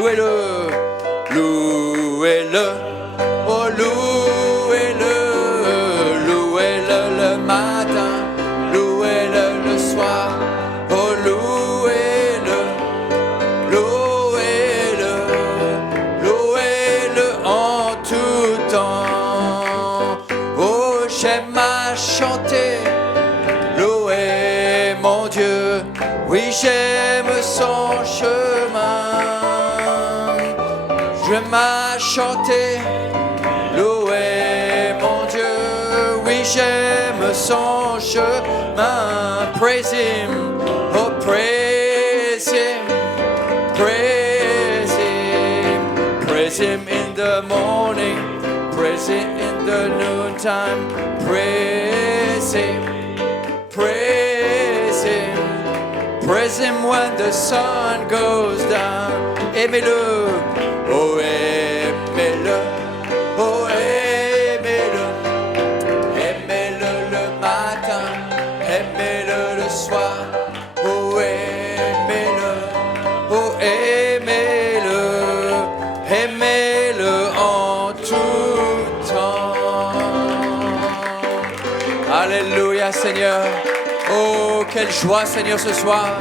louez-le, louez-le, oh louez-le, louez-le le matin, louez-le le soir, oh louez-le, louez-le, louez-le en tout temps. Oh, j'aime à chanter, louer mon Dieu, oui j'aime son chemin. J'aime à chanter, louer mon Dieu, oui j'aime son chemin. Praise Him, oh praise Him, praise Him, praise Him in the morning, praise Him in the noontime, praise Him, praise Him, praise Him when the sun goes down. Aimez-le, oh aimez-le, oh aimez-le, aimez-le le matin, aimez-le le soir, oh aimez-le, oh aimez-le, aimez-le en tout temps. Alléluia Seigneur, oh quelle joie Seigneur ce soir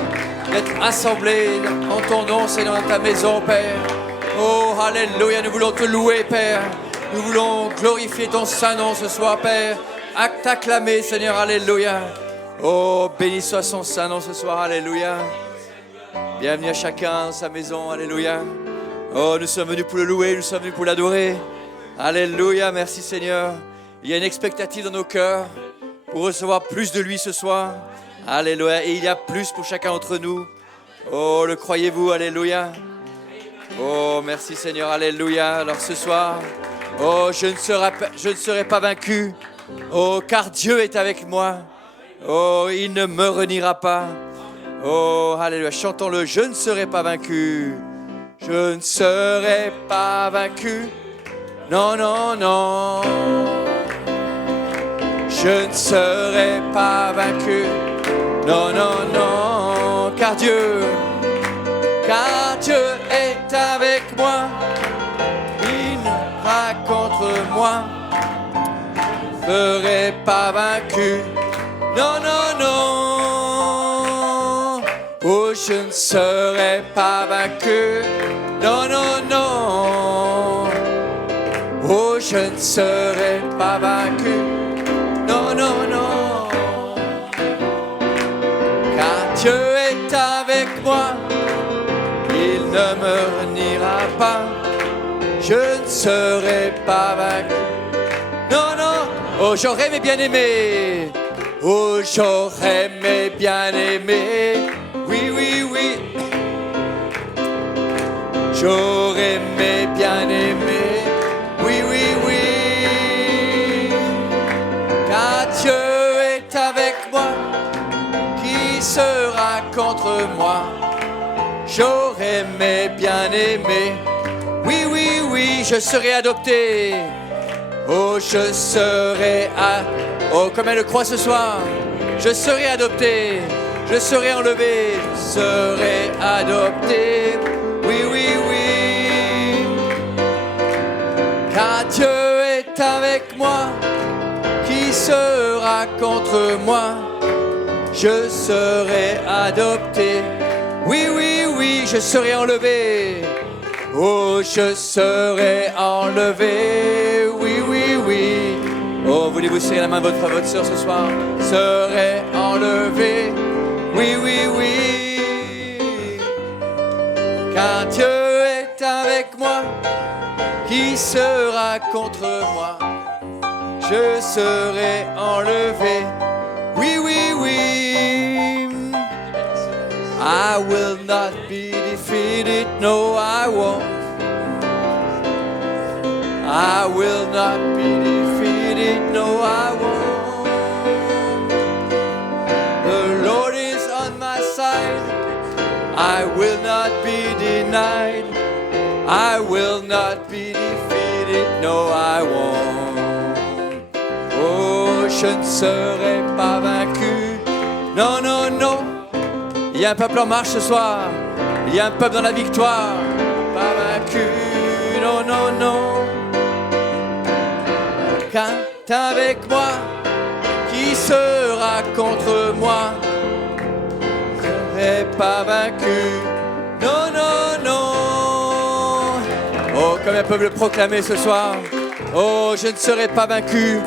d'être assemblés en ton nom Seigneur dans ta maison Père. Oh, alléluia, nous voulons te louer, Père. Nous voulons glorifier ton saint nom ce soir, Père. À t'acclamer, Seigneur, alléluia. Oh, béni soit son saint nom ce soir, alléluia. Bienvenue à chacun dans sa maison, alléluia. Oh, nous sommes venus pour le louer, nous sommes venus pour l'adorer. Alléluia, merci Seigneur. Il y a une expectative dans nos cœurs pour recevoir plus de lui ce soir. Alléluia, et il y a plus pour chacun d'entre nous. Oh, le croyez-vous, alléluia. Oh, merci Seigneur, alléluia. Alors ce soir, oh, je ne serai pas vaincu. Oh, car Dieu est avec moi. Oh, il ne me reniera pas. Oh, alléluia, chantons-le. Je ne serai pas vaincu. Je ne serai pas vaincu. Non, non, non. Je ne serai pas vaincu. Non, non, non. Car Dieu est avec moi, il n'ira contre moi, je ne serai pas vaincu, non, non, non, oh je ne serai pas vaincu, non, non, non, oh je ne serai pas vaincu, non, non, non, car Dieu est avec moi. Il ne me reniera pas, je ne serai pas vaincu. Non, non, oh j'aurais mes bien-aimés, oh j'aurais mes bien-aimés, oui, oui, oui. J'aurais mes bien-aimés, oui, oui, oui. Car Dieu est avec moi, qui sera contre moi? J'aurai mes bien-aimés, oui, oui, oui, je serai adopté. Oh, je serai oh, comme elle le croit ce soir, je serai adopté, je serai enlevé, je serai adopté, oui, oui, oui. Car Dieu est avec moi, qui sera contre moi? Je serai adopté. Oui, oui, oui, je serai enlevé. Oh, je serai enlevé. Oui, oui, oui. Oh, voulez-vous serrer la main de votre soeur ce soir? Serai enlevé. Oui, oui, oui. Car Dieu est avec moi. Qui sera contre moi? Je serai enlevé. Oui, oui, oui. I will not be defeated, no I won't. I will not be defeated, no I won't. The Lord is on my side, I will not be denied. I will not be defeated, no I won't. Oh, je ne serai pas vaincu, non, non, non. Il y a un peuple en marche ce soir. Il y a un peuple dans la victoire. pas vaincu, non, non, non. Quand avec moi, qui sera contre moi? Je n'ai pas vaincu, non, non, non. Oh, combien peuvent le proclamer ce soir? Oh, je ne serai pas vaincu,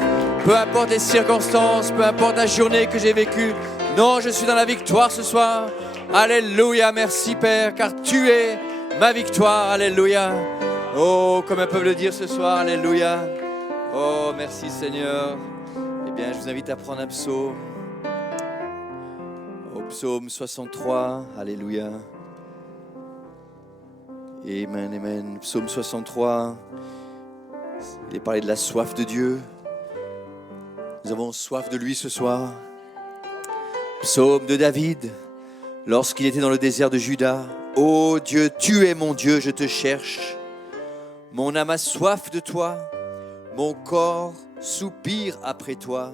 peu importe les circonstances, peu importe la journée que j'ai vécue. Non, je suis dans la victoire ce soir. Alléluia, merci Père, car tu es ma victoire. Alléluia. Oh, combien peuvent le dire ce soir? Alléluia. Oh, merci Seigneur. Eh bien, je vous invite à prendre un psaume. Au psaume 63. Alléluia. Amen, amen. Psaume 63. Il est parlé de la soif de Dieu. Nous avons soif de lui ce soir. Psaume de David. Lorsqu'il était dans le désert de Juda. Ô Dieu, tu es mon Dieu, je te cherche. Mon âme a soif de toi. Mon corps soupire après toi.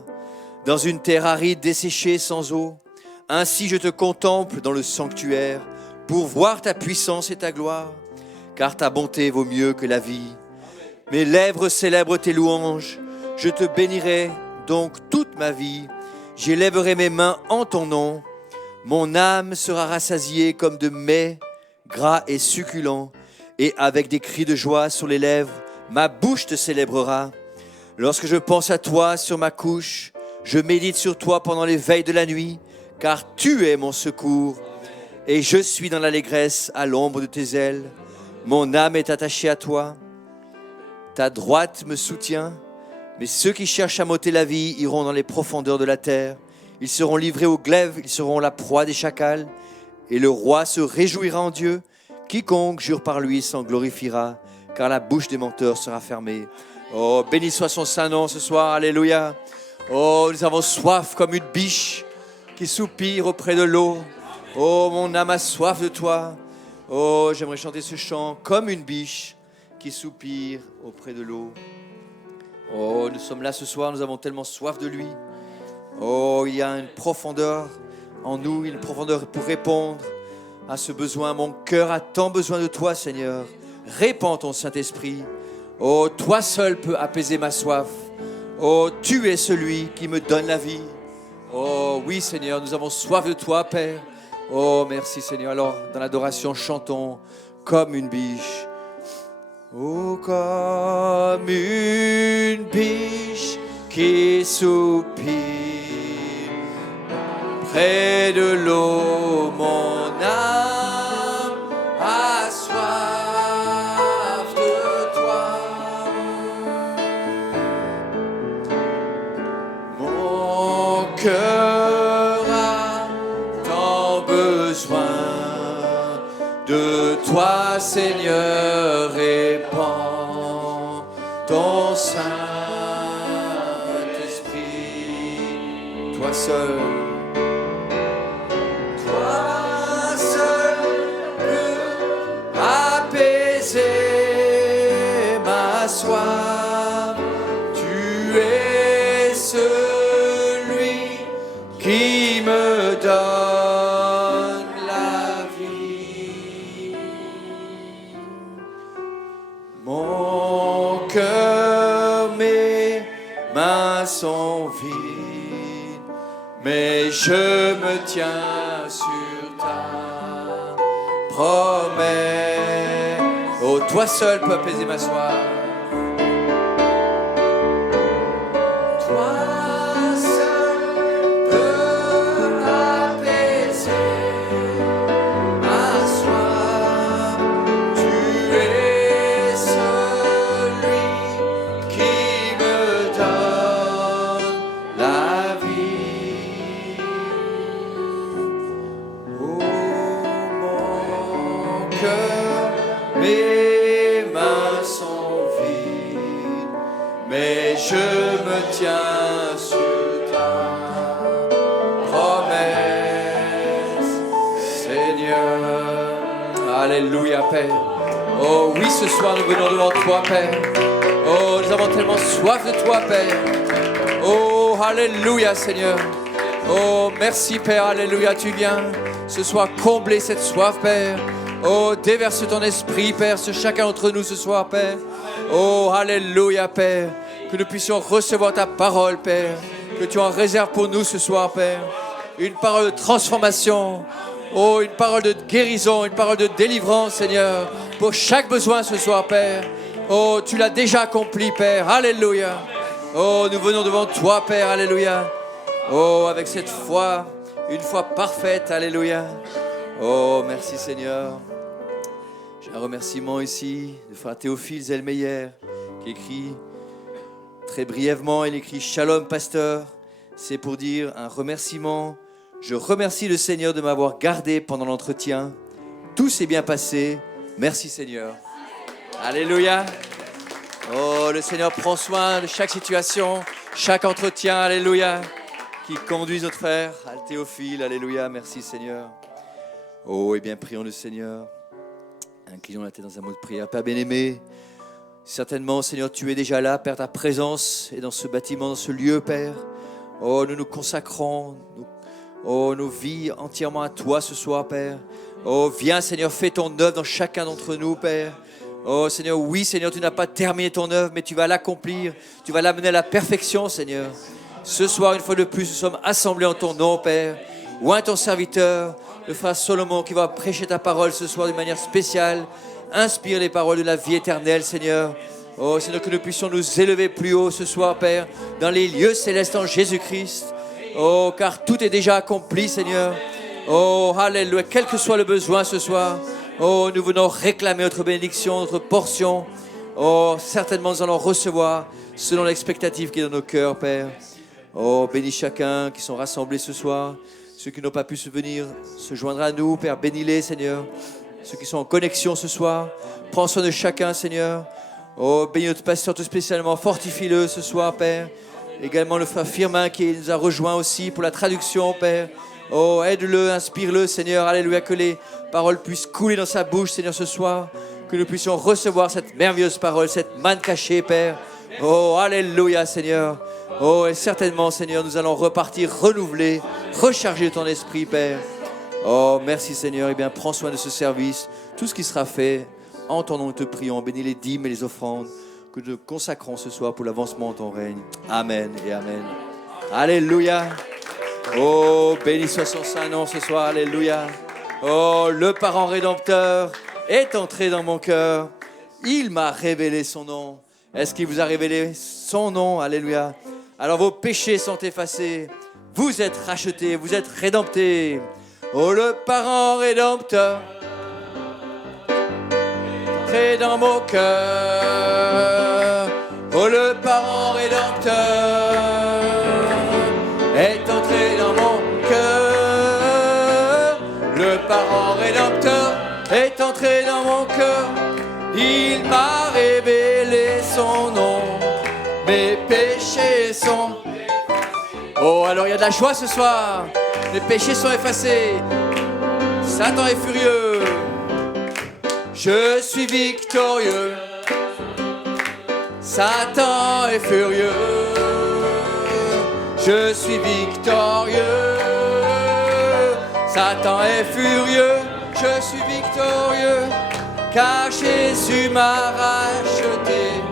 Dans une terre aride, desséchée, sans eau. Ainsi je te contemple dans le sanctuaire pour voir ta puissance et ta gloire. Car ta bonté vaut mieux que la vie. Mes lèvres célèbrent tes louanges. Je te bénirai donc toute ma vie. J'élèverai mes mains en ton nom. Mon âme sera rassasiée comme de mets gras et succulents. Et avec des cris de joie sur les lèvres, ma bouche te célébrera. Lorsque je pense à toi sur ma couche, je médite sur toi pendant les veilles de la nuit, car tu es mon secours. Et je suis dans l'allégresse à l'ombre de tes ailes. Mon âme est attachée à toi. Ta droite me soutient. Mais ceux qui cherchent à m'ôter la vie iront dans les profondeurs de la terre. Ils seront livrés aux glaives, ils seront la proie des chacals. Et le roi se réjouira en Dieu. Quiconque jure par lui s'en glorifiera, car la bouche des menteurs sera fermée. Oh, béni soit son saint nom ce soir, alléluia. Oh, nous avons soif comme une biche qui soupire auprès de l'eau. Oh, mon âme a soif de toi. Oh, j'aimerais chanter ce chant comme une biche qui soupire auprès de l'eau. Oh, nous sommes là ce soir, nous avons tellement soif de lui. Oh, il y a une profondeur en nous, une profondeur pour répondre à ce besoin. Mon cœur a tant besoin de toi, Seigneur. Répands ton Saint-Esprit. Oh, toi seul peux apaiser ma soif. Oh, tu es celui qui me donne la vie. Oh, oui, Seigneur, nous avons soif de toi, Père. Oh, merci, Seigneur. Alors, dans l'adoration, chantons comme une biche. Oh, comme une biche qui soupire près de l'eau, mon âme a soif de toi. Mon cœur a tant besoin de toi, Seigneur, répands ton Saint-Esprit, toi seul. Soif, tu es celui qui me donne la vie. Mon cœur, mes mains sont vides, mais je me tiens sur ta promesse. Oh, toi seul peux apaiser ma soif. Tiens sur ta promesse, Seigneur. Alléluia, Père. Oh oui, ce soir nous venons devant toi, Père. Oh, nous avons tellement soif de toi, Père. Oh, alléluia, Seigneur. Oh, merci, Père. Alléluia, tu viens ce soir combler cette soif, Père. Oh, déverse ton esprit, Père, sur chacun d'entre nous ce soir, Père. Oh, alléluia, Père. Que nous puissions recevoir ta parole, Père. Que tu en réserves pour nous ce soir, Père. Une parole de transformation. Oh, une parole de guérison, une parole de délivrance, Seigneur. Pour chaque besoin ce soir, Père. Oh, tu l'as déjà accompli, Père. Alléluia. Oh, nous venons devant toi, Père. Alléluia. Oh, avec cette foi, une foi parfaite. Alléluia. Oh, merci, Seigneur. J'ai un remerciement ici de frère Théophile Zellmeyer qui écrit très brièvement, il écrit « Shalom, pasteur ». C'est pour dire un remerciement. Je remercie le Seigneur de m'avoir gardé pendant l'entretien. Tout s'est bien passé. Merci, Seigneur. Alléluia. Oh, le Seigneur prend soin de chaque situation, chaque entretien. Alléluia. Qui conduit notre frère, Théophile. Alléluia. Merci, Seigneur. Oh, et bien, prions le Seigneur. Inclinons la tête dans un mot de prière. Père bien-aimé, certainement, Seigneur, tu es déjà là. Père, ta présence est dans ce bâtiment, dans ce lieu, Père. Oh, nous nous consacrons, nos vies entièrement à toi ce soir, Père. Oh, viens, Seigneur, fais ton œuvre dans chacun d'entre nous, Père. Oh, Seigneur, oui, Seigneur, tu n'as pas terminé ton œuvre, mais tu vas l'accomplir. Tu vas l'amener à la perfection, Seigneur. Ce soir, une fois de plus, nous sommes assemblés en ton nom, Père. Oins ton serviteur, le frère Solomon, qui va prêcher ta parole ce soir d'une manière spéciale. Inspire les paroles de la vie éternelle, Seigneur. Oh, Seigneur, que nous puissions nous élever plus haut ce soir, Père, dans les lieux célestes en Jésus-Christ. Oh, car tout est déjà accompli, Seigneur. Oh, alléluia, quel que soit le besoin ce soir. Oh, nous venons réclamer notre bénédiction, notre portion. Oh, certainement nous allons recevoir selon l'expectative qui est dans nos cœurs, Père. Oh, bénis chacun qui sont rassemblés ce soir. Ceux qui n'ont pas pu se venir se joindre à nous, Père, bénis-les, Seigneur. Ceux qui sont en connexion ce soir, prends soin de chacun, Seigneur. Oh, bénis notre pasteur tout spécialement, fortifie-le ce soir, Père. Également le frère Firmin qui nous a rejoint aussi pour la traduction, Père. Oh, aide-le, inspire-le, Seigneur. Alléluia, que les paroles puissent couler dans sa bouche, Seigneur, ce soir. Que nous puissions recevoir cette merveilleuse parole, cette manne cachée, Père. Oh, alléluia, Seigneur. Oh, et certainement, Seigneur, nous allons repartir renouvelés, recharger de ton esprit, Père. Oh, merci, Seigneur. Eh bien, prends soin de ce service. Tout ce qui sera fait, en ton nom, nous te prions. Bénis les dîmes et les offrandes que nous consacrons ce soir pour l'avancement de ton règne. Amen et amen. Alléluia. Oh, béni soit son saint nom ce soir. Alléluia. Oh, le parent rédempteur est entré dans mon cœur. Il m'a révélé son nom. Est-ce qu'il vous a révélé son nom? Alléluia. Alors vos péchés sont effacés. Vous êtes rachetés, vous êtes rédemptés. Oh, le parent rédempteur est entré dans mon cœur. Oh, le parent rédempteur est entré dans mon cœur. Le parent rédempteur est entré dans mon cœur. Il m'a révélé son nom. Mes péchés sont... Oh, alors il y a de la joie ce soir. Les péchés sont effacés. Satan est furieux. Je suis victorieux. Satan est furieux. Je suis victorieux. Satan est furieux. Je suis victorieux. Car Jésus m'a racheté.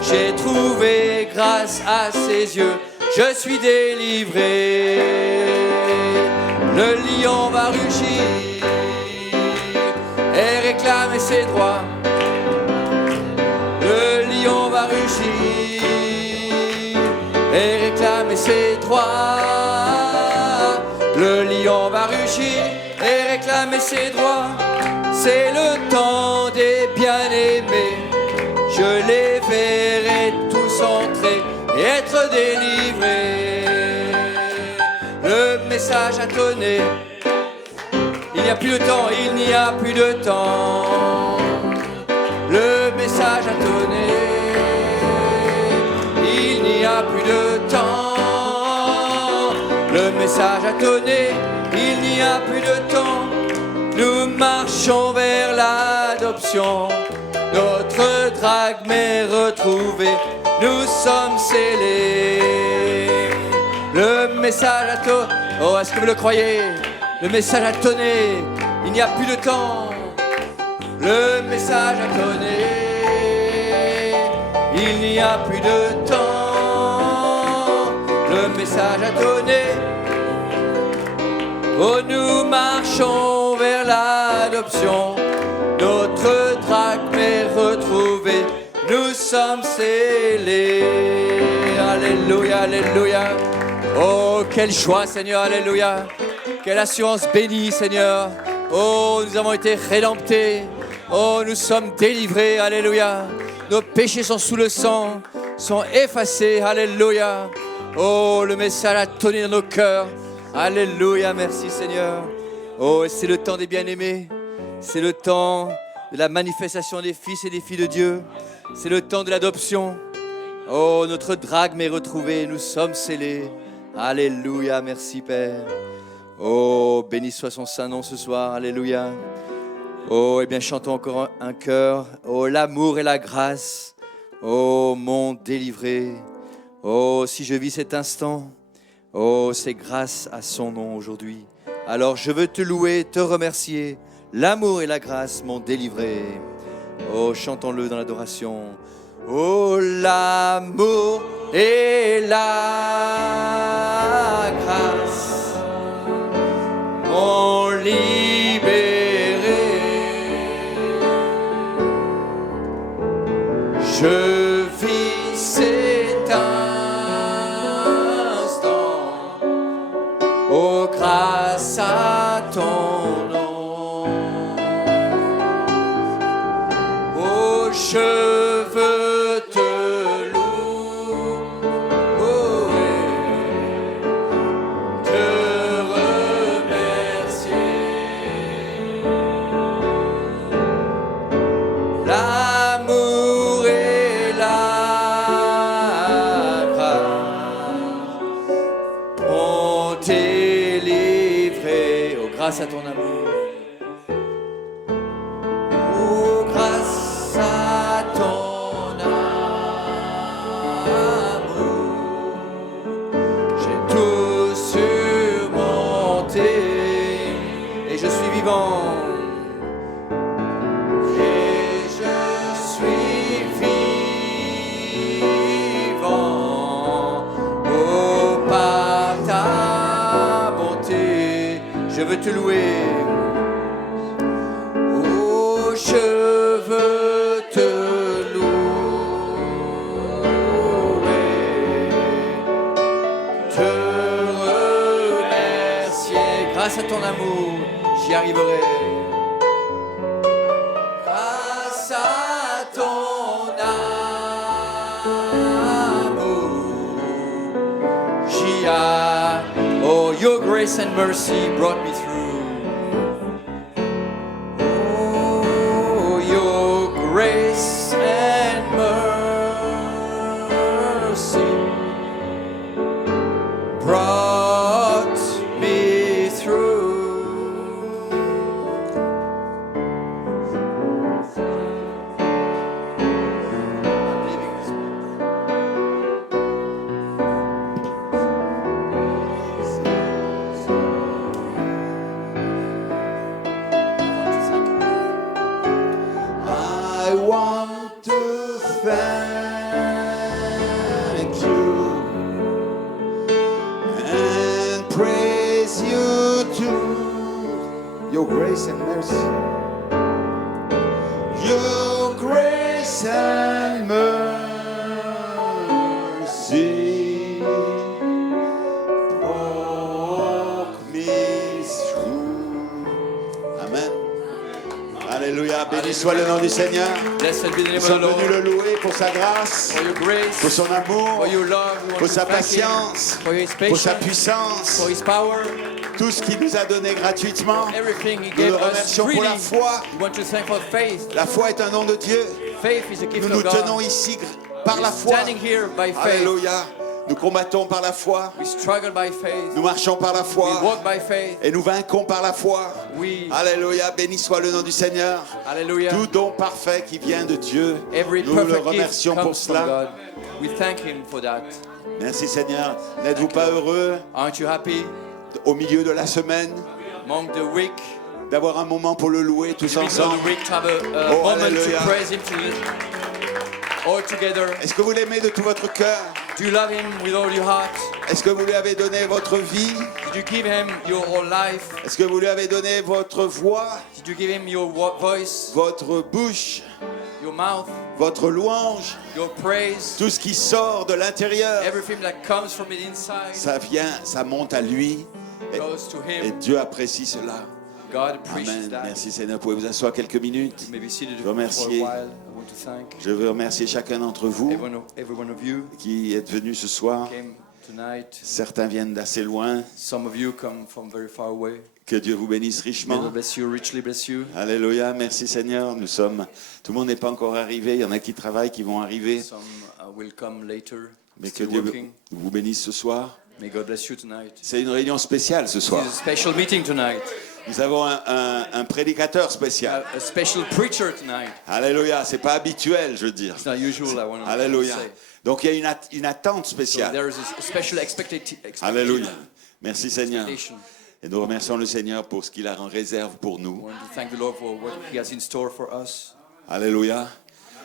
J'ai trouvé grâce à ses yeux. Je suis délivré. Le lion va rugir et réclamer ses droits. Le lion va rugir et réclamer ses droits. Le lion va rugir et réclamer ses droits. C'est le temps des bien-aimés. Je les verrai tous entrer et être délivrés. Le message a tonné. Il n'y a plus de temps, il n'y a plus de temps. Le message a tonné. Il n'y a plus de temps. Le message a tonné. Il n'y a plus de temps. Nous marchons vers l'adoption. Notre drachme est retrouvé. Nous sommes scellés. Le message a tonné. Oh, est-ce que vous le croyez? Le message a tonné. Il n'y a plus de temps. Le message a donné, il n'y a plus de temps. Le message a donné, oh nous marchons vers l'adoption. Notre drachme est retrouvé, nous sommes scellés. Alléluia, alléluia. Oh quelle joie Seigneur, alléluia. Quelle assurance bénie Seigneur. Oh nous avons été rédemptés. Oh, nous sommes délivrés, alléluia. Nos péchés sont sous le sang, sont effacés, alléluia. Oh, le message a tonné dans nos cœurs, alléluia, merci Seigneur. Oh, et c'est le temps des bien-aimés, c'est le temps de la manifestation des fils et des filles de Dieu, c'est le temps de l'adoption. Oh, notre drachme est retrouvé, nous sommes scellés, alléluia, merci Père. Oh, béni soit son saint nom ce soir, alléluia. Oh, eh bien, chantons encore un chœur. Oh, l'amour et la grâce. Oh, mon délivré. Oh, si je vis cet instant. Oh, c'est grâce à son nom aujourd'hui. Alors, je veux te louer, te remercier. L'amour et la grâce m'ont délivré. Oh, chantons-le dans l'adoration. Oh, l'amour et la grâce m'ont libéré. Je vis cet instant, oh grâce à ton nom. Oh je veux te louer, te remercier. L'amour et la grâce ont délivré. Oh, grâce à ton amour. Oh, grâce à ton amour. J'ai tout surmonté et je suis vivant. Je veux te louer. Oh, je veux te louer, te remercier. Grâce à ton amour, j'y arriverai. Grâce à ton amour, j'y arriverai. Oh, your grace and mercy brought me through. Oh, your grace and mercy brought me through. I want to thank you and praise you too. Your grace and mercy. Your grace and mercy brought me through. Amen. Alléluia, béni soit le nom du Seigneur. Nous sommes venus le louer pour sa grâce, pour son amour, pour sa patience, pour sa puissance, tout ce qu'il nous a donné gratuitement. Nous le remercions pour la foi. La foi est un nom de Dieu. Nous nous tenons ici par la foi. Alléluia. Nous combattons par la foi. Nous marchons par la foi. Et nous vainquons par la foi. Alléluia. Béni soit le nom du Seigneur. Tout don parfait qui vient de Dieu. Nous le remercions pour cela. Merci Seigneur. N'êtes-vous pas heureux au milieu de la semaine? d'avoir un moment pour le louer tous Beginning of ensemble. the week to have a Oh, moment hallelujah. to praise Him all together. Est-ce que vous l'aimez de tout votre cœur? Do you love Him with all your heart? Est-ce que vous lui avez donné votre vie? Did you give Him your whole life? Est-ce que vous lui avez donné votre voix, Did you give Him your voice, votre bouche, your mouth, votre louange? your praise? Tout ce qui sort de l'intérieur, Everything that comes from the inside ça vient, ça monte à lui. goes to Et Him. Dieu apprécie cela. God appreciates Amen. that. Merci Seigneur. Pouvez-vous asseoir quelques minutes? You may be seated Je for a remercie. while. I want to thank Je veux remercier chacun d'entre vous every one of you qui êtes venus ce soir. came tonight. Certains viennent d'assez loin. Some of you come from very far away. Que Dieu vous bénisse May richement. God bless you, richly bless you. Alléluia. Merci Seigneur. Tout le monde n'est pas encore arrivé. Il y en a qui travaillent, qui vont arriver. Some will come later. Mais que Still Dieu working. vous bénisse ce soir. May God bless you tonight. C'est une réunion spéciale ce This soir. is a special meeting tonight. Nous avons un prédicateur spécial. A special preacher tonight. Alléluia. C'est pas habituel, je veux dire. It's not usual, I want to Alléluia. say. Donc il y a une attente So spéciale. there is a special Alléluia. Merci Seigneur. expectation. Et nous remercions le Seigneur pour ce qu'il a en réserve pour I nous. want to thank the Lord for what He has in store for us. Alléluia.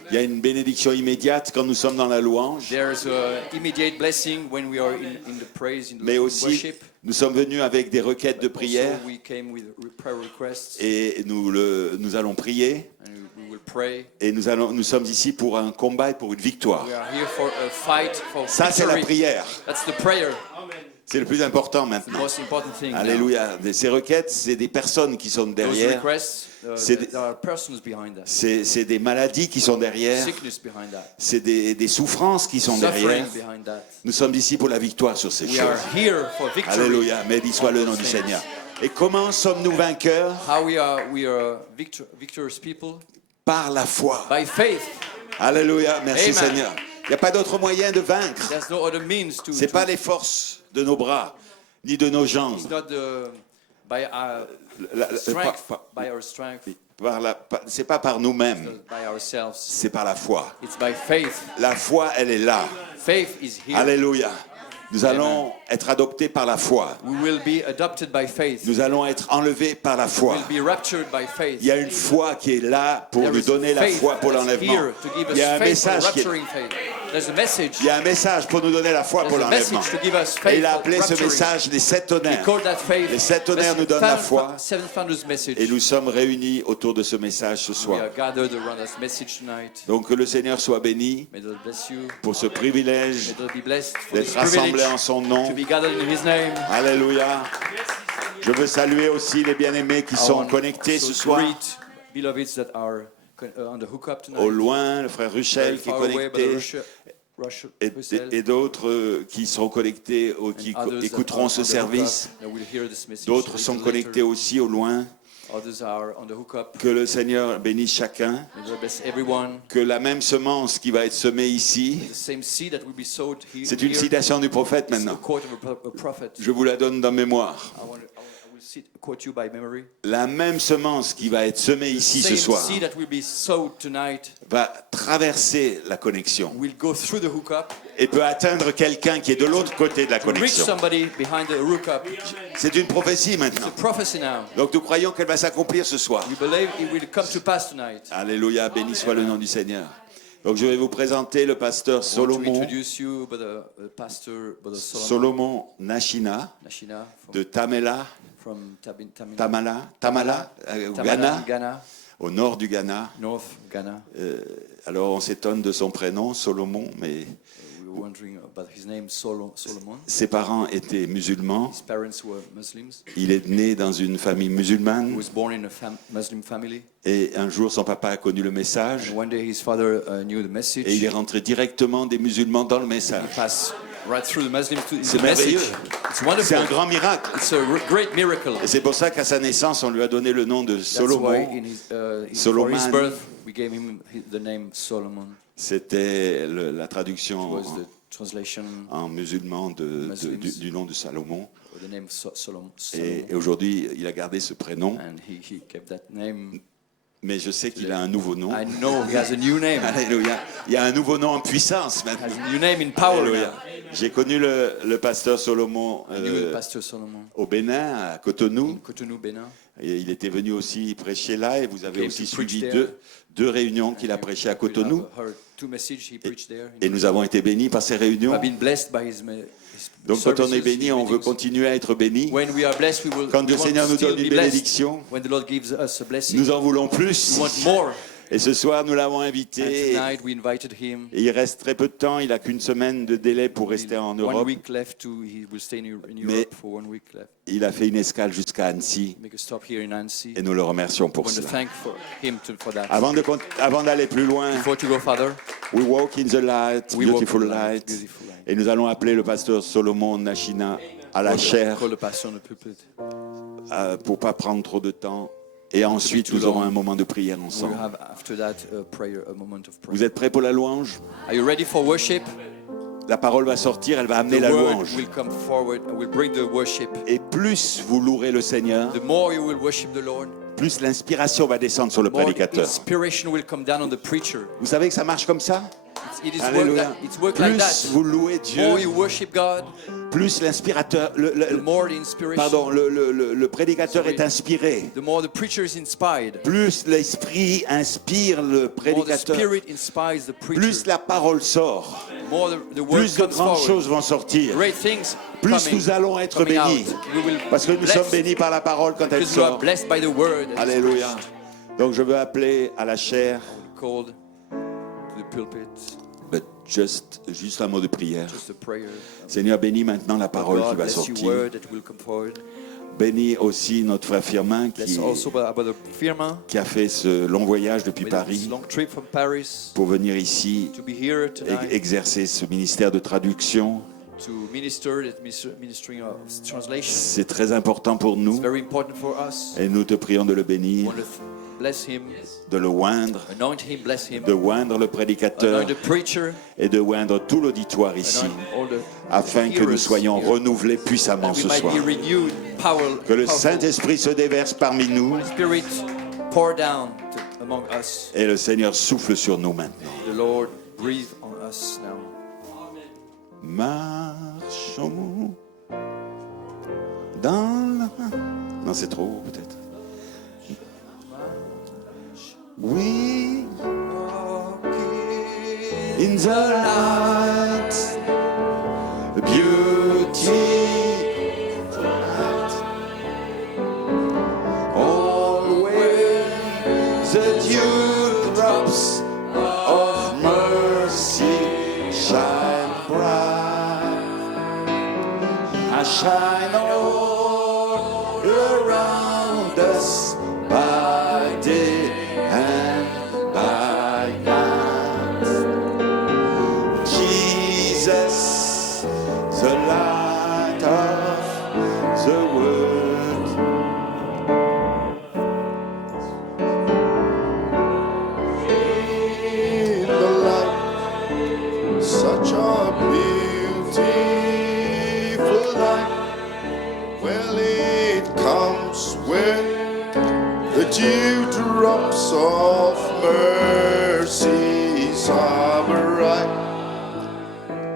Il y a une bénédiction immédiate quand nous sommes dans la louange. There's an immediate blessing when we are in the praise, in the Mais aussi, worship. nous sommes venus avec des requêtes de prière Also, we came with prayer requests, et nous allons prier. and we will pray. Et nous sommes ici pour un combat et pour une victoire. We are here for a fight for Ça, c'est la victory. prière. That's the prayer, C'est le plus important the maintenant. most important thing. now. Alléluia. Ces requêtes, c'est des personnes qui sont Those derrière. requests, C'est there are persons behind that, C'est des maladies qui sont derrière. sickness behind that, C'est des souffrances qui sont suffering derrière. behind that. Nous sommes ici pour la victoire sur ces We are choses. here for victory. Alléluia. Béni soit le nom du Seigneur. Et comment sommes-nous vainqueurs? How we are victorious people? Par la foi. By faith. Alléluia. Merci Amen. Seigneur. Il n'y a pas d'autre moyen de vaincre. There's no other means to. Ce n'est pas les forces de nos bras, ni de nos jambes. It's not by our strength, by our strength, C'est pas par nous-mêmes, by ourselves. c'est par la foi. It's by faith. La foi, elle est là. Faith is here. Alléluia. Nous allons être adoptés par la foi. We will be adopted by faith. Nous allons être enlevés par la foi. We'll be raptured by faith. Il y a une foi qui est là pour There nous is donner la faith foi pour that's l'enlèvement. here to give us Il y a un faith for message qui est rapturing faith. There's a message. Il y a un message pour nous donner la foi pour There's a l'enlèvement. message to give us Et faith il a for appelé ce rapturing. message les 7 We tonnerres. call that faith. Les 7 tonnerres nous donnent la foi. Seven thunders message. Et nous sommes réunis autour de ce message ce We soir. are gathered around this message tonight. Donc que le Seigneur soit béni May God bless you. pour ce privilège May God be blessed for this d'être rassemblés privilege en son to nom. be gathered in His name. Alléluia. Je veux saluer aussi les bien-aimés qui I sont want connectés also ce to soir. greet beloveds that are on the hookup tonight. Au loin, le frère Ruchel Very qui est far away, connecté. Brother Russell, Et d'autres qui seront connectés, qui and others that écouteront are ce on the service. hookup, that will hear this message D'autres a sont little connectés later. aussi au loin. Others are on the hookup. Que le Seigneur bénisse chacun. May God bless everyone. Que la même semence qui va être semée ici, The same seed that will be sowed here. c'est une citation du prophète It's a maintenant. quote of a prophet. Je vous la donne dans mémoire. I will quote you by memory. La même semence qui va être semée ici ce Same soir seed that will be sowed tonight va traverser la connexion will go through the hookup, et peut atteindre quelqu'un qui est de l'autre côté de la reach connexion. somebody behind the hookup. C'est une prophétie It's maintenant. a prophecy now. Donc nous croyons qu'elle va s'accomplir ce soir. We believe it will come to pass tonight. Alléluia, béni soit le nom du Seigneur. Donc je vais vous présenter le pasteur I want to Solomon, introduce you, Pastor Brother Solomon Solomon Nashina Nashina from, de Tamela, from Tamina, Tamala, au Ghana, Ghana, au nord du Ghana. North Ghana. Alors on s'étonne de son prénom, Solomon, mais We were wondering about his name, Solomon. ses parents étaient musulmans. His parents were Muslims. Il est né dans une famille He musulmane was born in a Muslim family. et un jour son papa a connu le message And one day his father knew the message. et il est rentré directement des musulmans dans le He message. passed right through the Muslims to C'est the message. merveilleux. It's C'est wonderful. un grand miracle. It's a great miracle. Et c'est pour ça qu'à sa naissance, on lui a donné le nom de That's why Solomon. in for Solomon. his birth we gave him the name Solomon. C'était la It traduction was the translation en musulman Muslims. du nom de Salomon. of the name Solomon. Et aujourd'hui, il a gardé ce prénom. And he kept that name. Mais je sais qu'il a un nouveau nom. I know he has a new name. Alléluia. Il y a un nouveau nom en puissance Has maintenant. a new name in power Alléluia. now. J'ai connu le pasteur Solomon I knew Pastor Solomon au Bénin, à in Cotonou. Cotonou, Benin. Et il était venu aussi prêcher là et vous avez came aussi to preach suivi there. deux réunions qu'il a prêchées à We Cotonou. have heard 2 messages he preached there. Et nous avons été bénis par ces réunions. I've been blessed by his Donc quand on est services, béni, his on veut meetings. continuer à être béni. When we are blessed, we will Quand le we want Seigneur to nous still donne be une blessed. bénédiction, When the Lord gives us a blessing, nous en voulons we plus. want more. Et ce soir, nous l'avons And invité. tonight we invited him. Et il reste très peu de temps. Il n'a qu'une semaine de délai pour rester en 1 Europe. week left he will stay in Mais- Europe for 1 week left. Il a fait une escale jusqu'à Annecy. Make a stop here in Annecy. Et nous le remercions I pour want to cela. thank him for that. Avant d'aller plus loin, Before to go further, we walk in the light, we walk beautiful in the light, light. beautiful light. Et nous allons appeler le pasteur Solomon Nashina à la chair Call the pastor on the pulpit. pour pas prendre trop de temps. Et ensuite, nous aurons un moment de prière We'll ensemble. have after that a moment of prayer. Vous êtes prêts pour la louange? Are you ready for worship? La parole va sortir, elle va amener The la word louange. will come forward and will bring the worship. Et plus vous louerez le Seigneur, The more you will worship the Lord, plus l'inspiration va descendre sur le more prédicateur. inspiration will come down on the preacher. Vous savez que ça marche comme ça? It is Alléluia. it's work like Plus that. vous louez More Dieu, you worship God, plus l'inspirateur, the more the inspiration, le prédicateur est inspiré. the more the preacher is inspired. Plus l'esprit inspire le The more the prédicateur, spirit inspires the plus preacher. la parole sort, More the word plus de comes grandes forward. choses vont sortir, Great things plus coming, nous allons être coming bénis. out. We will Parce que nous bless, sommes bénis par la parole quand elle because you are sort. blessed by the word that is Alléluia. preached. Donc je veux appeler à la chair, Called to the pulpit, but juste un mot de prière. just a prayer. Seigneur, bénis maintenant la parole qui God va bless your sortir. word that will come forward. Bénis aussi notre frère Firmin Bless also Brother Firma qui a fait ce long voyage depuis with this Paris long trip from Paris pour venir ici to be here et tonight exercer ce ministère de traduction. to minister that ministering of translation. C'est très important pour It's nous very important for us. et nous te prions de le We bénir, want to bless him, de le oindre, anoint him, bless him, de oindre le prédicateur anoint the preacher, et de oindre tout l'auditoire ici, anoint all the afin que nous hearers soyons here, renouvelés puissamment that we ce might soir. be renewed, Que le powerful. Saint-Esprit se déverse parmi nous Spirit pour down among us. et le Seigneur souffle sur nous maintenant. The Lord breathe on us now. Marchons dans la... Non, c'est trop haut, peut-être. We in the light, beauty, always the dewdrops of mercy shine bright. I shine all around us by day and by night. Jesus, the light of the world. In the light, such a beautiful light. Well, it comes when the dewdrops of mercies are bright.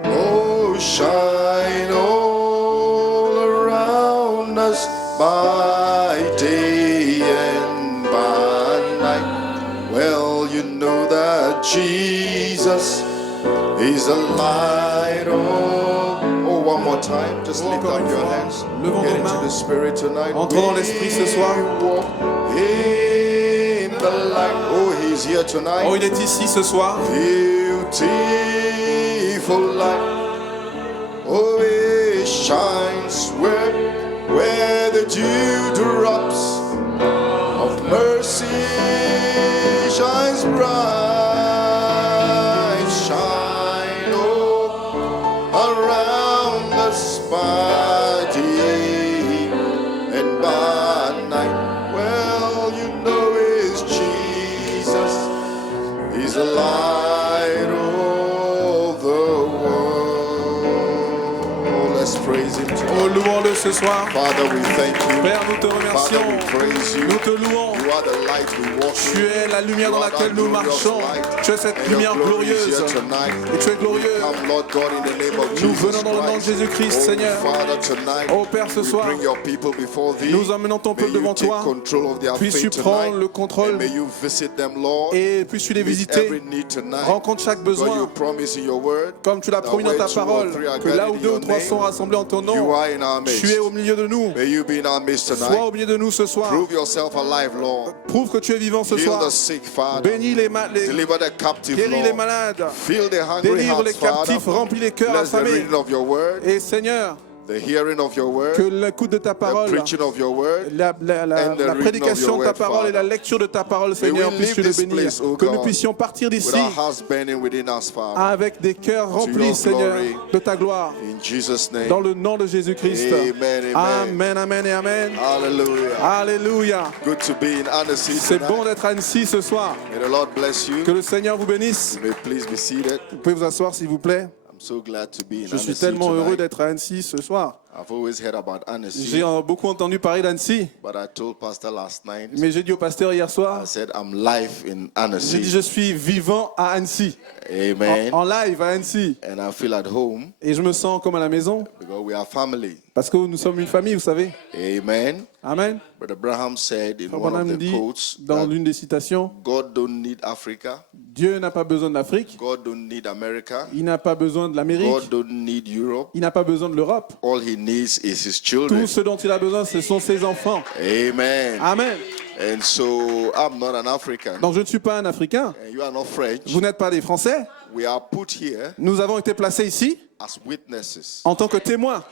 Oh, shine all around us by day and by night. Well, you know that Jesus is the light of... Oh, one more time. Just lift Encore up une your fois. hands. Levons Get nos into mains. the Spirit tonight. Entrons dans l'Esprit ce soir. We walk in the light. Oh, He's here tonight. Oh, il est ici ce soir. Beautiful light. Oh, it shines where the dewdrops of mercy shines bright. Shine all around us by day and by night. Well, you know it's Jesus. He's the light of the world. Let's praise Him Oh, tonight. louons-le ce soir. Father, we thank you. Père, nous te Father, remercions. we praise you. Nous te louons. You are the light we walk Tu in. es la lumière dans laquelle nous marchons. Tu es cette And your lumière glory is glorieuse. here tonight. Et tu es glorieux. Come, Lord God, in the name of Nous Jesus venons dans le nom de Christ. Jésus-Christ, Oh, Seigneur. Father, tonight, Oh, Père, ce we soir, bring your people before thee. nous emmenons ton May peuple you devant take toi. control of their Puisses-tu fate prendre tonight. le contrôle And may you visit them, Lord. et puisses-tu les Meet visiter. every need tonight. Rencontre chaque God, you besoin. promise in your word Comme tu l'as that promis dans where ta two or parole, three are que là gathered où in 2 ou your 3 sont name, rassemblés en ton you nom, are in our midst. tu es au milieu de nous. May you be in our midst Sois tonight. au milieu de nous ce soir. Prove yourself alive, Lord. Prouve que tu es vivant ce Heal soir. the sick, Father. Bénis les malades, Deliver the captive, guéris les Lord. malades, Fill the hungry délivre les hearts, Father. captifs, remplis les cœurs Bless the affamés. reading of your word, Et Seigneur, the hearing of your que word, l'écoute de ta the parole, preaching of your word. la and the reading prédication of de your ta word, parole et la Father. lecture de ta parole, Seigneur, we puisses-tu leave le this bénir. place, oh Que nous God, puissions partir With d'ici our hearts burning within us, Father. avec des cœurs your remplis, Seigneur, glory. de ta gloire. In Jesus' name. Dans le nom de Jésus-Christ. Amen, amen. Amen, amen et amen. Hallelujah. Alléluia. Good to be in Annecy C'est tonight. bon d'être à Annecy ce soir. May the Lord bless you. Que le Seigneur vous bénisse. You may please be seated. Vous pouvez vous asseoir s'il vous plaît. I'm so glad to be in Je suis Annecy tellement heureux tonight. d'être à Annecy ce soir. I've always heard about Annecy, J'ai beaucoup entendu parler d'Annecy, but I told Pastor last night, mais j'ai dit au pasteur hier soir, I said I'm live in j'ai dit Annecy. je suis vivant à Annecy, Amen. en live à Annecy. And I feel at home Et je me sens comme à la maison, because we are family. parce que nous sommes une famille, vous savez. Amen. Amen. Brother Abraham said in Frère one of Branham the dit quotes dans that l'une des citations, God don't need Africa, Dieu n'a pas besoin de l'Afrique, God don't need America, il n'a pas besoin de God l'Amérique, don't need Europe. il n'a pas besoin de l'Europe. All he needs is his Tout children. ce dont il a besoin, ce sont ses enfants. Amen. Amen. And so I'm not an African, Donc je ne suis pas un Africain, and you are not French. vous n'êtes pas des Français. We are put here Nous avons été placés ici as witnesses. en tant que témoins.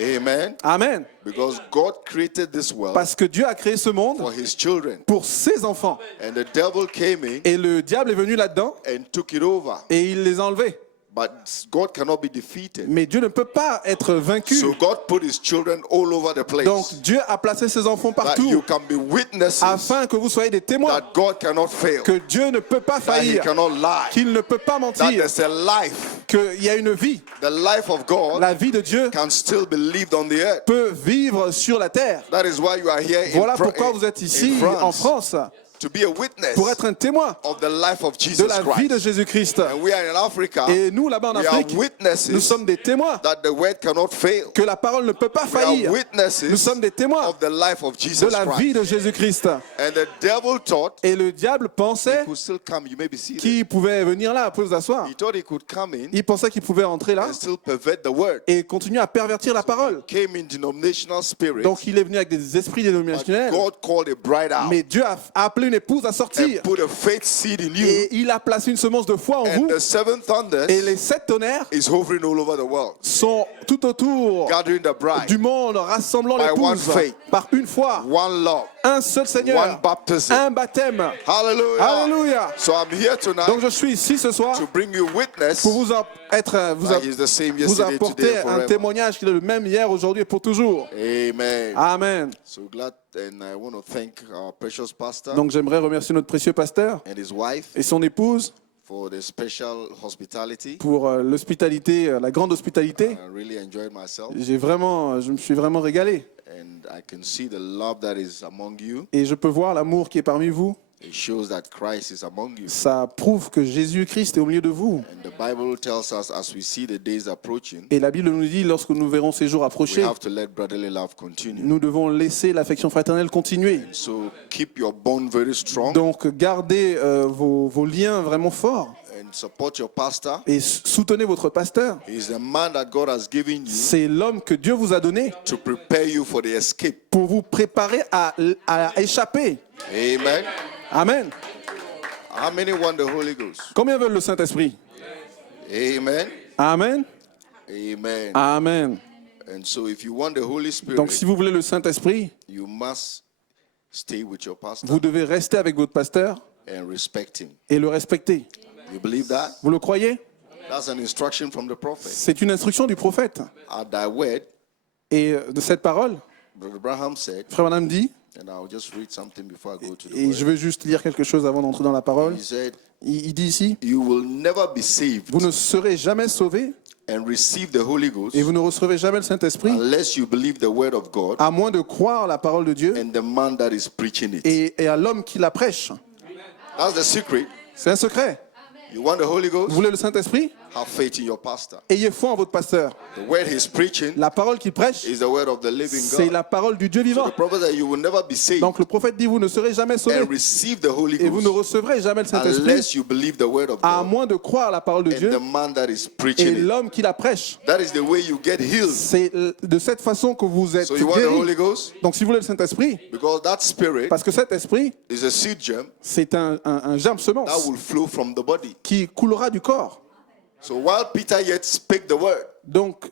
Amen. Amen. Because God created this world Parce que Dieu a créé ce monde for his children. pour ses enfants. And the devil came in Et le diable est venu là-dedans and took it over. et il les a enlevés. But God cannot be defeated. Mais Dieu ne peut pas être vaincu. So God put his children all over the place. Donc Dieu a placé ses enfants That you partout can be witnesses afin que vous soyez des témoins. that God cannot fail. Que Dieu ne peut pas That he faillir. cannot lie. Qu'il ne peut pas That mentir. there's a life. Qu'il y a une vie. The life of God La vie de Dieu can still be lived on the earth. peut vivre sur la terre. That is why you are here Voilà in, pourquoi vous êtes ici en France. to be a witness Pour être un témoin of the life of de Jesus la vie de Christ. Jésus-Christ. And we are in Africa. Et nous, là-bas en We are Afrique, nous witnesses sommes des témoins that the word cannot fail. que la parole ne peut pas We are faillir. Nous witnesses sommes des témoins of the life of de Jesus la vie Christ. de Jésus-Christ. And the devil thought Et le diable he pensait could still come. You may be seated. qu'il pouvait venir là, vous pouvez vous asseoir. He thought he could come in Il pensait qu'il pouvait entrer là and still pervert the word. et continuer à pervertir la parole. Came in denominational spirit. Donc il est venu avec des esprits But dénominationnels. God called a bride out Mais Dieu a appelé une épouse à sortir. and put a faith seed in you. Et il a placé une semence de foi en And vous. the seven thunders Et les 7 tonnerres is hovering all over the world, sont tout autour gathering the bride. du monde, rassemblant By one l'épouse faith. par une foi, One love, un seul Seigneur, one baptism. un baptême. Hallelujah. Alléluia. So I'm here tonight Donc je suis ici ce soir to bring you witness pour vous that he's the same vous yesterday, today, apporter and un forever. témoignage qu'il est le même hier, aujourd'hui et pour toujours. Amen. Amen. So glad, and I want to thank our precious pastor Donc j'aimerais remercier notre précieux pasteur and his wife et son épouse for the special hospitality. pour l'hospitalité, la grande hospitalité. I really enjoyed myself, Je me suis vraiment régalé. and I can see the love that is among you. Et je peux voir l'amour qui est parmi vous. It shows that Christ is among you. Ça prouve que Jésus-Christ est au milieu de vous. And the Bible tells us, as we see the days approaching, Et la Bible nous dit, lorsque nous verrons ces jours we approcher, have to let brotherly love continue. nous devons laisser l'affection fraternelle continuer. So keep your bond very strong Donc gardez vos liens vraiment forts and support your pastor. et soutenez votre pasteur. He's the man that God has given you C'est l'homme que Dieu vous a donné to prepare you for the escape. pour vous préparer à échapper. Amen. Amen. How many want the Holy Ghost? Combien veulent le Saint-Esprit? Amen. Amen. Amen. Amen. And so if you want the Holy Spirit, Donc si vous voulez le Saint-Esprit, you must stay with your pastor vous devez rester avec votre pasteur and respect him. et le respecter. You believe that? Vous le croyez? That's an instruction from the prophet. C'est une instruction du prophète. At thy word, Et de cette parole, Brother Abraham said, Frère Branham dit, and I'll just read something before I go to the et je word. veux juste lire quelque chose avant d'entrer dans la parole. He said, Il dit ici, you will never be saved vous ne serez jamais sauvés and receive the Holy Ghost et vous ne recevrez jamais le Saint-Esprit unless you believe the word of God à moins de croire la parole de Dieu and the man that is preaching it. et à l'homme qui la prêche. That's the secret. C'est un secret. You want the Holy Vous Ghost? voulez le Saint-Esprit? Have faith in your pastor. Ayez foi en votre pasteur. The word he's preaching La parole qu'il prêche, is the word of the living c'est God. la parole du Dieu So vivant. the prophet said you will never be saved Donc le prophète dit, vous ne serez jamais sauvés and receive the Holy et vous ne Ghost recevrez jamais le Saint-Esprit unless you believe the word of à God moins de croire la parole de and Dieu the man that is et preaching it. l'homme qui la prêche. That is the way you get healed. C'est de cette façon que vous êtes So you want the guéris. Holy Ghost? Donc si vous voulez le Saint-Esprit, Because that spirit parce que cet esprit, is a seed germ c'est un germe that semence will flow from the body. qui coulera du corps. So while Peter yet spake the word, Donc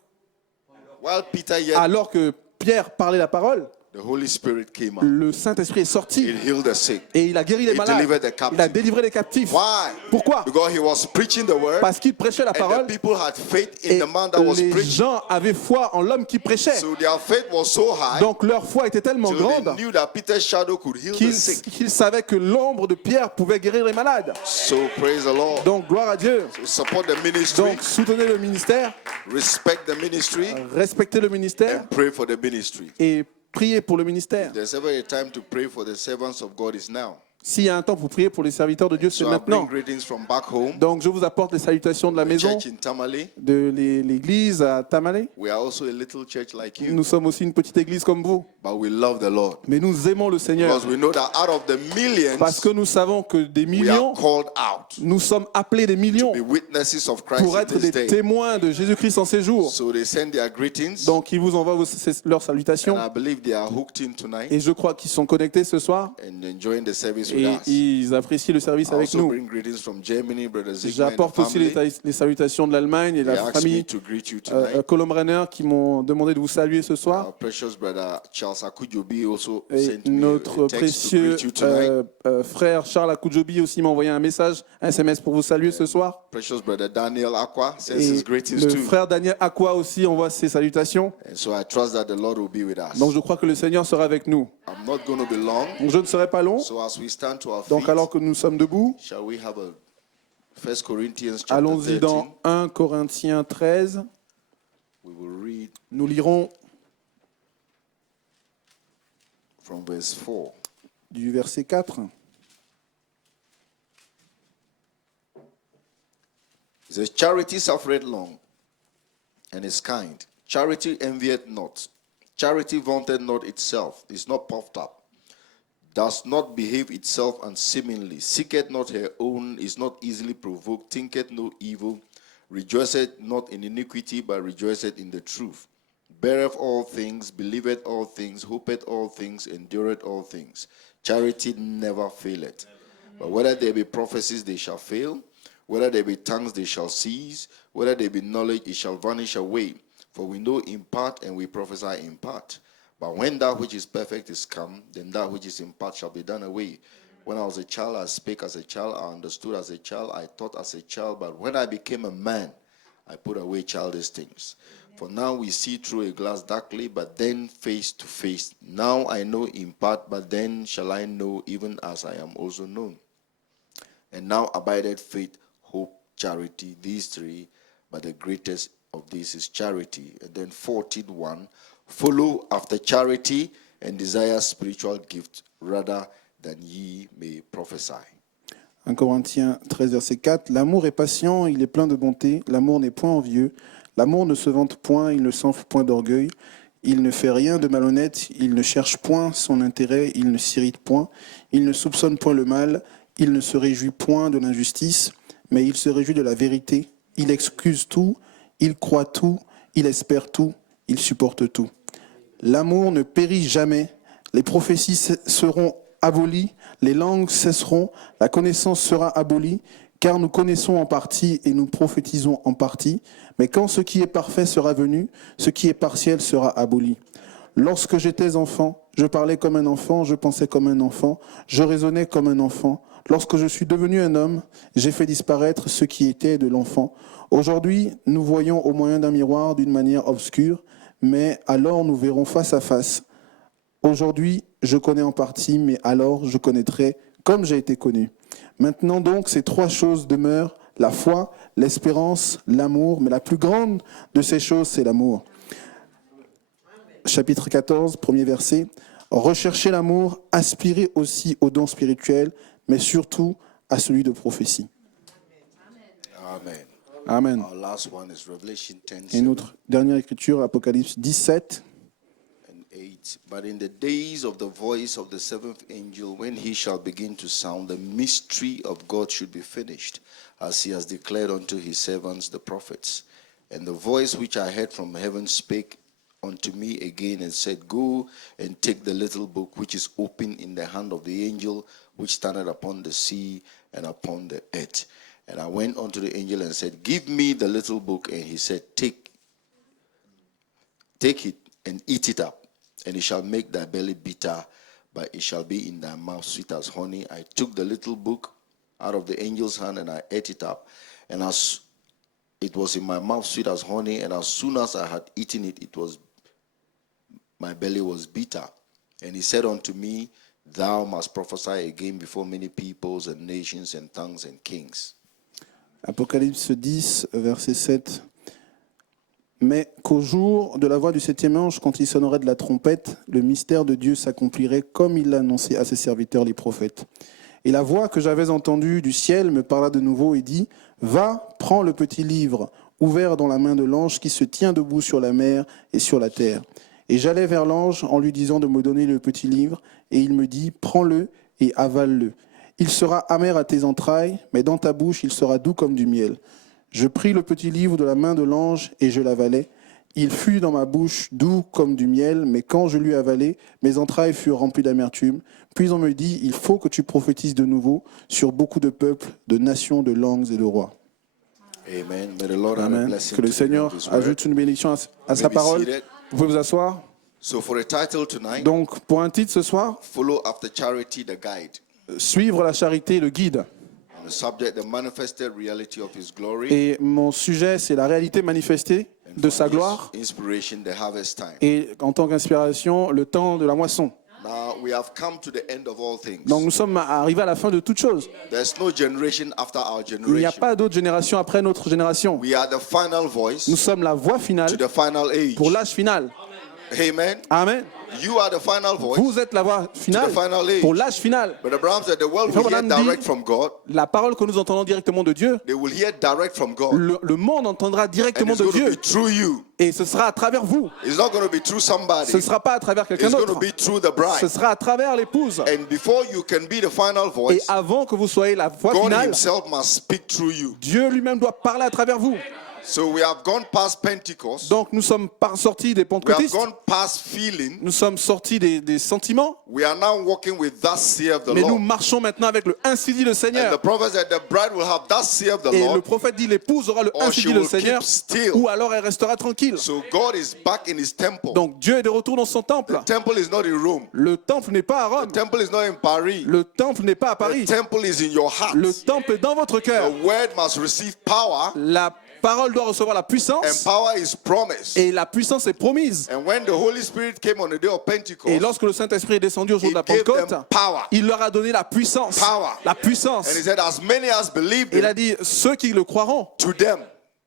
while Peter yet, alors que Pierre parlait la parole, the Holy Spirit came out. le Saint-Esprit est sorti It healed the sick. et il a guéri les He malades. delivered the captive. Il a délivré les captifs. Why? Pourquoi? Because he was preaching the word Parce qu'il prêchait la and parole the people had faith in et the man that was les preaching. gens avaient foi en l'homme qui prêchait. So their faith was so high Donc leur foi était tellement till grande they knew that Peter's shadow could heal the qu'ils sick. savaient que l'ombre de Pierre pouvait guérir les malades. So praise the Lord. Donc gloire à Dieu. So support the ministry, Donc soutenez le ministère, respect the ministry, respectez le ministère and pray for the ministry. et priez pour le ministère. There's ever a time to pray for the servants of God is now. S'il y a un temps pour prier pour les serviteurs de Dieu, c'est So I bring maintenant. greetings from back home, Donc je vous apporte les salutations de la the maison, church in Tamale. de l'église à Tamale. We are also a little church like you, Nous sommes aussi une petite église comme vous. but we love the Lord. Mais nous aimons le Seigneur Because we know that out of the parce millions, que nous savons que des we are millions, called out nous sommes appelés des millions to be witnesses of Christ pour in être this des day. témoins de Jésus-Christ en ces jours. So they send their greetings, Donc ils vous envoient leurs and salutations I believe they are hooked in tonight et je crois qu'ils sont connectés ce soir and enjoying the service with et us. ils apprécient le service I avec also nous. bring greetings from Germany, Brother Zygmunt and the J'apporte aussi family. les salutations de l'Allemagne et de They la asked me famille to greet you tonight. Colomb-Renner qui m'ont demandé de vous saluer ce soir. Our precious brother Charles Akujobi also Et sent me notre a text to précieux greet you tonight. frère Charles Akoujobi aussi m'a envoyé un message, un SMS pour vous saluer ce soir. Precious brother Daniel Aqua sends Et his greetings le too. frère Daniel Aqua aussi envoie ses salutations. And so I trust that the Lord will be with us. Donc je crois que le Seigneur sera avec nous. I'm not going to be long. Donc, je ne serai pas long. So as we stand to our Donc feet, alors que nous sommes debout, shall we have a 1 Corinthians chapter allons-y 13? dans 1 Corinthiens 13. We will read Nous lirons from verse 4. du verset 4. It says, Charity suffereth long, and is kind. Charity envieth not. Charity vaunteth not itself, is not puffed up, does not behave itself unseemly, seeketh not her own, is not easily provoked, thinketh no evil, rejoiceth not in iniquity, but rejoiceth in the truth. Beareth all things, believeth all things, hopeth all things, endureth all things. Charity never faileth. But whether there be prophecies, they shall fail. Whether there be tongues, they shall cease. Whether there be knowledge, it shall vanish away. For we know in part, and we prophesy in part. But when that which is perfect is come, then that which is in part shall be done away. When I was a child, I spake as a child, I understood as a child, I thought as a child. But when I became a man, I put away childish things. For now we see through a glass darkly, but then face to face. Now I know in part, but then shall I know even as I am also known. And now abideth faith, hope, charity, these three, but the greatest of these is charity. And then 14:1, follow after charity and desire spiritual gifts rather than ye may prophesy. 1 Corinthiens 13, verset 4. L'amour est patient, il est plein de bonté. L'amour n'est point envieux. L'amour ne se vante point, il ne s'enfle point d'orgueil. Il ne fait rien de malhonnête, il ne cherche point son intérêt, il ne s'irrite point, il ne soupçonne point le mal, il ne se réjouit point de l'injustice, mais il se réjouit de la vérité. Il excuse tout, il croit tout, il espère tout, il supporte tout. L'amour ne périt jamais, les prophéties seront abolies, les langues cesseront, la connaissance sera abolie, car nous connaissons en partie et nous prophétisons en partie. Mais quand ce qui est parfait sera venu, ce qui est partiel sera aboli. Lorsque j'étais enfant, je parlais comme un enfant, je pensais comme un enfant, je raisonnais comme un enfant. Lorsque je suis devenu un homme, j'ai fait disparaître ce qui était de l'enfant. Aujourd'hui, nous voyons au moyen d'un miroir d'une manière obscure, mais alors nous verrons face à face. Aujourd'hui, je connais en partie, mais alors je connaîtrai comme j'ai été connu. Maintenant donc, ces trois choses demeurent, la foi, l'espérance, l'amour. Mais la plus grande de ces choses, c'est l'amour. Chapitre 14, premier verset. Recherchez l'amour, aspirez aussi aux dons spirituels, mais surtout à celui de prophétie. Amen. Amen. Our last one is Revelation 10, Et notre dernière écriture, Apocalypse 17. and 8. But in the days of the voice of the seventh angel, when he shall begin to sound, the mystery of God should be finished, as he has declared unto his servants the prophets. And the voice which I heard from heaven spake unto me again and said, Go and take the little book which is open in the hand of the angel which standeth upon the sea and upon the earth. And I went unto the angel and said, Give me the little book. And he said, Take it and eat it up, and it shall make thy belly bitter, but it shall be in thy mouth sweet as honey. I took the little book out of the angel's hand, and I ate it up, and as it was in my mouth sweet as honey, and as soon as I had eaten it, my belly was bitter. And he said unto me, Thou must prophesy again before many peoples and nations and tongues and kings. Apocalypse 10, verset 7. Mais qu'au jour de la voix du septième ange, quand il sonnerait de la trompette, le mystère de Dieu s'accomplirait comme il l'a annoncé à ses serviteurs les prophètes. Et la voix que j'avais entendue du ciel me parla de nouveau et dit, « Va, prends le petit livre, ouvert dans la main de l'ange qui se tient debout sur la mer et sur la terre. » Et j'allai vers l'ange en lui disant de me donner le petit livre, et il me dit, « Prends-le et avale-le. Il sera amer à tes entrailles, mais dans ta bouche il sera doux comme du miel. » Je pris le petit livre de la main de l'ange et je l'avalai. Il fut dans ma bouche doux comme du miel, mais quand je l'eus avalé, mes entrailles furent remplies d'amertume. Puis on me dit, il faut que tu prophétises de nouveau sur beaucoup de peuples, de nations, de langues et de rois. Amen. May the Lord add a Amen. blessing Que le to the Seigneur reading of His ajoute word. une bénédiction à sa be parole. seated. Vous pouvez vous asseoir. So for a title tonight, Donc, pour un titre ce soir, Follow After Charity, the Guide. suivre la charité, le guide. And the subject, the manifested reality of His glory. Et mon sujet, c'est la réalité manifestée And de for sa his gloire. Inspiration, the harvest time. Et en tant qu'inspiration, le temps de la moisson. Now we have come to the end of all things. Donc nous sommes arrivés à la fin de toute chose. There's no generation after our Il n'y a generation. pas d'autre génération après notre génération. We are the final voice Nous sommes la voix finale to the final age. pour l'âge final. Amen. Amen. You are the final voice Vous êtes la voix finale to the final age. pour l'âge final. But Abraham said the world Frère will hear Branham direct dit- from God. La parole que nous entendons directement de Dieu, They will hear direct from God. le monde entendra And directement it's de going to Dieu. be through you. Et ce sera à travers vous. It's not going to be through somebody. Ce ne sera pas à travers quelqu'un It's going d'autre. to be through the bride. Ce sera à travers l'épouse. And before you can be the final Et voice, avant que vous soyez la voix God finale, Himself must speak through you. Dieu lui-même doit parler à travers vous. So we have gone past Pentecost. Donc nous sommes sortis des We have pentecôtistes. gone past feeling. Nous sommes sortis des sentiments. We are now walking with thus saith the Mais nous Lord. marchons maintenant avec le ainsi dit le And Seigneur. the prophet said the bride will have thus saith the Et le Lord. prophète dit l'épouse aura le Or ainsi she dit le will Seigneur, keep still. ou alors elle restera tranquille. So God is back in His temple. Donc Dieu est de retour dans son temple. The temple is not in Rome. Le temple n'est pas à Rome. The temple is not in Paris. Le temple n'est pas à The Paris. temple is in your heart. Le temple est dans votre cœur. The word must receive power, La parole doit recevoir la and puissance. power is promised. Et la puissance est promise. And when the Holy Spirit came on the day of Et Pentecost, lorsque le Saint-Esprit est descendu au jour He de la gave Pentecôte, them power. il leur a donné la puissance. Power. La And puissance. He said, as many as believed Il a Him, dit, ceux qui le croiront, to them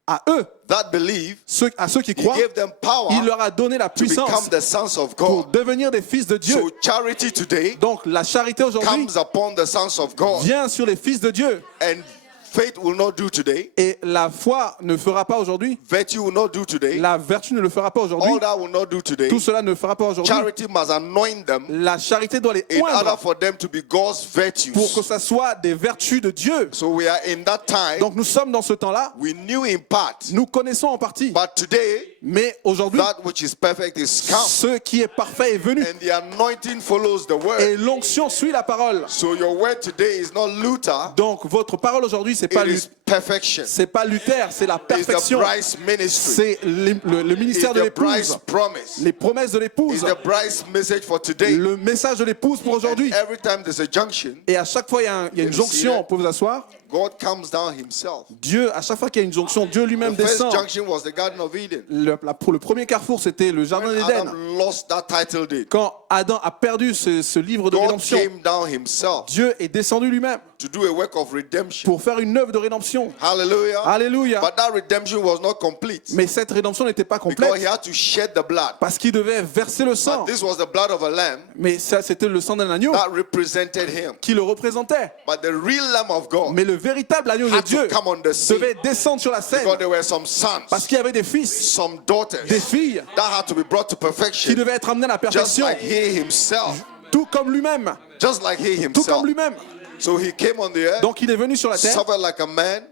à eux, that believe, à ceux qui He croient, gave them power il leur a donné la to become puissance the sons of pour God. devenir des fils de Dieu. So charity today Donc la charité aujourd'hui comes upon the sons of God. vient sur les fils de Dieu. And faith will not do today. Et la foi ne fera pas aujourd'hui. Virtue will not do today. La vertu ne le fera pas aujourd'hui. All that will not do today. Tout cela ne le fera pas aujourd'hui. Charity must anoint them La charité doit les in order oindre for them to be God's virtues. pour que ça soit des vertus de Dieu. So we are in that time. Donc nous sommes dans ce temps-là. We knew in part. Nous connaissons en partie. But today, Mais aujourd'hui, that which is perfect is come. ce qui est parfait est venu. And the anointing follows the word. Et l'onction suit la parole. So your word today is not Luther. Donc votre parole aujourd'hui, c'est It pas is perfection. c'est pas Luther, c'est la It's the perfection. bride's ministry. C'est le It's ministère de the bride's l'épouse. promise. Les promesses de It's l'épouse. the bride's message for today. Le message de l'épouse pour aujourd'hui. And every time there's a junction, Et à chaque fois, il y a une jonction. Vous pouvez vous asseoir. God comes down Himself. Dieu, à chaque fois qu'il y a une jonction, Dieu lui-même The first descend. junction was the Garden of Eden. Pour le premier carrefour, c'était le jardin When d'Éden. Adam lost that title deed, Quand Adam a perdu ce livre de God rédemption, came down himself Dieu est descendu lui-même to do a work of redemption. pour faire une œuvre de rédemption. Hallelujah. Alléluia. But that redemption was not complete Mais cette rédemption n'était pas because he complète had to shed the blood. parce qu'il devait verser le sang. But this was the blood of a lamb Mais ça, c'était le sang d'un agneau that represented him. qui le représentait. But the real lamb of God Mais le véritable agneau de had Dieu to come on the scene devait descendre sur la scène because there were some sons, parce qu'il y avait des fils, some daughters des filles that had to be brought to qui perfection, devaient être amenés à la just perfection, like he himself. tout comme lui-même. Just like he Tout himself. comme lui-même. So he came on the earth, Donc il est venu sur la terre suffered like a man,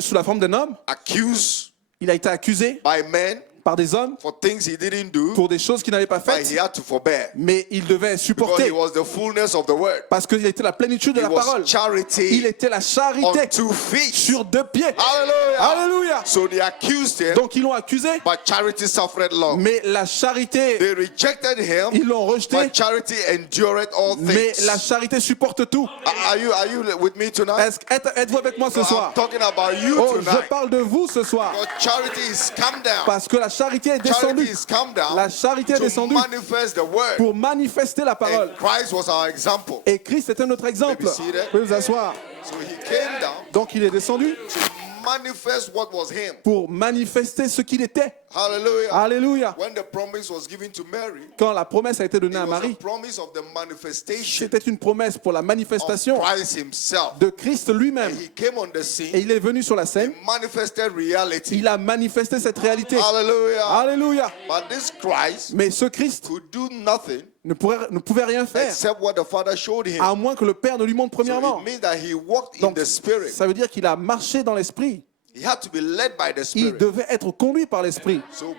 sous la forme d'un homme. accused Il a été accusé by men par des hommes for things he didn't do, pour des choses qu'il n'avait pas but he faites. had to forbear Mais il devait because he supporter was the fullness of the word. parce qu'il était la plénitude de He la was parole. Il charity était la on charité 2 feet. sur 2 pieds. Hallelujah. Alléluia. So they accused him, Donc ils l'ont accusé, but charity suffered long. mais la charité, They rejected him, ils l'ont rejeté, but charity endured all mais things. la charité supporte tout. Are you with me tonight? Êtes-vous avec moi ce I'm soir? talking about you Oh, je tonight. parle de vous ce soir. Your charity is come down. Parce que la charité est Charity descendue is come down La charité est to descendue manifest the word. pour manifester la parole. And Christ was our example. Et Christ était notre exemple. Maybe seated. Vous pouvez vous asseoir. So he came down Donc il est descendu to manifest what was him. pour manifester ce qu'il était. Hallelujah. Alléluia. When the promise was given to Mary, Quand la promesse a été donnée it à was a Marie, promise of the manifestation c'était une promesse pour la of manifestation Christ himself. de Christ lui-même. And he came on the Et scene, il est venu sur la scène. manifested reality. Il a manifesté cette réalité. Hallelujah. Alléluia. But this Christ Mais ce Christ could do nothing ne pouvait rien faire except what the Father showed him. à moins que le Père ne lui montre So premièrement. it means that he walked in Donc the Spirit. ça veut dire qu'il a marché dans l'esprit. He had to be led by the Il Spirit. devait être conduit par l'esprit. So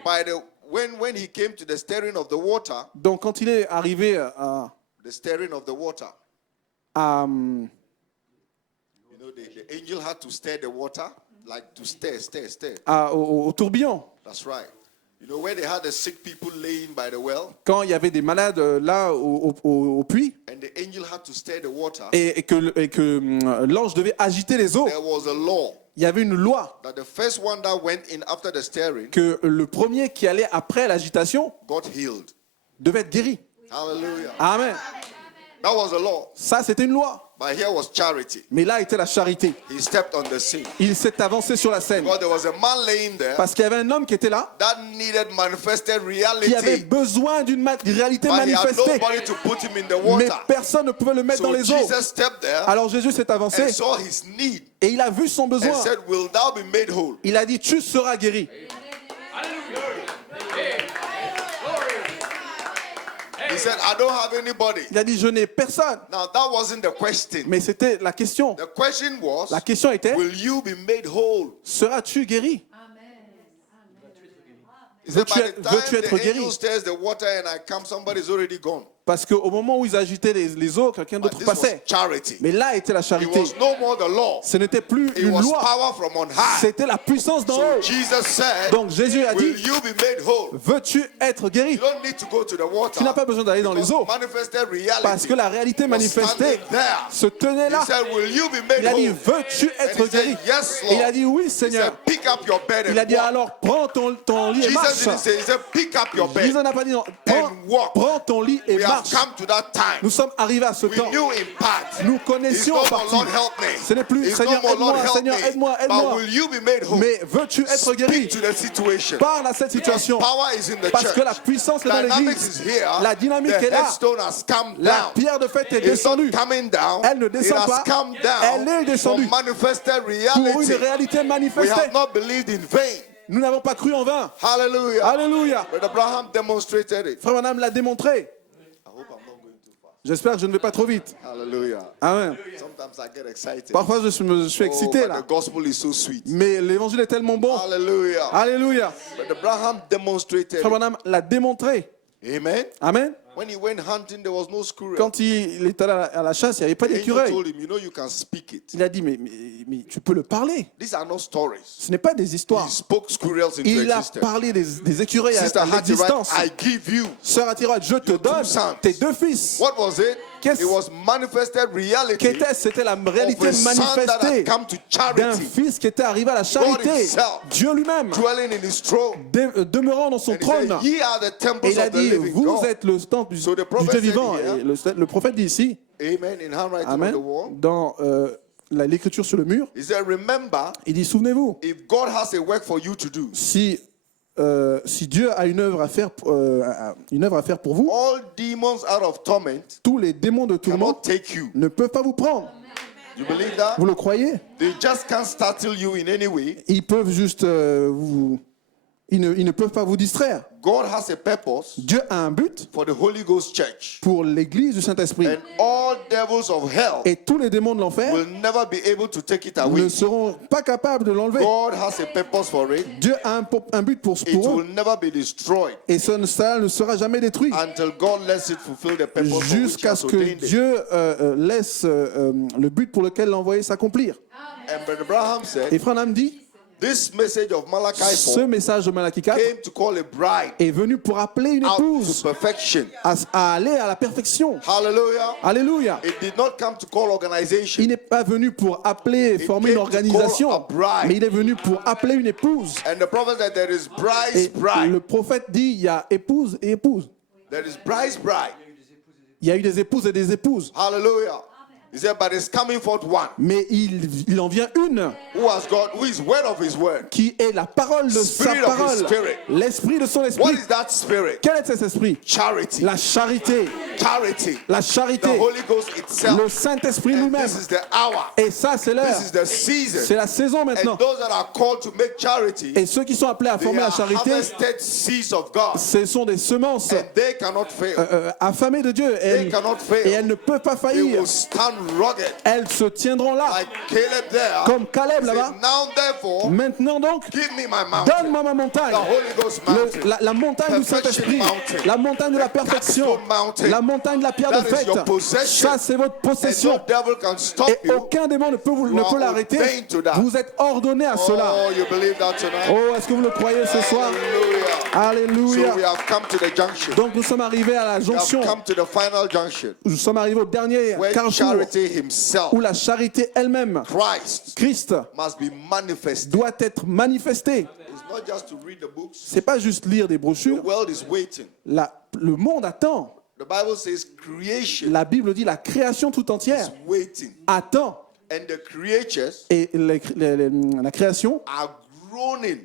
when he came to the stirring of the water, Donc quand il est arrivé à, the stirring of the water, à, you know, the angel had to stir the water, like to stir. au tourbillon, That's right. You know, where they had the sick people laying by the well, quand il y avait des malades là au puits and the angel had to stir the water, et que l'ange devait agiter les eaux, there was a law il y avait une loi that the first one that went in after the stirring que le premier qui allait après l'agitation got healed. devait être guéri. Hallelujah. Amen. That was a law. Ça, c'était une loi. But here was charity. Mais là était la charité. He stepped on the scene. Il s'est avancé sur la scène Because there was a man laying there parce qu'il y avait un homme qui était là, that needed manifested qui avait reality. besoin d'une réalité But he had manifestée. nobody to put him in the Mais water. personne ne pouvait le mettre So dans les eaux. Jesus stepped there Alors Jésus s'est avancé and saw his need et il a vu son and besoin. said, "Will thou be made whole?" Il a dit, tu seras guéri. He said, "I don't have anybody." Il a dit, je n'ai personne. Now that wasn't the question. Mais c'était la question. The question was, La question était, "Will you be made whole?" seras-tu guéri? He said, Veux-tu "By the time être the guéri?" angel stirs the water and I come, somebody's already gone." Parce qu'au moment où ils agitaient les eaux, quelqu'un But d'autre this was passait. charity. Mais là était la It charité. was no more the law. Ce n'était plus It une was loi. power from on high. C'était la puissance d'en So haut. Jesus said, Donc Jésus a "Will dit, you be made whole?" veux-tu être guéri? You don't need to go to the water. Tu n'as pas besoin d'aller dans les Because eaux. manifested reality Parce que la réalité manifestée was standing there. se tenait là. He said, "Will you be made Il a dit, whole?" veux-tu And être he said, guéri? "Yes, Et il a Lord." dit, oui He Seigneur. said, "Pick up your bed Il a and dit, walk." alors prends ton lit et Jesus marche. didn't say, he said, "Pick up your bed." Jesus n'a pas dit non. And walk. Prends ton lit et We have marche. come to that time. Nous sommes arrivés à ce We temps. knew in part. Nous It's connaissions no en more, partie. Lord, help me. Ce n'est plus, It's Seigneur, no more, Lord, aide-moi, help Seigneur, me. aide-moi, But aide-moi. will you be made whole? Mais veux-tu être guéri? Speak to the situation. Parle à cette situation. Power is in the Parce que la church. puissance est dans Dynamics l'église. is here. La dynamique The est là. headstone has come La down. pierre de fête est It's not descendue coming down. Elle ne It descend has pas. come down Elle est descendue for manifested pour une reality. réalité We manifestée. have not believed in vain. Nous n'avons pas cru en vain. Hallelujah. Alléluia. But Abraham demonstrated it. Frère Branham l'a démontré. I hope I'm not going too fast. J'espère que je ne vais pas trop vite. Hallelujah. Amen. Sometimes I get excited. Parfois, je suis Oh, excité but là. the gospel is so sweet. Mais l'évangile est tellement bon. Hallelujah. Alléluia. But Abraham demonstrated Frère it. Branham l'a démontré. Amen. Amen. When he went hunting, there was no squirrel. Quand il est allé à la chasse, il n'y avait pas The angel d'écureuil. told him, "You know, you can speak it. Il a dit, mais tu peux le parler. These are not stories." Ce n'est pas des histoires. He spoke squirrels into Il a existence. parlé des écureuils Sister à Hattie, l'existence. I give you. Sœur Attiroite, je te donne sons. tes 2 fils. What was it? It was manifested reality qu'était-ce? C'était la réalité of a son that manifestée had come to d'un charity, fils qui était arrivé à la charité. himself. Dieu lui-même, dwelling in his throne. demeurant dans son And he trône. said, ye are the Et temples il a of the dit, living vous God. êtes le temple du, So the du prophet Dieu said vivant. here, Et le prophète dit ici, Amen, in handwriting on Amen, the wall. dans l'écriture sur le mur, He said, remember, il dit, souvenez-vous, if God has a work for you to do, si Dieu a une œuvre à faire pour vous, all demons out of torment tous les démons de tourment cannot take you. ne peuvent pas vous prendre. You believe that? Vous le croyez? They just can't startle you in any way. Ils peuvent juste ils ne peuvent pas vous distraire. God has a purpose Dieu a un but for the Holy Ghost Church. pour l'église du Saint-Esprit. And all devils of hell Et tous les démons de l'enfer will never be able to take it ne away. seront pas capables de l'enlever. God has a purpose for it. Dieu a un but pour It will eux. never be destroyed Et ça ne sera jamais détruit. until God lets it fulfill the purpose for which He Jusqu'à has ce que ordained it. Dieu laisse le but pour lequel l'a envoyé s'accomplir. And Brother Abraham Et said, Branham dit, this message of Malachi ce 4 message de Malachie 4 came to call a bride est venu pour appeler une out to épouse perfection. à aller à la perfection. Hallelujah. Alléluia. It did not come to call organization. Il n'est pas venu pour appeler, former une came to call a organisation, bride. mais il est venu pour appeler une épouse. And the prophet said there is bride's Et bride. le prophète dit, il y a épouse et épouse. There is bride's bride. Il y a eu des épouses et des épouses. Hallelujah. He said, but it's coming forth one Mais il en vient une who is word of his word. qui est la parole de sa Spirit of his parole. spirit. L'esprit de son What esprit. is that spirit? Quel est cet esprit? Charity. La charité. Charity. La The charité. Holy Ghost itself. Le Saint-Esprit And lui-même. this is the hour. Et ça, c'est l'heure. This is the season. C'est la saison maintenant. And those that are called to make charity, Et ceux qui sont appelés à they former la are charité, harvested seeds of God. ce sont des semences And they cannot fail. affamées de Dieu. They cannot fail. Et elles ne peuvent pas They faillir. will stand rugged. Elles se tiendront là, Like Caleb there. comme Caleb He said, là-bas. now therefore, Maintenant donc, give me my mountain. donne-moi ma montagne. The Holy Ghost mountain. La montagne du Saint-Esprit, Mountain. la montagne de la perfection, Capstone mountain. la montagne de la pierre de That is fête. your possession. Ça, c'est votre And possession. no devil can stop Et you. aucun démon ne peut, ne are peut l'arrêter. ordained to that. Vous êtes ordonné à cela. Oh, you believe that tonight? Oh, est-ce que vous le croyez ce soir? Hallelujah. Alléluia. So we have come to the junction. Donc nous sommes arrivés à la We have jonction. come to the final junction Nous sommes arrivés au dernier where carrefour charity himself, où la charité elle-même, Christ, Christ, must be manifested. doit être manifestée. It's not just to read the books. C'est pas juste lire des The brochures. world is waiting. Le monde attend. The Bible says creation La Bible dit la création tout entière is waiting. attend. And the creatures Et la création are groaning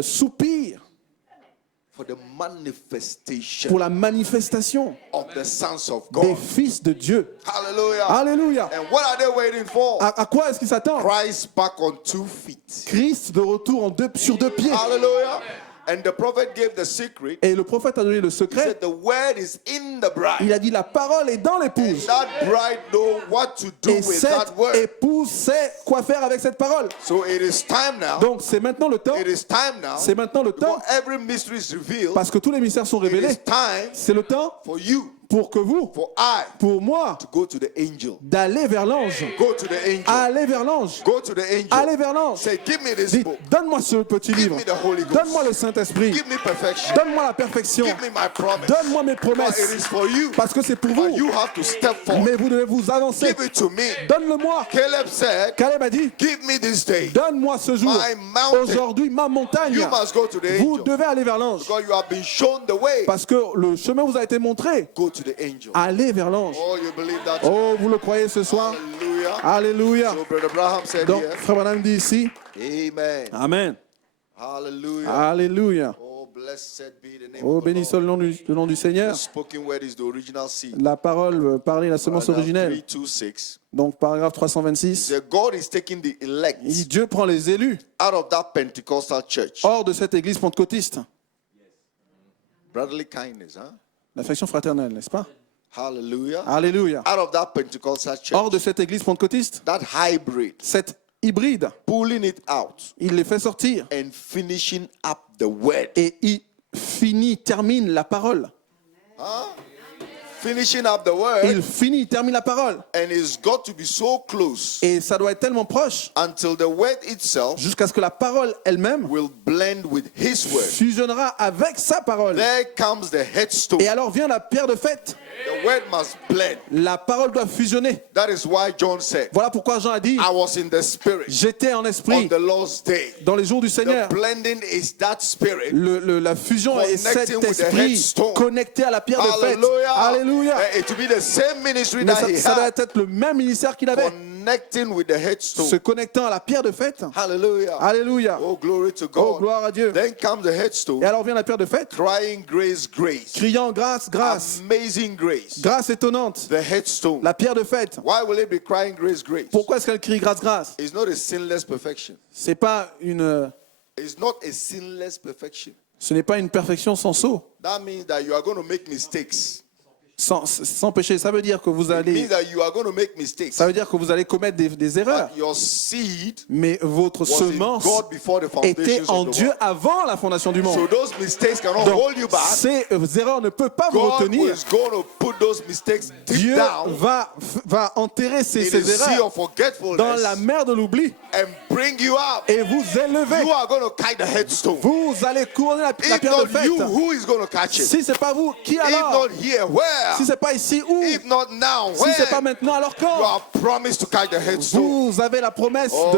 soupire for the manifestation pour la manifestation of the sons of des God. fils de Dieu. Hallelujah. Alléluia. And what are they waiting for? À quoi est-ce qu'ils s'attendent? Christ back on 2 feet. Christ de retour sur 2 pieds. Hallelujah. And the prophet gave the secret. Et le prophète a donné le He secret. said the word is in the bride. Il a dit la parole est dans And l'épouse. that bride know what to do Et with cette that word. épouse sait quoi faire avec cette parole. So it is time now. Donc c'est maintenant le temps. It is time now. C'est maintenant le temps. Before every mystery is revealed. Parce que tous les mystères sont It révélés. is time C'est le temps for you, pour que vous, for I, pour moi, to go to the angel. d'aller vers l'ange. Go to the angel. Aller vers l'ange. Go to the angel. Aller vers l'ange. Say, give me this Dites, book. donne-moi ce petit Give livre. me the Holy Ghost. Donne-moi le Saint-Esprit. Give me perfection. Donne-moi la perfection. Give me my promise. Donne-moi mes But it promesses. is for you. Parce que c'est pour But vous. you have to step forward. Mais vous devez vous avancer. Give it to me. Donne-le-moi. Caleb said, Caleb a dit, give me this day. donne-moi ce jour. My mountain. Aujourd'hui, ma montagne. You must go to the Vous angel. devez aller vers l'ange. Because you have been shown the way. Parce que le chemin vous a été montré. Go to the angel. Allez vers l'ange. Oh, you believe that? Oh, vous le croyez ce soir? Hallelujah. Alléluia. So Brother Abraham said Donc, here, Frère Branham dit ici, Amen. Amen. Hallelujah. Alléluia. Oh, blessed be the name Oh, of the béni Lord. soit le nom du The Seigneur. spoken word is the original seed. La parole parlée, la semence originelle. 3:26. Donc, paragraphe He 326. said, God is taking the elect Il dit, Dieu prend les élus out of that Pentecostal church. hors de cette église pentecôtiste. Brotherly kindness, huh? L'affection fraternelle, n'est-ce pas? Hallelujah. Alléluia. Out of that Pentecostal Hors church. de cette église pentecôtiste, That hybrid. cette hybride, Pulling it out il les fait sortir. and finishing up the word. Et il termine la parole. finishing up the word, il finit, il termine la parole. and it's got to be so close Et ça doit être tellement proche until the word itself jusqu'à ce que la parole elle-même will blend with his word. fusionnera avec sa parole. There comes the headstone. Et alors vient la pierre de fête. The word must blend. La parole doit fusionner. That is why John said, Voilà pourquoi Jean a dit, I was in the spirit j'étais en on esprit the Lord's day. dans les jours du The Seigneur. blending is that spirit. La fusion est cet Connecting with the esprit headstone. connecté à la pierre de fête. Hallelujah. Alléluia. It will be the same ministry Mais that he ça doit had. être le même ministère qu'il avait, Connecting with the headstone. se connectant à la pierre de fête. Hallelujah. Alléluia. Oh, glory to Oh, God. gloire à Dieu. Then comes the headstone, Et alors vient la pierre de fête, crying grace, grace. criant grâce, grâce, Amazing grace. grâce étonnante. The headstone. La pierre de fête. Why will it be crying grace, grace? Pourquoi est-ce qu'elle crie grâce, grâce? It's not a sinless perfection. C'est pas une, It's not a sinless perfection. ce n'est pas une perfection sans saut, That means that you are going to make mistakes. sans péché. Ça veut dire que vous It allez, means that you are going to make mistakes. ça veut dire que vous allez commettre des erreurs. But your seed Mais votre was in semence God before the était foundations en of the Dieu world. avant la fondation du monde. So those mistakes cannot Donc, hold you back. ces erreurs ne peuvent pas vous God retenir. is going to put those mistakes deep Dieu down va enterrer in ces the sea erreurs of forgetfulness dans la mer de l'oubli and bring you up. et vous élever. You are going to kite the headstone. Vous allez couronner la If pierre de not you, fête. who is going to catch it? Si c'est pas vous, qui If alors? not here, where? Si c'est pas ici, où? If not now, Si c'est pas when? maintenant, alors You quand? are promised to catch the headstone. Vous avez la promesse Oh,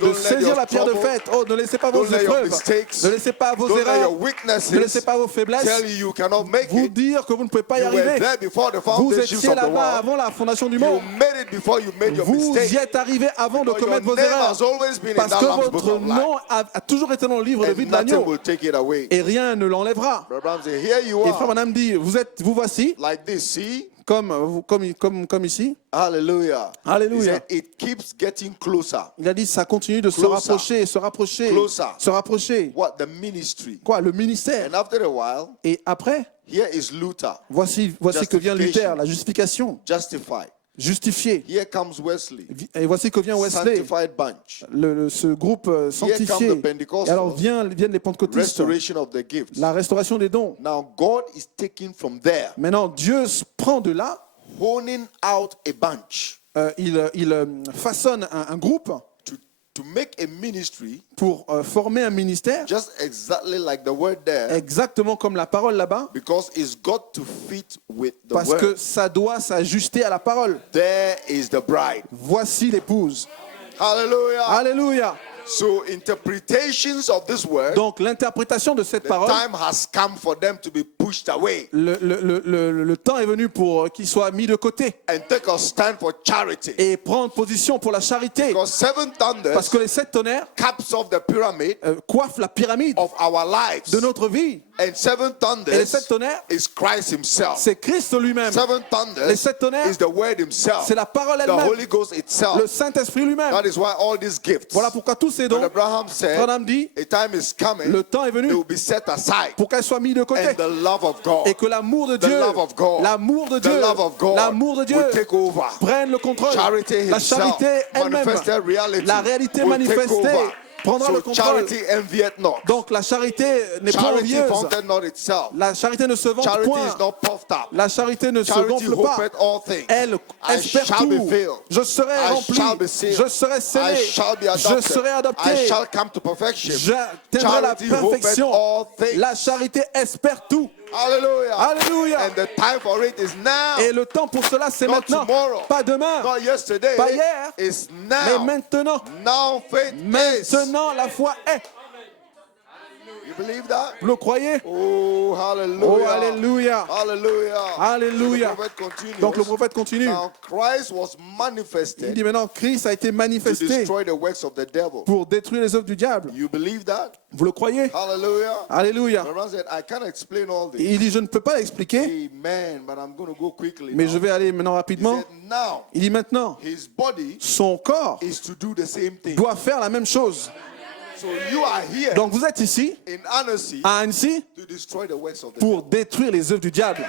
de don't let saisir your la pierre de trouble, fête. Oh, ne laissez pas vos don't let your épreuves. mistakes, Ne laissez pas vos don't let your erreurs. weaknesses Ne laissez pas vos faiblesses tell you you cannot make vous it. dire que vous ne pouvez pas y You were arriver. there before the Vous foundations étiez of the là-bas world. avant la fondation du You monde. made it before you made your Vous mistake. y êtes arrivé avant de But your commettre vos name erreurs. has always been in Parce that que Lamb's book votre of life. nom a toujours été dans le livre de vie And de nothing l'agneau. will take it away. Et rien ne l'enlèvera. Brother Abraham said, here you Et frère are, Branham dit, vous voici, like this, see? comme ici. Hallelujah. Hallelujah. He said, it keeps getting closer. Il a dit, ça continue de se Closer. rapprocher, se rapprocher, Closer. se rapprocher. What? The ministry. Quoi, le ministère. And after a while, Et après, here is Luther, voici que vient Luther, Justification. la justification, justified. justifié. Here comes Wesley, Et voici que vient Wesley, sanctified bunch. ce groupe sanctifié. come the Pentecostals. Et alors viennent les pentecôtistes, Restoration of the gifts. la restauration des dons. Now God is taking from there, Maintenant, Dieu prend de là, honing out a bunch il façonne un groupe to make a ministry pour former un ministère, just exactly like the word there, exactement comme la parole là-bas, because it's got to fit with the parce word. que ça doit s'ajuster à la parole. There is the bride. Voici l'épouse. Hallelujah. Alléluia. So interpretations of this word, Donc l'interprétation de cette the parole, time has come for them to be pushed away le temps est venu pour qu'il soit mis de côté and take a stand for charity. et prendre position pour la charité. Because seven thunders Parce que les 7 tonnerres caps off the pyramid coiffent la pyramide of our lives. de notre vie. And seven Et les thunders 7 tonnerres, is Christ himself. c'est Christ lui-même. Seven Les thunders 7 tonnerres, is the word himself. c'est la parole The elle-même, Holy Ghost itself. le Saint-Esprit lui-même. That is why all these gifts. Voilà pourquoi tous ces But dons, Abraham said, Branham dit, a time is coming, le temps est they venu will be set aside. pour qu'elles soient mises de côté. And the love of God, Et que l'amour de the Dieu, love of God, l'amour de the Dieu, love of God l'amour de Dieu will take over. prenne le contrôle. Charity La himself, charité elle-même, manifested reality, la réalité will take manifestée, over. prendra So le contrôle. charity envieth not. Donc la charité n'est pas Charity envieuse. vaunted not itself. La charité ne se vante Charity point. is not puffed up. La charité ne se Charity gonfle pas. hopeth all things. Elle I espère shall be tout. filled. Je serai I rempli. shall be sealed. Je serai scellé. I shall be Je adopted. serai adopté. I shall come to perfection. J'atteindrai la Charity hopeth perfection. all things. La charité espère tout. Hallelujah. Alléluia. And the time for it is now. Et le temps pour cela, c'est Not maintenant. tomorrow. Pas demain. Not yesterday. Pas hier. It's Mais now. maintenant. Now faith is. Maintenant, la foi est. You believe that? Vous le croyez? Oh, hallelujah. Oh, alléluia. Hallelujah. Alléluia. So the prophet continues. Donc le prophète continue. Now Christ was Il manifested dit maintenant, Christ a été to manifesté destroy the works of the devil. pour détruire les œuvres du diable. You believe that? Vous le croyez? Hallelujah. Alléluia. The man said, I can't explain all Et this. il dit, je ne peux pas l'expliquer, Amen. But I'm going to go quickly. mais now. je vais aller maintenant He rapidement. said, now Il dit maintenant, his body son corps is to do the same thing. doit faire la même chose. So you are here Donc vous êtes ici, in Annecy à Annecy, to destroy the works of the pour détruire les œuvres du diable. devil.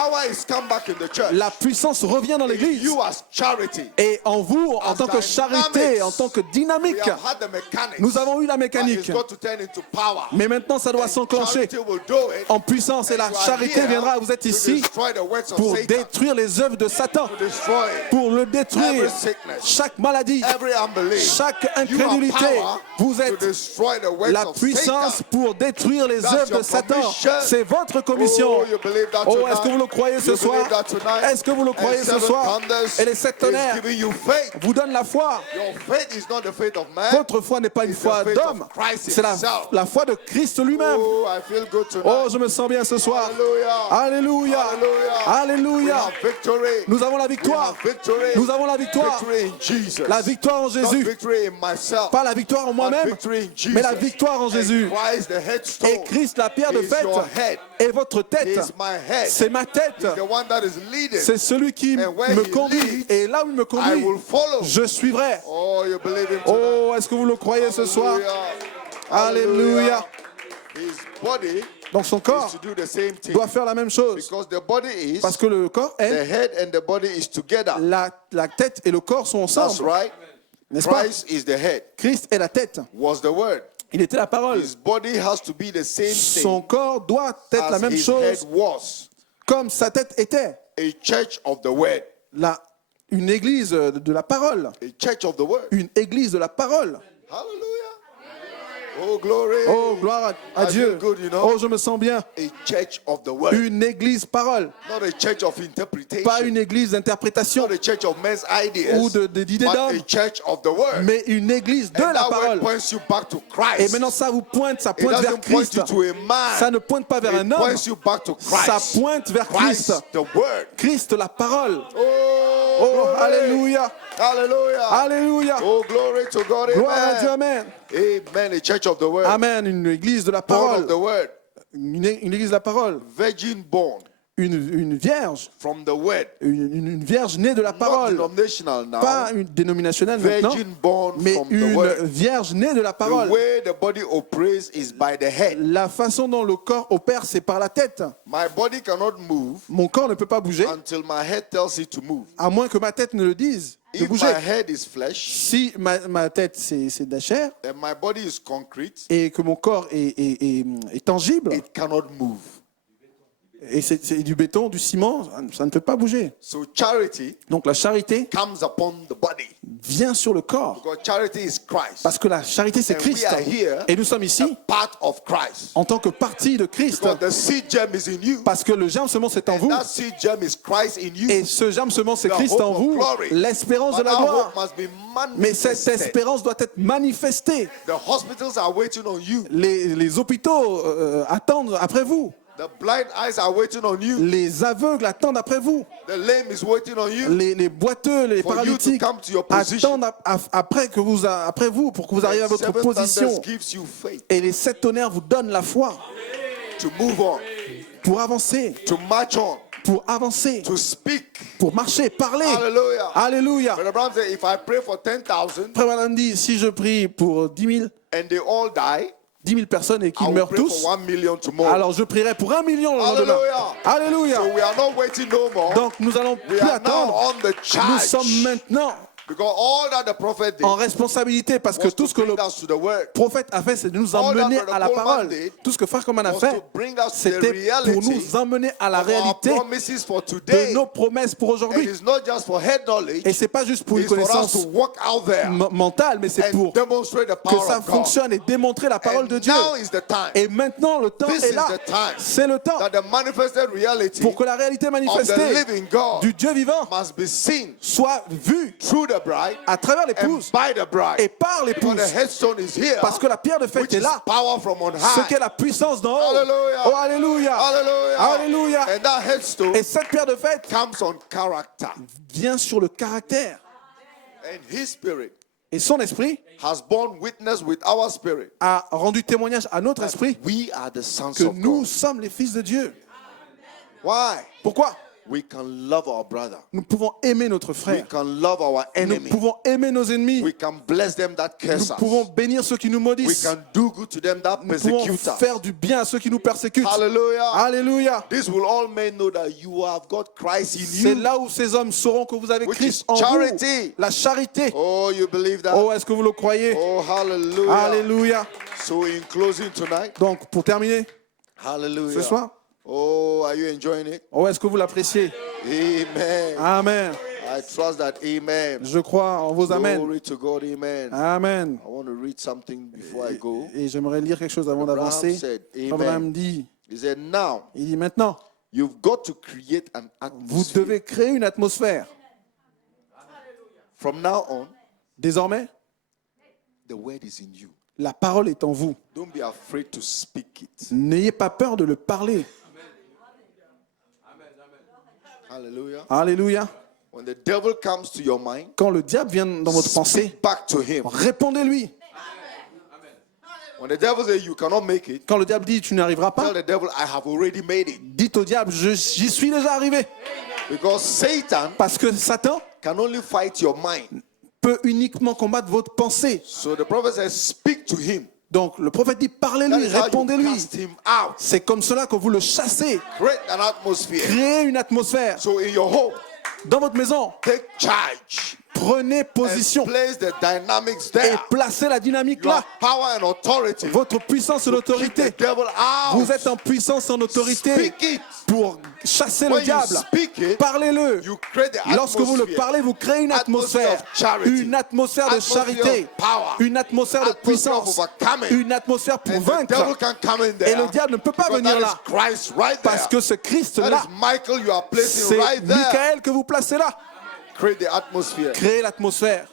power is come back in the church. La puissance revient dans In l'église. you as charity. Et en vous, en As tant que charité, dynamics. en tant que We dynamique, have had the mechanics. nous avons eu la But mécanique. it's got to turn into power. Mais maintenant, ça doit And s'enclencher charity will do it. en puissance. Et la And you are charité here viendra. Vous êtes to ici destroy the works of pour Satan. détruire les œuvres de Satan, To destroy it. pour le détruire. Every sickness. Chaque maladie, Every unbelief. chaque You have incrédulité. power Vous to êtes destroy the works la of puissance Satan. pour détruire les That's œuvres de your Satan. commission. C'est votre commission. Oh, you believe that Oh, tonight? est-ce que vous le croyez ce You soir? believe that tonight? Est-ce que vous le croyez And ce seven soir? thunders Et les sept is tonnerres giving you faith. vous donnent la foi. Your faith is not the faith of man. Votre foi n'est pas une It's foi the faith d'homme. of Christ C'est himself. la foi de Christ lui-même. Oh, I feel good tonight. Oh, je me sens bien ce soir. Hallelujah. Alléluia. Hallelujah. We Alléluia. have victory. Nous avons la We victoire. have victory. Nous avons la victoire. Victory in Jesus. La victoire en Not Jésus. victory in myself. Pas la victoire en But moi-même, victory in Jesus. mais la victoire en And Jésus. Christ, the headstone. Et Christ, la pierre de is fête, your head. est votre tête. Is my head. C'est ma tête. He's the one that is leading. C'est celui qui And where me he conduit. leads, Et là où il me I conduit, will follow. je suivrai. Oh, you believe him tonight? Oh, est-ce que vous le croyez ce soir? Alléluia. His body Donc son is corps to do the same thing. doit faire la même chose. Because the body is, Parce que le corps the est, head and the body is together. la tête et le corps sont That's ensemble. right. N'est-ce pas? Christ is the head. Christ est la tête. Was the word. Il était la parole. His body has to be the same Son thing corps doit être la as même his chose head was. comme sa tête était. A church of the word. Une église de la parole. A church of the word. Une église de la parole. Hallelujah. Oh, glory. Oh, gloire à I Dieu. feel good, you know. Oh, je me sens bien. A church of the word. Une église parole. Not a church of interpretation. Pas une église d'interprétation Not a church of men's ideas. ou d'idées but d'hommes, a church of the word. mais une église de And la that word parole. points you back to Christ. Et maintenant, ça vous pointe, ça It pointe vers doesn't point Christ. you to a man. Ça ne pointe pas vers It un homme. points you back to Christ. Ça pointe vers Christ. Christ, the word. Christ, la parole. Oh, Oh, glory. alléluia. Hallelujah. Alléluia. Oh, glory to God. Gloire à Dieu, Amen. amen. Amen. A church of the word. Amen. Une église de la Born of the parole. word. Une église de la parole. Virgin born Une vierge. from the word. Une vierge née de la Not parole. denominational now. Pas une dénominationnelle maintenant, Virgin born mais from the une word. vierge née de la The parole. way the body operates is by the head. La façon dont le corps opère, c'est par la tête. My body cannot move Mon corps ne peut pas bouger, until my head tells it to move. à moins que ma tête ne le dise de If bouger. my head is flesh Si ma tête, c'est de la chair, and my body is concrete, et que mon corps est tangible, it cannot move. et c'est du béton, du ciment, ça ne peut pas bouger. So charity Donc la charité comes upon the body. vient sur le corps, Because charity is Christ. parce que la charité, c'est And we Christ. are here Et nous sommes a ici part of Christ. en tant que partie de Christ, Because the seed germ is in you. parce que le germe semence est en vous, That seed germ is Christ in you. et ce germe semence c'est The Christ hope en of vous, glory. l'espérance de But la that gloire. hope must be Mais cette manifested. espérance doit être manifestée. The hospitals are waiting on you. Les hôpitaux attendent après vous. The blind eyes are waiting on you. Les aveugles attendent après vous. The lame is waiting on you. Les boiteux, les For you to paralytiques come to your position. attendent après vous pour que vous arriviez à votre Seven position. thunders gives you faith Et les sept tonnerres vous donnent la foi to move on, pour avancer, to march on, pour avancer, to speak. pour marcher, parler. Hallelujah. Alléluia. Brother Branham said, if I pray for 10,000 Frère Branham dit, si je prie pour 10 000 personnes et I qu'ils will meurent pray tous, for 1 million tomorrow. alors je prierai pour 1 million le lendemain. Hallelujah. Alléluia. So we are not waiting no more. Donc nous allons We plus are now attendre. on the Nous charge. sommes maintenant Because all that the prophet did en responsabilité parce que was tout to ce que le bring us to the word. prophète a fait, c'est de nous All that emmener Brother à la Coleman parole. did Tout ce que Frère Coleman a was fait, to bring us to the c'était reality pour nous emmener à la of our réalité promises for de today. nos promesses pour And aujourd'hui. it's not just for head knowledge. Et c'est pas juste pour une It's for us connaissance to walk out there mentale, mais c'est and pour demonstrate the que power ça of God. fonctionne et démontrer la parole de And Dieu. now is the time Et maintenant, le temps This est is là. the time C'est le temps that the manifested reality pour que la réalité of the manifestée living God du Dieu vivant must be seen soit vue through the bride à travers and l'épouse by the bride. et par Because l'épouse. the headstone is here, Parce que la pierre de fête which est is là. power from on Ce high. qu'est la puissance d'en haut. Hallelujah. Oh, alléluia. Hallelujah. Alléluia. And that headstone Et cette pierre de fête comes on character. vient sur le caractère. And his spirit Et son esprit has borne witness with our spirit. a rendu témoignage à notre esprit We are the sons que of nous God. sommes les fils de Dieu. Why? Pourquoi? We can love our brother. Nous pouvons aimer notre We frère. can love our Nous enemy. pouvons aimer nos ennemis. We can bless them that Nous curse pouvons us. bénir ceux qui nous We maudissent. can do good to them that Nous pouvons persecute us. faire du bien à ceux qui nous persécutent. Hallelujah. Alléluia. This will all men know that you have got Christ in C'est you. là où ces hommes sauront que vous avez Which Christ is en vous. charity. La charité. Oh, you believe that? Oh, est-ce que vous le croyez? Oh, hallelujah. Alléluia. So in closing tonight, Donc, pour terminer, hallelujah. ce soir, Oh, are you enjoying it? oh, est-ce que vous l'appréciez? Amen. Amen. I trust that. Amen. Je crois en vos amens. Glory to God. Amen. Amen. I want to read something before I go. Et j'aimerais lire quelque chose avant Abraham d'avancer. said, Abraham Amen. dit, He said, now il dit maintenant, you've got to create an vous atmosphere. devez créer une atmosphère. From now on, Désormais, the word is in you. la parole est en vous. Don't be afraid to speak it. N'ayez pas peur de le parler. Hallelujah. Alléluia. When the devil comes to your mind, Quand le diable vient dans votre pensée, speak back to him. répondez-lui. When the devil says you cannot make it, Quand le diable dit tu n'y arriveras tell pas, the devil I have already made it. dites au diable j'y suis déjà arrivé. Because Satan Parce que Satan can only fight your mind. peut uniquement combattre votre pensée. So the prophet says, speak to him. Donc le prophète dit That parlez-lui, is how you répondez-lui. cast him out. C'est comme cela que vous le chassez. Create an atmosphere. Créez une atmosphère. So in your home, Dans votre maison, take charge. prenez position And place the dynamics et there. placez la dynamique Your là. power and authority. Votre puissance et To keep the l'autorité. devil out. Vous êtes en puissance et en autorité Speak it. pour chasser le When you diable. speak it, Parlez-le. you create the Lorsque vous le atmosphere. parlez, vous créez une Atmosphere atmosphère. of charity. Une atmosphère de Atmosphere charité. of power. Une atmosphère de Atmosphere of puissance. overcoming. Une atmosphère pour And the devil vaincre. can come in there. Et le diable ne peut pas Because venir that là. is Christ right Parce there. que ce Christ That là, is Michael you are placing c'est right there. Michael que vous placez là. Create the atmosphere. Créez l'atmosphère.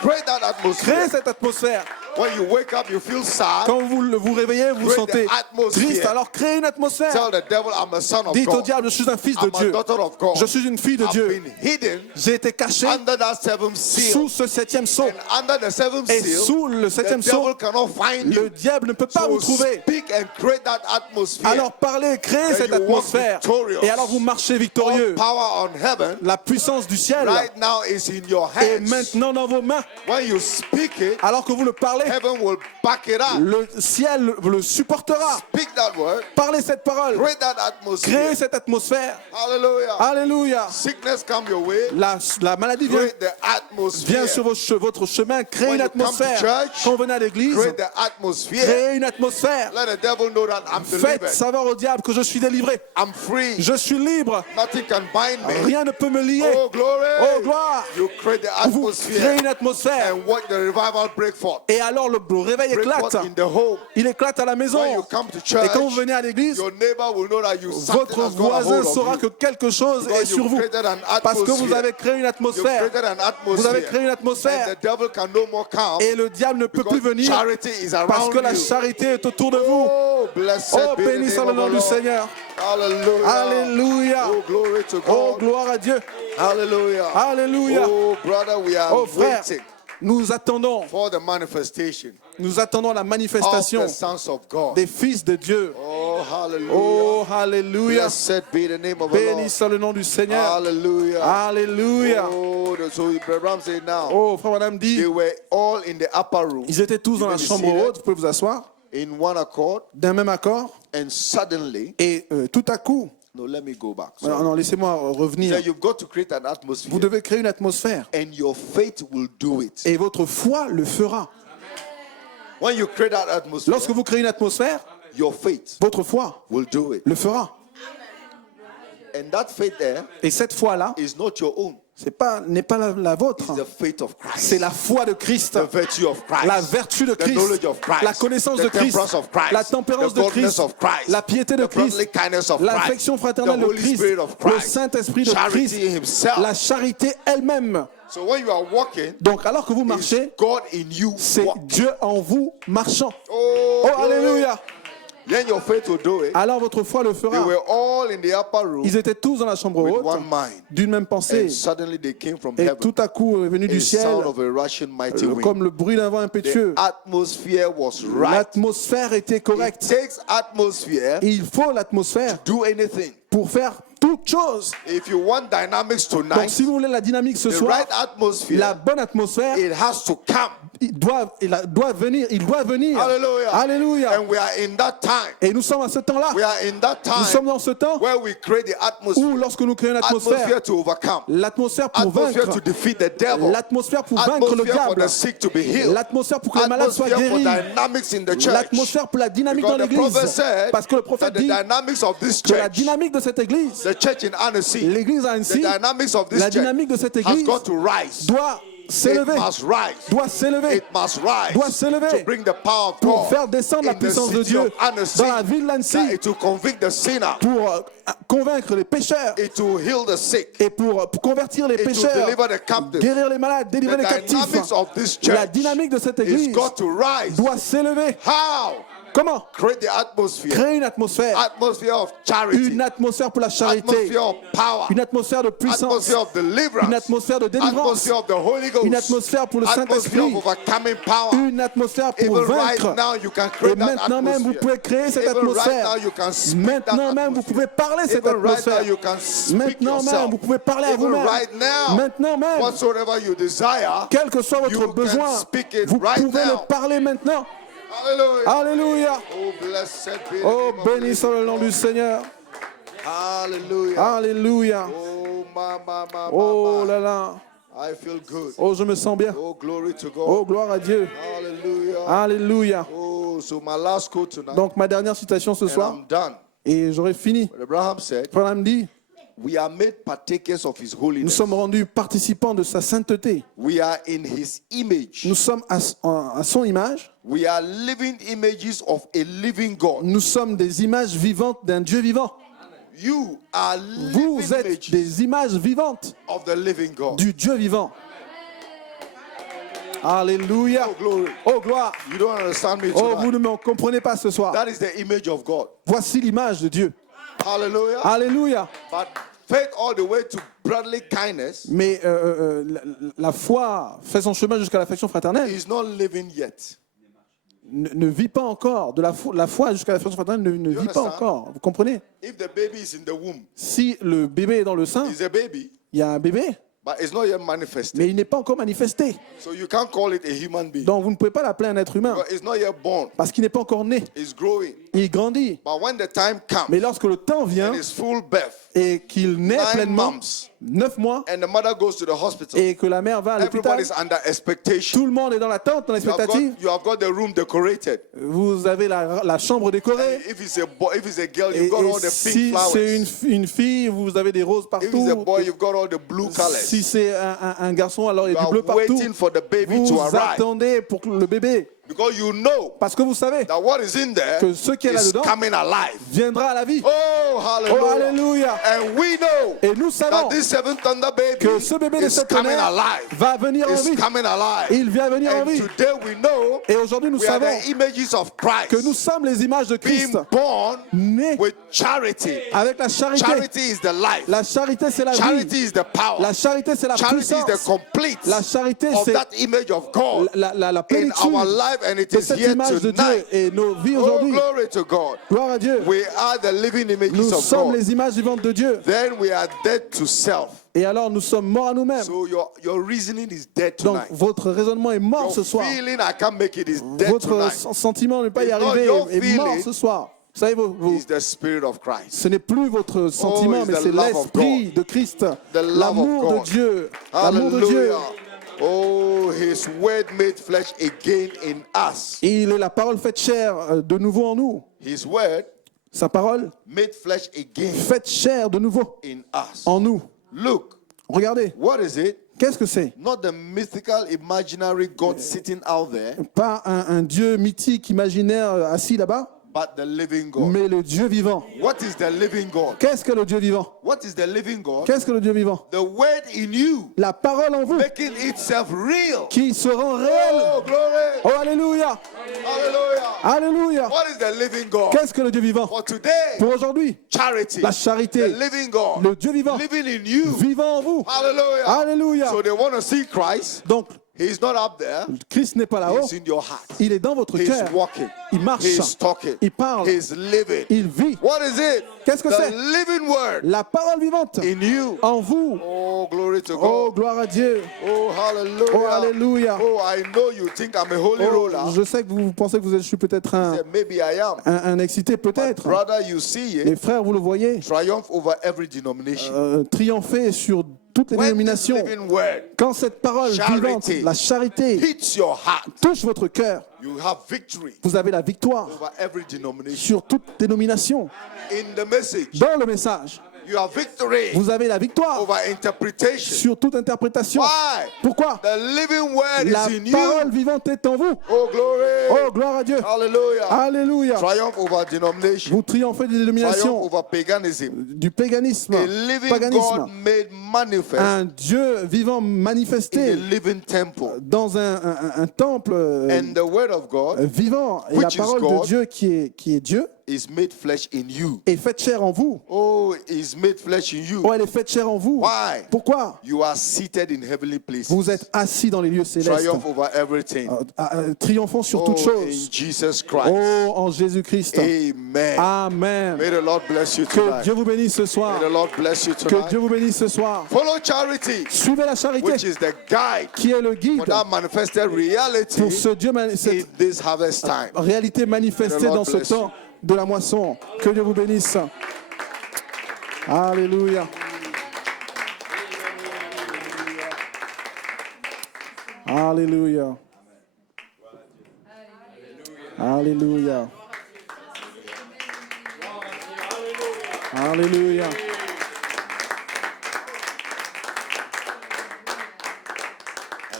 Create that atmosphere. Créez cette atmosphère. When you wake up, you feel sad. Quand vous réveillez, vous vous Create sentez the atmosphere. triste. Alors créez une atmosphère. Tell the devil I'm a son of Dites au God. diable, je suis un fils de I'm a Dieu. daughter of God. Je suis une fille de I've Dieu. been hidden J'ai été caché under that seventh seal. sous ce septième sceau. And under the seventh Et seal, sous le the septième devil sceau, cannot find le you. diable ne peut pas vous So trouver. speak and create that atmosphere. Alors parlez, créez Then cette you walk atmosphère. victorious. Et alors vous marchez All victorieux. power on heaven La puissance du ciel right now is in your est hands. maintenant dans vos mains. When you speak it, Alors que vous le parlez, heaven will back it up. le ciel le supportera. Speak that word. Parlez cette parole. Create that atmosphere. Créez cette atmosphère. Hallelujah. Alléluia. Sickness come your way. La maladie vient Create the atmosphere. sur votre chemin. Créez When une you come to atmosphère. church, Quand vous venez à l'église, Create the atmosphere. créez une atmosphère. Let the devil know that I'm Faites delivered. savoir au diable que je suis délivré. I'm free. Je suis libre. Nothing can bind me. Rien ne peut me lier. Oh, glory. Oh, gloire. You create the Vous créez atmosphere une atmosphère. and watch the revival break forth. Et alors le réveil Break forth éclate. in the home. Il éclate à la maison. When you come to Et church, quand vous venez à l'église, your neighbor will know that you votre something has got a voisin hold saura of que you. quelque chose Because est sur you vous. created an Parce que vous atmosphere. avez créé une You atmosphère. created an Vous avez atmosphere. créé une And atmosphère. the devil can no more come Et le diable ne peut plus because venir charity is parce around que la you. charité est autour de vous. Oh, blessed Oh, be the béni soit name le of nom the du Lord. Seigneur. Hallelujah. Alléluia. Oh, glory to Oh, God. gloire à Dieu. Hallelujah. Alléluia. Oh, brother, we are Oh, frère, waiting nous attendons for the manifestation la of manifestation the sons of God. des fils de Dieu. Oh, hallelujah. Oh, alléluia. Blessed be the name of the Béni Lord. soit le nom du Seigneur. Hallelujah. Alléluia. Oh, so Abraham said now, Oh, frère, madame they dit, were all in the upper room ils étaient tous dans la You may be chambre seated. haute, vous pouvez vous asseoir, in one accord, d'un même accord, and suddenly, et tout à coup, no, let me go back. non, non, laissez-moi revenir, So you've got to create an vous atmosphere, devez créer une atmosphère, and your faith will do it. et votre foi le fera. When you create that atmosphere, Lorsque vous créez une atmosphère, your faith votre foi will do it. le fera. And that faith there Et cette foi-là, is not your own. n'est pas la vôtre, It's the faith of Christ. c'est la foi de Christ. The virtue of Christ. La vertu de The knowledge Christ, of Christ. la connaissance The de Christ, temperance of Christ. la tempérance The de godliness Christ, of Christ. la piété de The brotherly Christ, kindness of Christ. l'affection fraternelle The de Holy Christ, Spirit of le Christ. Saint-Esprit de Charity Christ, himself. la charité elle-même. So when you are walking, Donc alors que vous it's marchez, God in you. c'est walk. Dieu en vous marchant. Oh, Oh, glory. alléluia. then your faith will do it. alors votre foi le They fera. were all in the upper room Ils étaient tous dans la chambre with haute, one mind. d'une même pensée. And suddenly they came from Et heaven. tout à coup est venu du A ciel, sound of a rushing mighty wind. comme le bruit d'un vent impétueux. The atmosphere was right. L'atmosphère était It correcte. takes atmosphere Et il faut l'atmosphère to do anything. pour faire toute chose. If you want dynamics Donc tonight, si vous voulez la dynamique ce the soir, right atmosphere, la bonne atmosphère, it has to come. il doit venir. Hallelujah. Alléluia. And we are in that time. Et nous sommes à ce temps-là. We are in that Nous sommes time dans ce temps where we create the où atmosphere. lorsque nous créons une Atmosphere atmosphère, to overcome. l'atmosphère pour Atmosphere to vaincre, defeat the devil. l'atmosphère pour vaincre le Atmosphere for diable, the sick to be healed. l'atmosphère pour que les malades soient Atmosphere for guéris, dynamics in the church. l'atmosphère pour la dynamique Because dans the prophet l'église. said Parce que le that prophète the dit dynamics of this que la church, dynamique de cette église, the church in Annecy, l'église à the Annecy, dynamics of this la church dynamique de cette has église got to rise. doit It s'élever, must rise. doit s'élever It must rise doit s'élever to bring the power of pour God faire descendre la in the puissance de city Dieu of Annecy, dans la ville d'Annecy, that it will convict the sinner, pour convaincre les pécheurs it will heal the sick, et pour convertir les it will pécheurs, deliver the captive. guérir les malades, délivrer The les captifs. dynamics of this La church dynamique de cette is église got to rise. doit s'élever. How? Comment? Create the atmosphere. Créer une atmosphère. Atmosphere of charity. Une atmosphère pour la charité. Atmosphere of power. Une atmosphère de puissance. Atmosphere of deliverance. Une atmosphère de délivrance. Atmosphere of the Holy Ghost. Une atmosphère pour le Atmosphere Saint-Esprit. of overcoming power. Une atmosphère pour Even vaincre. right now you can Et create that maintenant même, vous atmosphere. pouvez créer cette Even right atmosphère. now you can speak Maintenant that même, vous atmosphere. pouvez parler cette Even right now atmosphère. you can speak Maintenant même, yourself. vous pouvez parler à Even vous-même. right now, Maintenant même, whatsoever you desire, quel que soit you votre can besoin, speak it vous right pouvez now. le parler maintenant. Hallelujah. Alléluia. Oh, blessed be the Oh, name of béni soit le nom du Seigneur. Hallelujah. Alléluia. Oh, ma, Oh là là. I feel good. Oh, je me sens bien. Oh, glory to God. Oh, gloire à Dieu. Hallelujah. Alléluia. Oh, so my last quote tonight, Donc, ma dernière citation ce and soir, I'm done. et j'aurai fini. But Abraham said, Abraham dit, we are made partakers of his nous holiness. sommes rendus participants de sa sainteté. We are in his image. Nous sommes à son image. We are living images of a living God. Nous sommes des images vivantes d'un Dieu vivant. You are Vous living êtes images des images vivantes of the living God. du Dieu vivant. Alléluia. Oh, glory. Oh, gloire. You don't understand me Oh, vous tonight. ne me comprenez pas ce soir. That is the image of God. Voici l'image de Dieu. Hallelujah. Alléluia. But faith all the way to brotherly kindness Mais la foi fait son chemin jusqu'à l'affection fraternelle. is not living yet. Ne vit pas encore. La foi jusqu'à l'affection fraternelle ne vit pas understand? encore. Vous comprenez? If the baby is in the womb, Si le bébé est dans le sein, it's a baby, il y a un bébé, but it's not yet manifested. mais il n'est pas encore manifesté. So you can't call it a human being. Donc vous ne pouvez pas l'appeler un être humain But it's not yet born. parce qu'il n'est pas encore né. It's growing. Il grandit. But when the time comes Mais lorsque le temps vient and it's full birth, et qu'il naît 9 pleinement, months, 9 mois, and the mother goes to the hospital, et que la mère va à l'hôpital, everybody's under expectation. tout le monde est dans l'attente, dans l'expectative. You have got the room decorated. Vous avez la chambre décorée. If it's a boy, if it's a girl, Et, you've got et all the si pink flowers. c'est une fille, vous avez des roses If it's a partout. boy, you've got all the blue colors. Si c'est un garçon, alors il y a You du bleu are partout. waiting for the baby Vous to arrive. attendez pour le bébé. Because you know Parce que vous savez that what is in there que ce qui est is là-dedans coming alive. viendra à la vie. Oh, Oh, hallelujah. alléluia. And we know Et nous savons that this seventh thunder baby que ce bébé de is cette coming tonnerre alive. va venir en It's vie. coming alive. Il vient venir en And vie. today we know Et aujourd'hui, nous we are savons the images of Christ que nous sommes les images de Christ, being born nés with charity. avec la charité. Charity is the life. La charité, c'est la Charity vie. is the power. La charité, c'est la Charity is the puissance. complete La charité, of c'est that image of God la in plénitude our life, and it de is cette here image de Dieu tonight. et nos vies Oh, aujourd'hui. glory to God. Gloire à Dieu. We are the living images Nous of sommes God. les images vivantes de Dieu. Then we are dead to self. Et alors, nous sommes morts à nous-mêmes. So your reasoning is dead Donc, tonight. votre raisonnement est mort ce Your soir. feeling, I can't make it, is dead Votre tonight. sentiment de ne pas y It's not arriver your est mort feeling. ce soir. Vous savez, It's the Spirit of Christ. ce n'est plus votre sentiment, it's mais the c'est love of l'esprit God. de Christ. The love L'amour of de God. Dieu. L'amour de Dieu. Hallelujah. Oh, His word made flesh again in us. Il est la parole faite chair de nouveau en nous. His word Sa parole made flesh again faite chair de nouveau in us. en nous. Look, Regardez, what is it? qu'est-ce que c'est? Not the mythical, imaginary God sitting out there, Pas un Dieu mythique, imaginaire assis là-bas, but the living God. mais le Dieu vivant. What is the living God? Qu'est-ce que le Dieu vivant? What is the living God? Qu'est-ce que le Dieu vivant? The word in you, La parole en vous making itself real. qui se rend réelle. Oh, glory. Oh, alléluia. Hallelujah. Alléluia. What is the living God? Qu'est-ce que le Dieu vivant? For today, Pour aujourd'hui, charity. la The charité, living God. le Dieu vivant, Living in you. vivant en vous. Hallelujah. Alléluia. So they want to see Christ. Donc, He's not up there. Christ n'est pas là-haut, He's in your heart. il est dans votre He's cœur. walking. Il marche, He's talking. il parle, He's living. il vit. What is it? Qu'est-ce que The c'est? living word La parole vivante in you. en vous. Oh, glory to Oh, God. gloire à Dieu. Oh, hallelujah. Oh, alléluia. Oh, I know you think I'm a holy Oh, roller. je sais que vous pensez que je suis peut-être Say, maybe I am. un excité, peut-être. Brother, you see Les it. frères, vous le voyez, Triumph over every denomination. triompher sur toutes les When this dénominations. living word Quand cette parole vivante, Charity. la charité, hits your heart, touche votre cœur, you have victory vous avez la victoire over every denomination. sur toute dénomination. In the message, Dans le message, you have victory vous avez la victoire over interpretation. sur toute interprétation. Why? Pourquoi? The living word La is in parole you. vivante est en vous. Oh, glory. Oh, gloire à Dieu. Hallelujah. Alléluia. Triumph over denomination. Vous triomphez des Triumph dénominations, over paganism. du paganisme, A living paganisme. God made manifest Un Dieu vivant in a manifesté living temple. dans un temple And the word of God vivant. Et la which is parole de God, Dieu qui est Dieu is made flesh in you. est faite chair en vous. Oh, is made flesh in you. Oh, elle est faite chair en vous. Why? Pourquoi? You are seated in heavenly places. Vous êtes assis dans les lieux célestes. Triumph over everything. Triomphant sur Oh, toutes in choses. Jesus Christ. Oh, en Jésus-Christ. Amen. Amen. May the Lord bless you Que tonight. Dieu vous bénisse ce soir. May the Lord bless you Que tonight. Dieu vous bénisse ce soir. Follow charity, Suivez la charité which is the guide qui est le guide for that manifested reality pour ce Dieu, cette in this harvest time. réalité manifestée dans ce temps de la moisson. Que Dieu vous bénisse. Alléluia. Alléluia. Alléluia. Alléluia.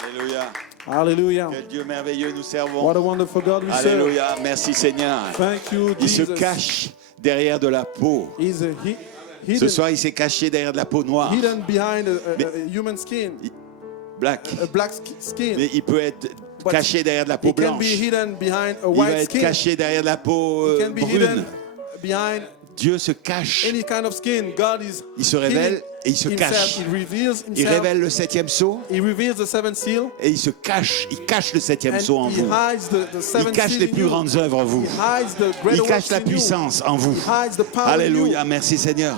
Alléluia. Alléluia. Quel Dieu merveilleux nous servons. What a wonderful God we serve. Alléluia. Merci Seigneur. Thank you, Il se Jesus. cache derrière de la peau. He's Ce hidden, soir, il s'est caché derrière de la peau noire. hidden behind a human skin, Black. a black skin. Mais il peut être But caché derrière de la peau He can be blanche. hidden behind a Il va white être skin. caché derrière de la peau He can be brune. hidden behind Dieu se cache. any kind of skin. God is Il se révèle hidden et il se himself. cache. He reveals Il himself. révèle le septième sceau He reveals the seventh seal. et il se cache. Il cache le septième And sceau en he vous. hides the Il seventh cache seal les in plus you. grandes œuvres en vous. He hides the Il greater cache works la in you. puissance en vous. He hides the power in Alléluia. you. Merci Seigneur.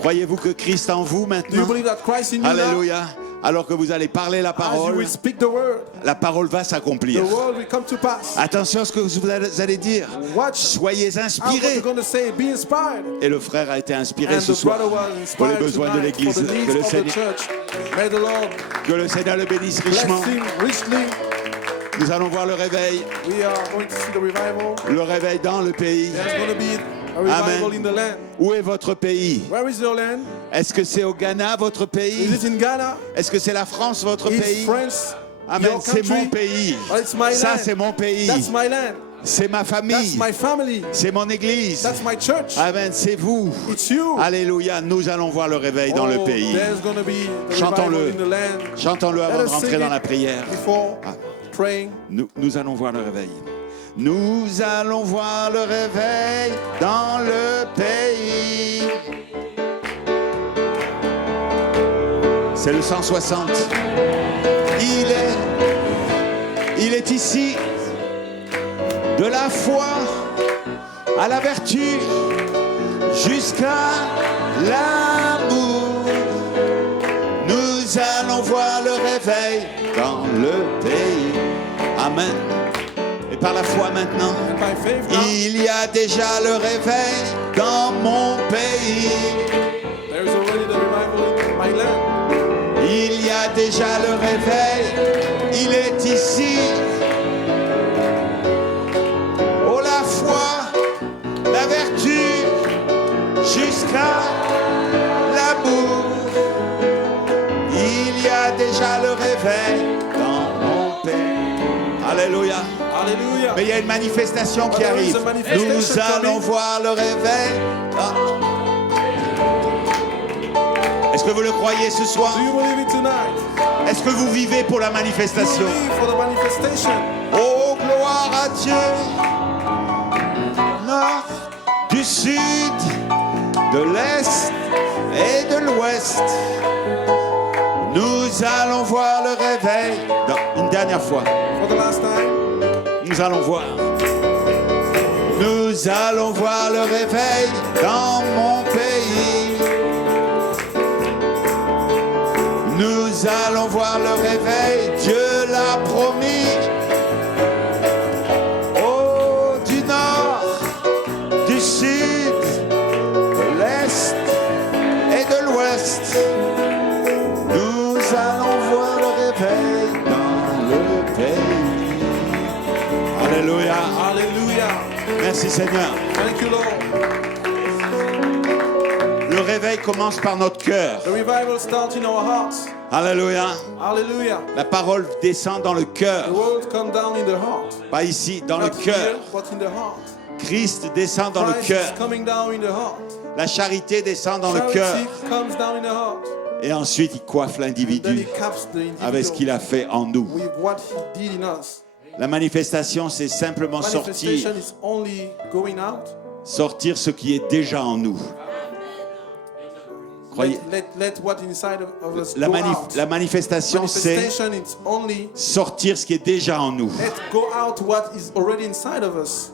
Croyez-vous que Christ en vous Do you maintenant? believe that Christ in you now? Alléluia. Alors que vous allez parler la As you parole, will speak the word, la parole va the s'accomplir. word will come to pass. Attention à ce que vous allez dire. Watch Soyez how what inspirés. you're going to say. Be inspired. Et le frère a été inspiré And ce the soir brother was pour les inspired besoins de tonight l'Église. for the needs Que le of the Seigneur, church. May the Lord que le Seigneur le bénisse richement. bless him richly. Nous allons voir le réveil. We are going to see the revival. Le réveil dans le pays. There's going to be a revival Amen. in the land. Où est votre pays? Where is your land? Est-ce que c'est au Ghana, votre Is pays? it in Ghana? Est-ce que c'est la France, votre Is pays? France Amen. your C'est country? mon pays. Oh, it's my Ça, land. c'est mon pays. That's my land. C'est ma That's famille. my family. C'est mon église. That's my church. Amen. C'est vous. It's you. Alléluia. Nous allons voir le réveil dans le Oh, pays. there's going to be the Chantons-le. revival in the land. Chantons-le avant Let de us rentrer sing dans it la prière. before praying. Nous allons voir le réveil. Nous allons voir le réveil dans le pays. C'est le 160. Il est ici. De la foi à la vertu jusqu'à l'amour. Nous allons voir le réveil dans le pays. Amen. Et par la foi maintenant, And by faith now, il y a déjà le réveil dans mon pays. there is already the revival in my land. Il y a déjà le réveil, il est ici. Oh la foi, la vertu, jusqu'à l'amour. Il y a déjà le réveil dans mon pays. Alléluia. Hallelujah. Mais il y a une manifestation qui But there is arrive. a manifestation Nous allons coming. voir le réveil. Ah. Est-ce que vous le croyez ce soir? Do you believe it tonight? Est-ce que vous vivez pour la Do you manifestation? believe for the manifestation? Oh, à Dieu. Nord, du sud, de l'est et de l'ouest. Nous allons voir le réveil. Non, une dernière fois. For the last time, Nous allons voir. Nous allons voir le réveil dans mon pays. Nous allons voir le réveil, Dieu l'a promis. Oh, du nord, du sud, de l'est et de l'ouest. Nous allons voir le réveil dans le pays. Alléluia. hallelujah. Merci Seigneur. Thank you, Lord. Le réveil commence par notre cœur. The revival starts in our hearts. Alléluia. Hallelujah. La parole descend dans le The cœur. word come down in the heart. Pas ici, dans le Not here, cœur. but in the heart. Christ descend dans le Christ cœur. is coming down in the heart. La charité descend dans le cœur. Charity comes down in the heart. Et ensuite, il coiffe And then l'individu he caps the avec ce qu'il individual a fait en nous. with what he did in us. La manifestation, c'est simplement Manifestation sortir, is only going out. sortir ce qui est déjà en nous. Croyez, Let what inside of us la, go out. la manifestation, c'est Manifestation is only sortir ce qui est déjà en nous. let go out what is already inside of us.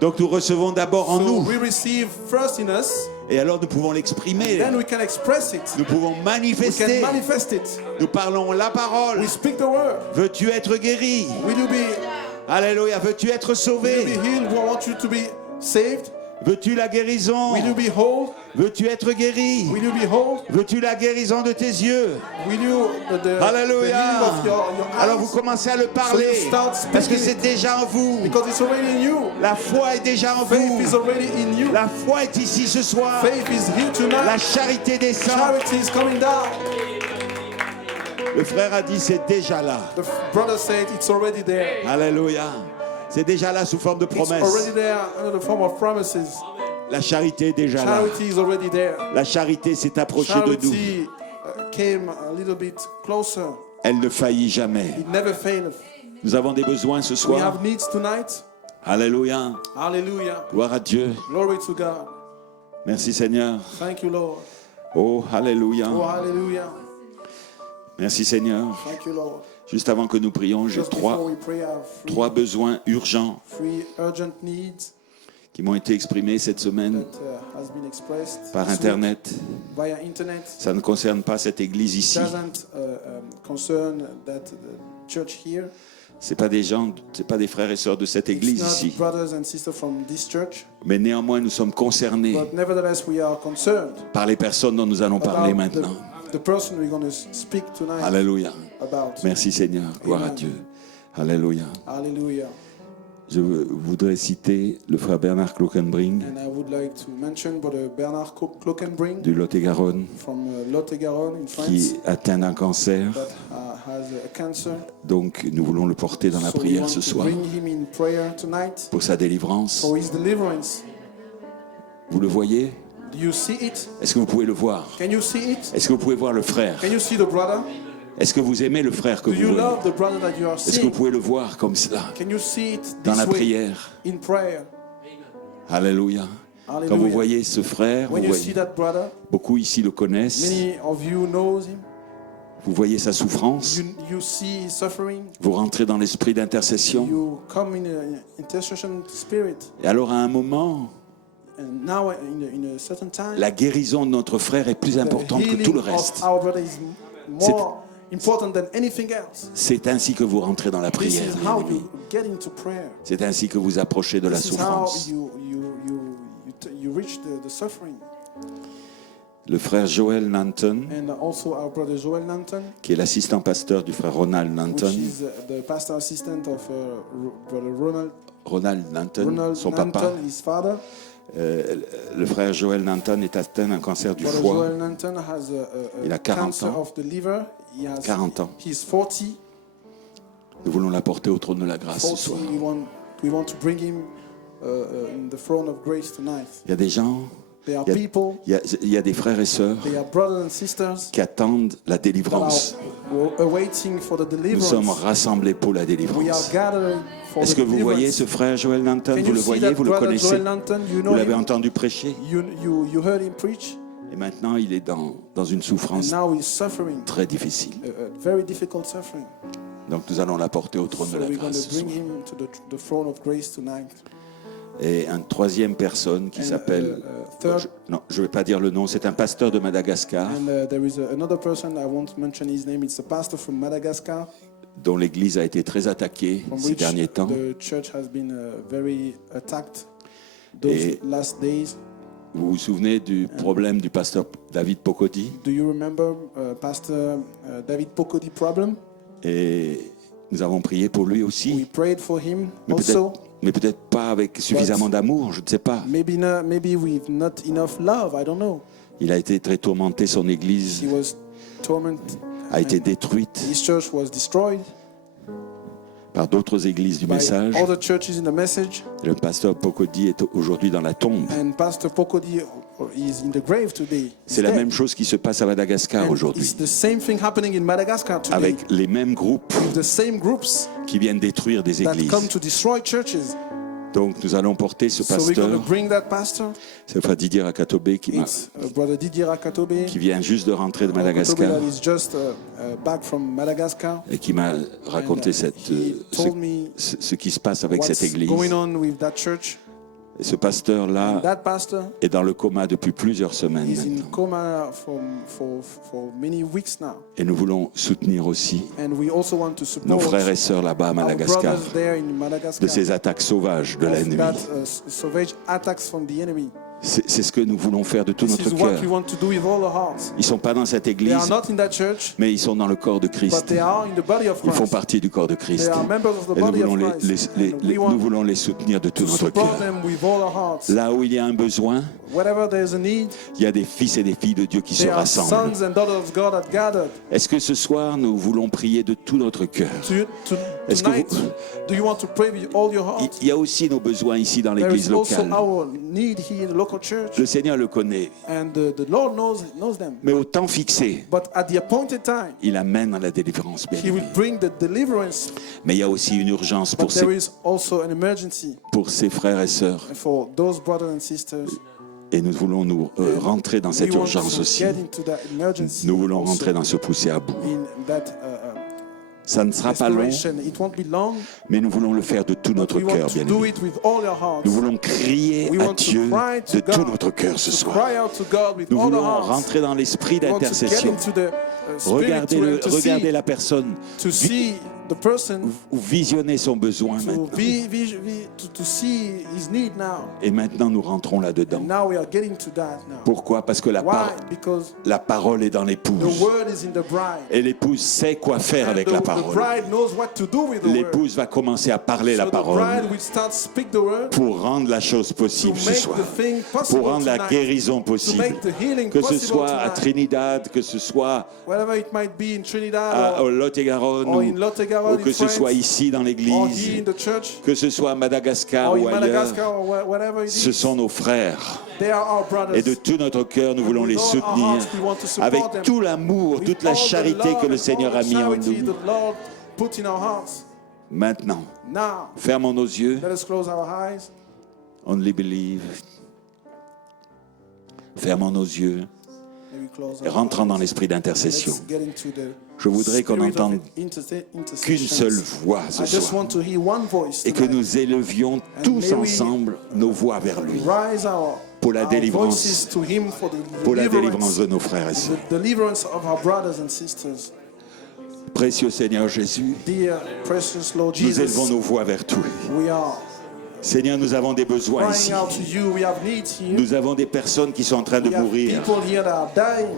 Donc nous recevons d'abord en So nous, we receive first in us, et alors nous pouvons l'exprimer. then we can express it. Nous pouvons We can manifester. manifest it. Nous parlons la parole. We speak the word. Veux-tu être guéri? Will you be Alléluia. Veux-tu être Will you sauvé? be healed? We want you to be saved. Veux-tu la guérison? Will you be whole? Veux-tu être guéri? Will you be whole? Veux-tu la guérison de tes yeux? Will you the Alléluia. healing of your Alors eyes? vous commencez à le parler So you start speaking parce que it. c'est déjà en vous. Because it's already in you. La foi est déjà en Faith vous. is already in you. La foi est ici ce soir. Faith is here La tonight. charité descend. Charity is coming down. Le frère a dit c'est déjà là. The brother said it's already there. Alléluia. C'est déjà là sous forme de It's promesse. already there under the form of promises. La charité est déjà là. Charity is already there. La charité s'est approchée de nous. Charity came a little bit closer. Elle ne faillit jamais. It never failed. Nous avons des besoins ce We soir. have needs tonight. Alléluia. Hallelujah. Gloire à Dieu. Glory to God. Merci Seigneur. Thank you, Lord. Oh, alléluia. Oh, hallelujah. Merci Seigneur. Thank you, Lord. Juste avant que nous prions, j'ai Just before trois we pray, I have trois besoins urgents three urgent needs qui m'ont été exprimés cette semaine that has been expressed par this week Internet. via internet. Ça ne concerne pas cette église ici. Doesn't concern that the church here. C'est pas des gens, c'est pas des frères et sœurs de cette église It's not ici. brothers and sisters from this church, Mais néanmoins, nous sommes concernés but nevertheless we are concerned par les personnes dont nous allons parler about maintenant. the person we're going to speak tonight Alléluia. about. Merci Seigneur. Gloire à Amen. Dieu. Alléluia. Hallelujah. Je voudrais citer le frère Bernard Clockenbring And I would like to mention Brother Bernard Clockenbring du Lot-et-Garonne from Lot-et-Garonne in France qui est atteint d'un cancer. that has a cancer. Donc nous voulons le porter dans la So we prière want ce to soir bring him in prayer tonight pour sa délivrance. for his deliverance. Vous le voyez? Do you see it? Est-ce que vous pouvez le voir? Can you see it? Est-ce que vous pouvez voir le frère? Can you see the brother? Est-ce que vous aimez le frère que Do vous you voyez? love the brother that you are Est-ce que vous seeing? pouvez le voir comme cela Can you see it dans this la way prière? in prayer? Alléluia. Quand vous Hallelujah. voyez ce frère, vous When you see voyez, that brother, beaucoup ici le connaissent, many of you knows him. vous voyez sa souffrance, You see his suffering. vous rentrez dans l'esprit d'intercession, You come in an intercession spirit. et alors à un moment, And now in a certain time, la guérison de notre frère est plus the importante que tout le healing reste. of our brother is more important than anything else. C'est ainsi que vous rentrez dans la This prière. is how bien-aimés. you get into prayer. C'est ainsi que vous approchez de la This is how souffrance. you reach the suffering. Le frère Joel Nanton, And also our brother Joel Nanton, qui est l'assistant pasteur du frère Ronald which Nanton. is the pastor assistant of brother Ronald Ronald Nanton, son Nanton, papa. his father. Le frère Joel Nanton est atteint d'un cancer du Brother foie. Joel Nanton has Il a 40 cancer ans. of the liver. He has 40 ans. He's 40. Nous voulons l'apporter au trône de la grâce ce 40. soir. We want to bring him in the throne of grace tonight. Il y a des gens, There are il y a- people, il y a des frères et sœurs they are brothers and sisters qui attendent la that délivrance. are awaiting for the Nous sommes deliverance. rassemblés pour la We are délivrance. gathering for Est-ce the que vous voyez deliverance. ce frère Joel Nanton? Can Vous you le see voyez, that vous le brother connaissez? Joel Nanton? You know Vous l'avez him? entendu prêcher? You heard him preach, Et maintenant, il est dans une and souffrance now he's suffering, très difficile. a very difficult suffering. Donc nous allons l'apporter au trône So de la we're going grâce to ce bring soir. him to the throne of grace tonight. Et une troisième personne qui And, s'appelle... third, Non, je ne vais pas dire le nom, c'est un pasteur de Madagascar and there is another person, I won't mention his name. It's a pastor from Madagascar, dont l'église a été très attaquée from ces which derniers temps. the church has been very attacked those Et- last days. Vous vous souvenez du problème du pasteur David Pocody? Do you remember Pastor David Pocody problem? Et nous avons prié pour lui We aussi, prayed for him mais also. peut-être pas avec suffisamment d'amour, je ne sais pas. Maybe with not enough love, I don't know. Il a été très tourmenté, son église He was tormented. a été détruite His church was destroyed par d'autres églises du by message. other churches in the message. Le pasteur Pocody est aujourd'hui dans la tombe. And Pastor Pocody is in the grave today. C'est la même chose qui se passe à Madagascar And aujourd'hui, it's the same thing happening in Madagascar today. avec les mêmes groupes The same groups qui viennent détruire des that églises. come to destroy churches. Donc nous allons porter ce So we're going to pasteur, bring that pastor. c'est le frère Didier Rakatobe It's Brother Didier Rakatobe. qui vient juste de rentrer de Rakatobe Madagascar that is just back from Madagascar. et qui m'a raconté And, he told me ce qui se passe avec cette what's église. going on with that church. Et ce pasteur-là That pastor est dans le coma depuis plusieurs semaines is in maintenant. coma for many weeks now. Et nous voulons soutenir aussi And we also want to nos support frères et sœurs là-bas à our Madagascar brothers there in Madagascar de ces attaques sauvages de of l'ennemi. that savage attacks from the enemy. C'est ce que nous voulons faire de tout This notre is what cœur. we want to do with all our hearts. Ils ne sont pas dans cette They église, are not in that church, mais ils sont dans le corps de but Christ. they are in the body of Ils font Christ. partie du corps de They Christ. are members of the Et nous body of voulons Christ. And we nous want voulons les soutenir de tout to notre support cœur. them with all our hearts. Là où il y a un besoin, Wherever there is a need, il y a des fils et des filles de Dieu qui se there are rassemblent. sons and daughters of God that gathered. Est-ce que ce soir, nous voulons prier de tout notre cœur? Est-ce que Tonight, do you want to pray with all your heart? Il y a aussi nos besoins ici dans There l'église is also locale. our need here in the local church, Le Seigneur le connaît. and the Lord knows them. Mais au temps fixé, But at the appointed time, il amène à la délivrance. bien He will aimé. bring the deliverance. Mais il y a aussi une urgence But there is also an emergency pour ses frères et sœurs. for those brothers and sisters. Et nous voulons nous rentrer dans cette We want urgence to aussi. get into that emergency. Nous voulons also rentrer dans ce pousser à bout. in that Ça ne sera pas long, desperation. It won't be long. mais nous voulons le faire de tout notre We cœur, want to bien do aimé. it with all our hearts. Nous voulons crier We à want to Dieu cry to de tout God, notre cœur ce to soir. cry out to God with Nous all our voulons hearts. rentrer dans l'esprit We want to get d'intercession. into the spirit Regardez la personne to see the person, ou visionner son besoin to maintenant. to see his need now. Et maintenant, nous rentrons là-dedans. And now we are getting to that now. Pourquoi? Parce que Why? Because la parole est dans the l'épouse. word is in the bride. Et l'épouse sait quoi faire And avec the la parole. bride knows what to do with the word. L'épouse va commencer à parler la So the parole bride will start speak the word pour rendre la chose to possible ce make soir. the thing possible Pour rendre la tonight. guérison To possible. make the healing Que ce possible soit à tonight. Trinidad, que ce soit Wherever it might be in Trinidad au Lot-et-Garonne or in Lot-et-Garonne ou que in ce soit France, ici dans or here l'église, in the church, que ce soit à Madagascar or ou in ailleurs, Madagascar, or wherever it ce is. sont nos frères. They are our brothers. Et de tout notre cœur, nous voulons les With all our soutenir hearts, we want to support avec them. tout l'amour, With toute la all the charité love que le and Seigneur all a the mis en charity nous. the Lord put in our hearts. Maintenant, Now, fermons nos yeux. let us close our eyes. Only believe. Fermons nos yeux Let me close et our rentrons eyes. dans l'esprit d'intercession. Let's get into the Je voudrais qu'on spirit of n'entende intercession. qu'une seule voix ce I just soir want to hear one voice et que tonight. nous élevions tous ensemble nos voix vers lui Rise pour la our délivrance, voices to him for pour la délivrance deliverance, de nos frères et sœurs. the deliverance of our brothers and sisters. Précieux Seigneur Jésus, Dear precious Lord nous Jesus, élevons nos voix vers toi. we are Seigneur, nous avons des besoins ici. crying out to you. We have needs here. Nous avons des personnes qui sont en train de We have mourir. people here that are dying.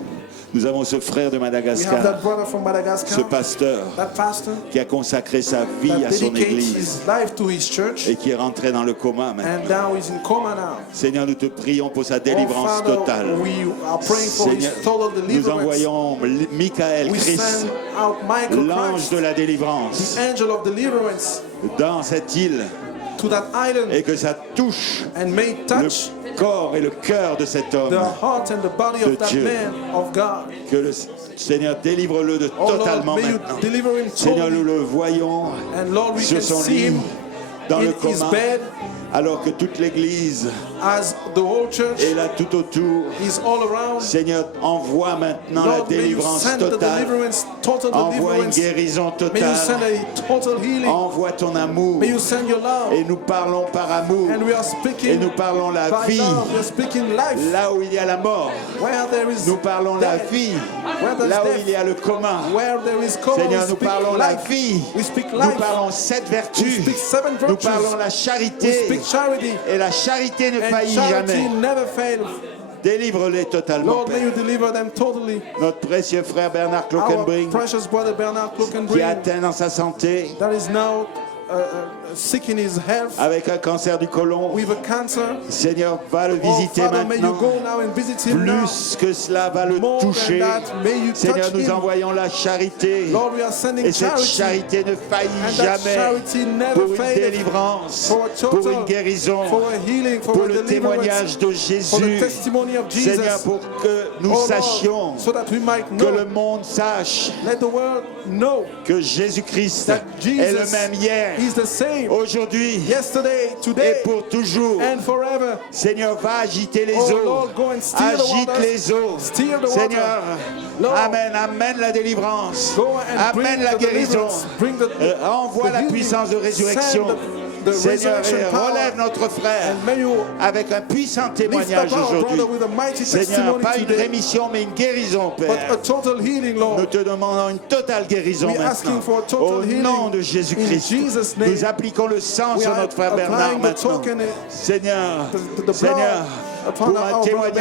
Nous avons ce frère de We have Madagascar, that brother from Madagascar, ce pasteur that pastor qui a consacré sa vie that à son dedicates église his life to his church, et qui est rentré dans le coma maintenant. and now he's in coma now. Seigneur, nous te prions pour sa Oh, délivrance Father, totale. we are praying for Seigneur, his total nous deliverance. envoyons Michael, We Christ, send out Michael l'ange Christ, de la délivrance, the angel of deliverance, dans cette île to that island, et que ça touche and may touch le corps et le cœur de cet homme. the heart and the body de of that Dieu. man of God. Que le Seigneur délivre-le de Oh Lord, totalement may you maintenant. deliver him Seigneur, nous totally. le voyons And Lord, we sur can son see lit. him dans le in his coma, bed, alors que toute l'Église as the whole church est là tout autour. is all around. Seigneur, envoie maintenant la Lord, may you délivrance send the totale. deliverance, total Envoie une deliverance. guérison May you send totale. a total healing. Envoie ton amour. May you send your love. Et nous parlons par amour. And we are Et speaking nous parlons la by vie. love. We are speaking life. Là où il y a la mort, Where there is nous parlons la death. vie. Where there is Là où death. il y a le coma, Where there is coma, Seigneur, we nous speak parlons la life. vie. We speak Nous life. parlons sept We vertus. speak 7 Nous virtues. parlons la We charité. speak charity. Et la charité ne And faillit charity jamais. never fails. Délivre-les totalement, Lord, may Père. you deliver them totally. Notre précieux frère Bernard Our Clockenbring, precious brother Bernard qui est Clockenbring, atteint dans sa santé that is now sick in his health avec un cancer du côlon. with a cancer. Seigneur, va le Oh, visiter Father, may you maintenant. go now and visit him now. Plus que cela va le More than toucher. that, may you Seigneur, touch nous him. envoyons la charité. Lord, we are sending Et cette charity. charité ne faillit And that jamais charity never pour une faileth. délivrance, For a total, pour une guérison, for a healing, for pour a le deliverance, témoignage de for the Jésus. testimony of Jesus. Seigneur, pour que nous Oh, Lord, sachions, so that we might que know, le monde sache let the world know que Jésus-Christ that est le Jesus même hier, is the same aujourd'hui yesterday, et today, pour toujours. and forever. Seigneur, va agiter les Oh eaux. Lord, go and steer the Agite waters. les eaux. Steer the Seigneur, water. Lord, Amen, amène la délivrance. go and bring Amène la the guérison. deliverance. Bring the Envoie the la healing. puissance de résurrection. Send the Seigneur, resurrection et power. relève notre frère And may you avec un puissant lift up témoignage our aujourd'hui. brother with a mighty Seigneur, testimony pas une today, rémission, mais une guérison, but Père. a total healing, Nous Lord. te demandons une totale guérison We're asking maintenant. for a total Au healing nom de Jésus-Christ, in Jesus' name. nous appliquons le sang We sur are notre frère Bernard applying the maintenant. token, Seigneur, the Seigneur, blood upon pour un our brother témoignage,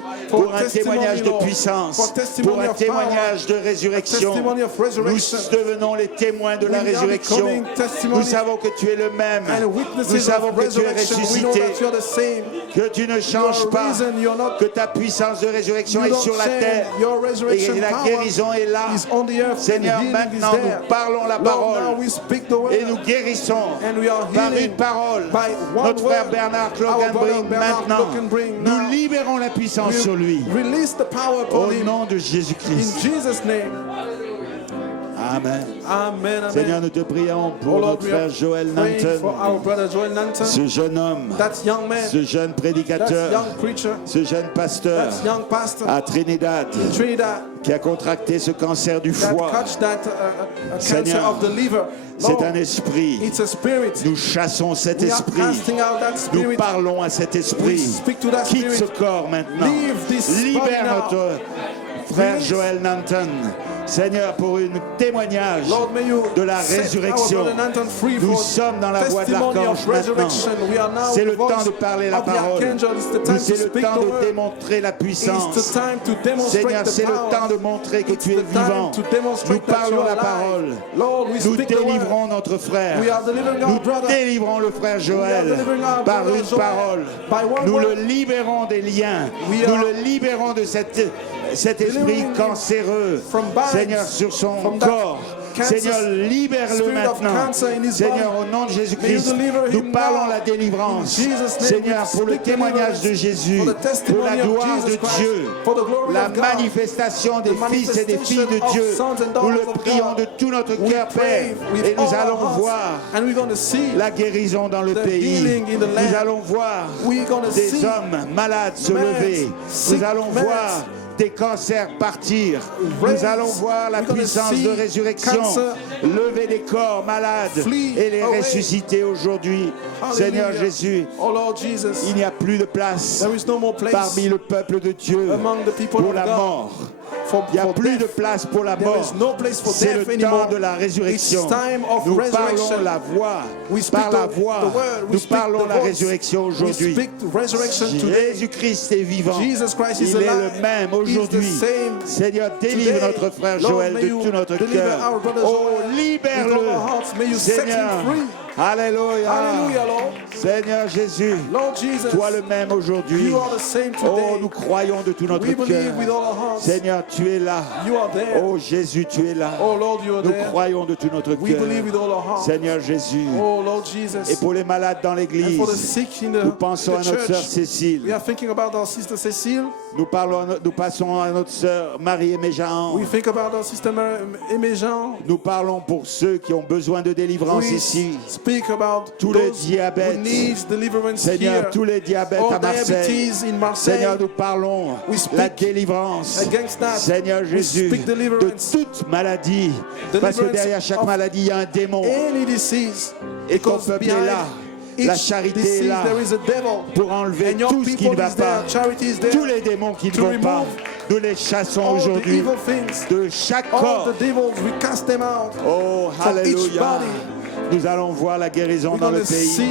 Bernard, pour for un testimony, témoignage de Lord, puissance, for testimony pour un of power, témoignage de résurrection. testimony of resurrection. Nous devenons les témoins de la We are résurrection. becoming testimony Nous savons que tu es le même. and Nous witnesses savons of que tu es resurrection. We know ressuscité, that you're the same. que tu ne changes Your pas, reason, you're not, que ta puissance de résurrection you est don't sur la change. terre Your resurrection et la power guérison est là. is on the earth, Seigneur, and healing maintenant is there. nous parlons la Lord, now parole we speak the word, et nous guérissons and we are par healing une parole. by one Notre frère word. Bernard Our brother Clockenbring Bernard maintenant. Clockenbring Nous now. libérons la puissance We sur lui. release the power Au upon him nom de in Jésus-Christ. Jesus' name. Amen. Amen. Amen. Seigneur, nous te prions Oh pour Lord, notre we frère are Joël praying for Nanton, our brother Joel Nanton, ce jeune homme, that young man, ce jeune that prédicateur, young preacher, ce jeune pasteur that young pastor à Trinidad in Trinidad qui a contracté ce cancer du that foie. catch that cancer Seigneur, of the liver. C'est Lord, un esprit. it's a spirit. Nous chassons cet We are esprit. casting out that Nous spirit. parlons à cet We esprit. speak to that Quitte ce spirit. corps maintenant. Leave this body Libère now. notre frère Release. Joël Nanton. Seigneur, pour un témoignage Lord, may you de la set résurrection. our brother Nanton free Nous for sommes dans la voie de testimony l'archange of maintenant. resurrection. We are now C'est the le temps voice de parler la of the parole. archangel. It's the time C'est to le speak temps the de word. démontrer la It's puissance. the time to demonstrate Seigneur, the c'est le power. temps de montrer que It's tu es the time vivant. to Nous demonstrate that you parlons are la alive. parole. Lord, we Nous speak the word. délivrons notre frère. We are delivering our Nous brother. délivrons le frère Joël delivering our par brother une Joel parole. by one Nous word. le libérons des liens. We Nous are le libérons de cet esprit delivering him cancéreux. from binds, Seigneur, sur son from that corps. cancer, Seigneur, libère-le spirit of maintenant. cancer in his Seigneur, body. au nom de May Jésus-Christ, you deliver nous him parlons now. la délivrance. In Jesus' name, Seigneur, we pour le speak témoignage de deliverance. Jésus, For the pour la testimony of gloire Jesus de Christ. Dieu, For the glory la of God. manifestation des The fils et des filles de manifestation Dieu. of sons and Nous le daughters of prions God. de tout notre We cœur, pray Père, with et nous all allons our hearts, voir and we're going to see la guérison dans le the pays. healing in the land. Nous allons voir We're gonna des see hommes malades se men, lever. sick Nous allons men, voir des cancers partir. raise. Nous allons voir la We're gonna puissance see de résurrection. cancer Lever des corps malades flee et les away. ressusciter aujourd'hui. Seigneur Hallelujah. Jésus, Oh Lord Jesus, il n'y a plus de place there is no more place parmi le peuple de Dieu among the people pour of la God. mort. For, Il n'y a for plus death. de place pour la There mort. is no place for C'est death le anymore. temps de la résurrection. It's time of Nous resurrection. parlons la voix. We speak Par la the voix, word. We nous speak parlons the la voice. résurrection We aujourd'hui. speak resurrection today. Jésus-Christ est vivant. Jesus Christ is Il est alive. le même He's the aujourd'hui. same Seigneur, délivre today. notre frère Lord, Joël may de you tout notre deliver cœur. our brother Oh, Joel with all libère-le. our hearts. May you set Seigneur, him free. alléluia. Hallelujah, Lord. Seigneur Jésus, Lord Jesus, toi le même aujourd'hui. you are the same Oh, today. nous croyons de tout notre We cœur. believe with all our hearts. Seigneur, tu es là. You are there. Oh Jésus, tu es là. Oh Lord, you are Nous there. croyons de tout notre We cœur. believe with all our hearts. Seigneur Jésus. Oh Lord Jesus. Et pour les malades dans And l'église, for the sick in the, nous pensons à notre sœur church, Cécile. we are thinking about our sister Cecile. Nous passons à notre sœur Marie-Aimée Jean. We think about our sister Aimée Jean. Nous parlons pour ceux qui ont besoin de délivrance We ici. speak about tous les those who diabètes. need deliverance Seigneur, here. tous les diabètes All à Marseille. diabetes in Marseille. Seigneur, nous parlons We speak la délivrance. against that. Seigneur We Jésus, speak de deliverance. toute maladie. Parce que Deliverance derrière chaque of maladie, il y a un démon. Any disease. Et ton Because peuple est behind là. each La charité est disease, là there is a devil. pour enlever And your tout ce qui ne people va is pas. there. Charity is there. Tous les démons qui ne to vont pas, remove nous les chassons all the aujourd'hui evil things. de chaque All corps. the devils, we cast them out. Oh, from each alléluia. body. Nous allons voir la guérison We're dans le going to pays. see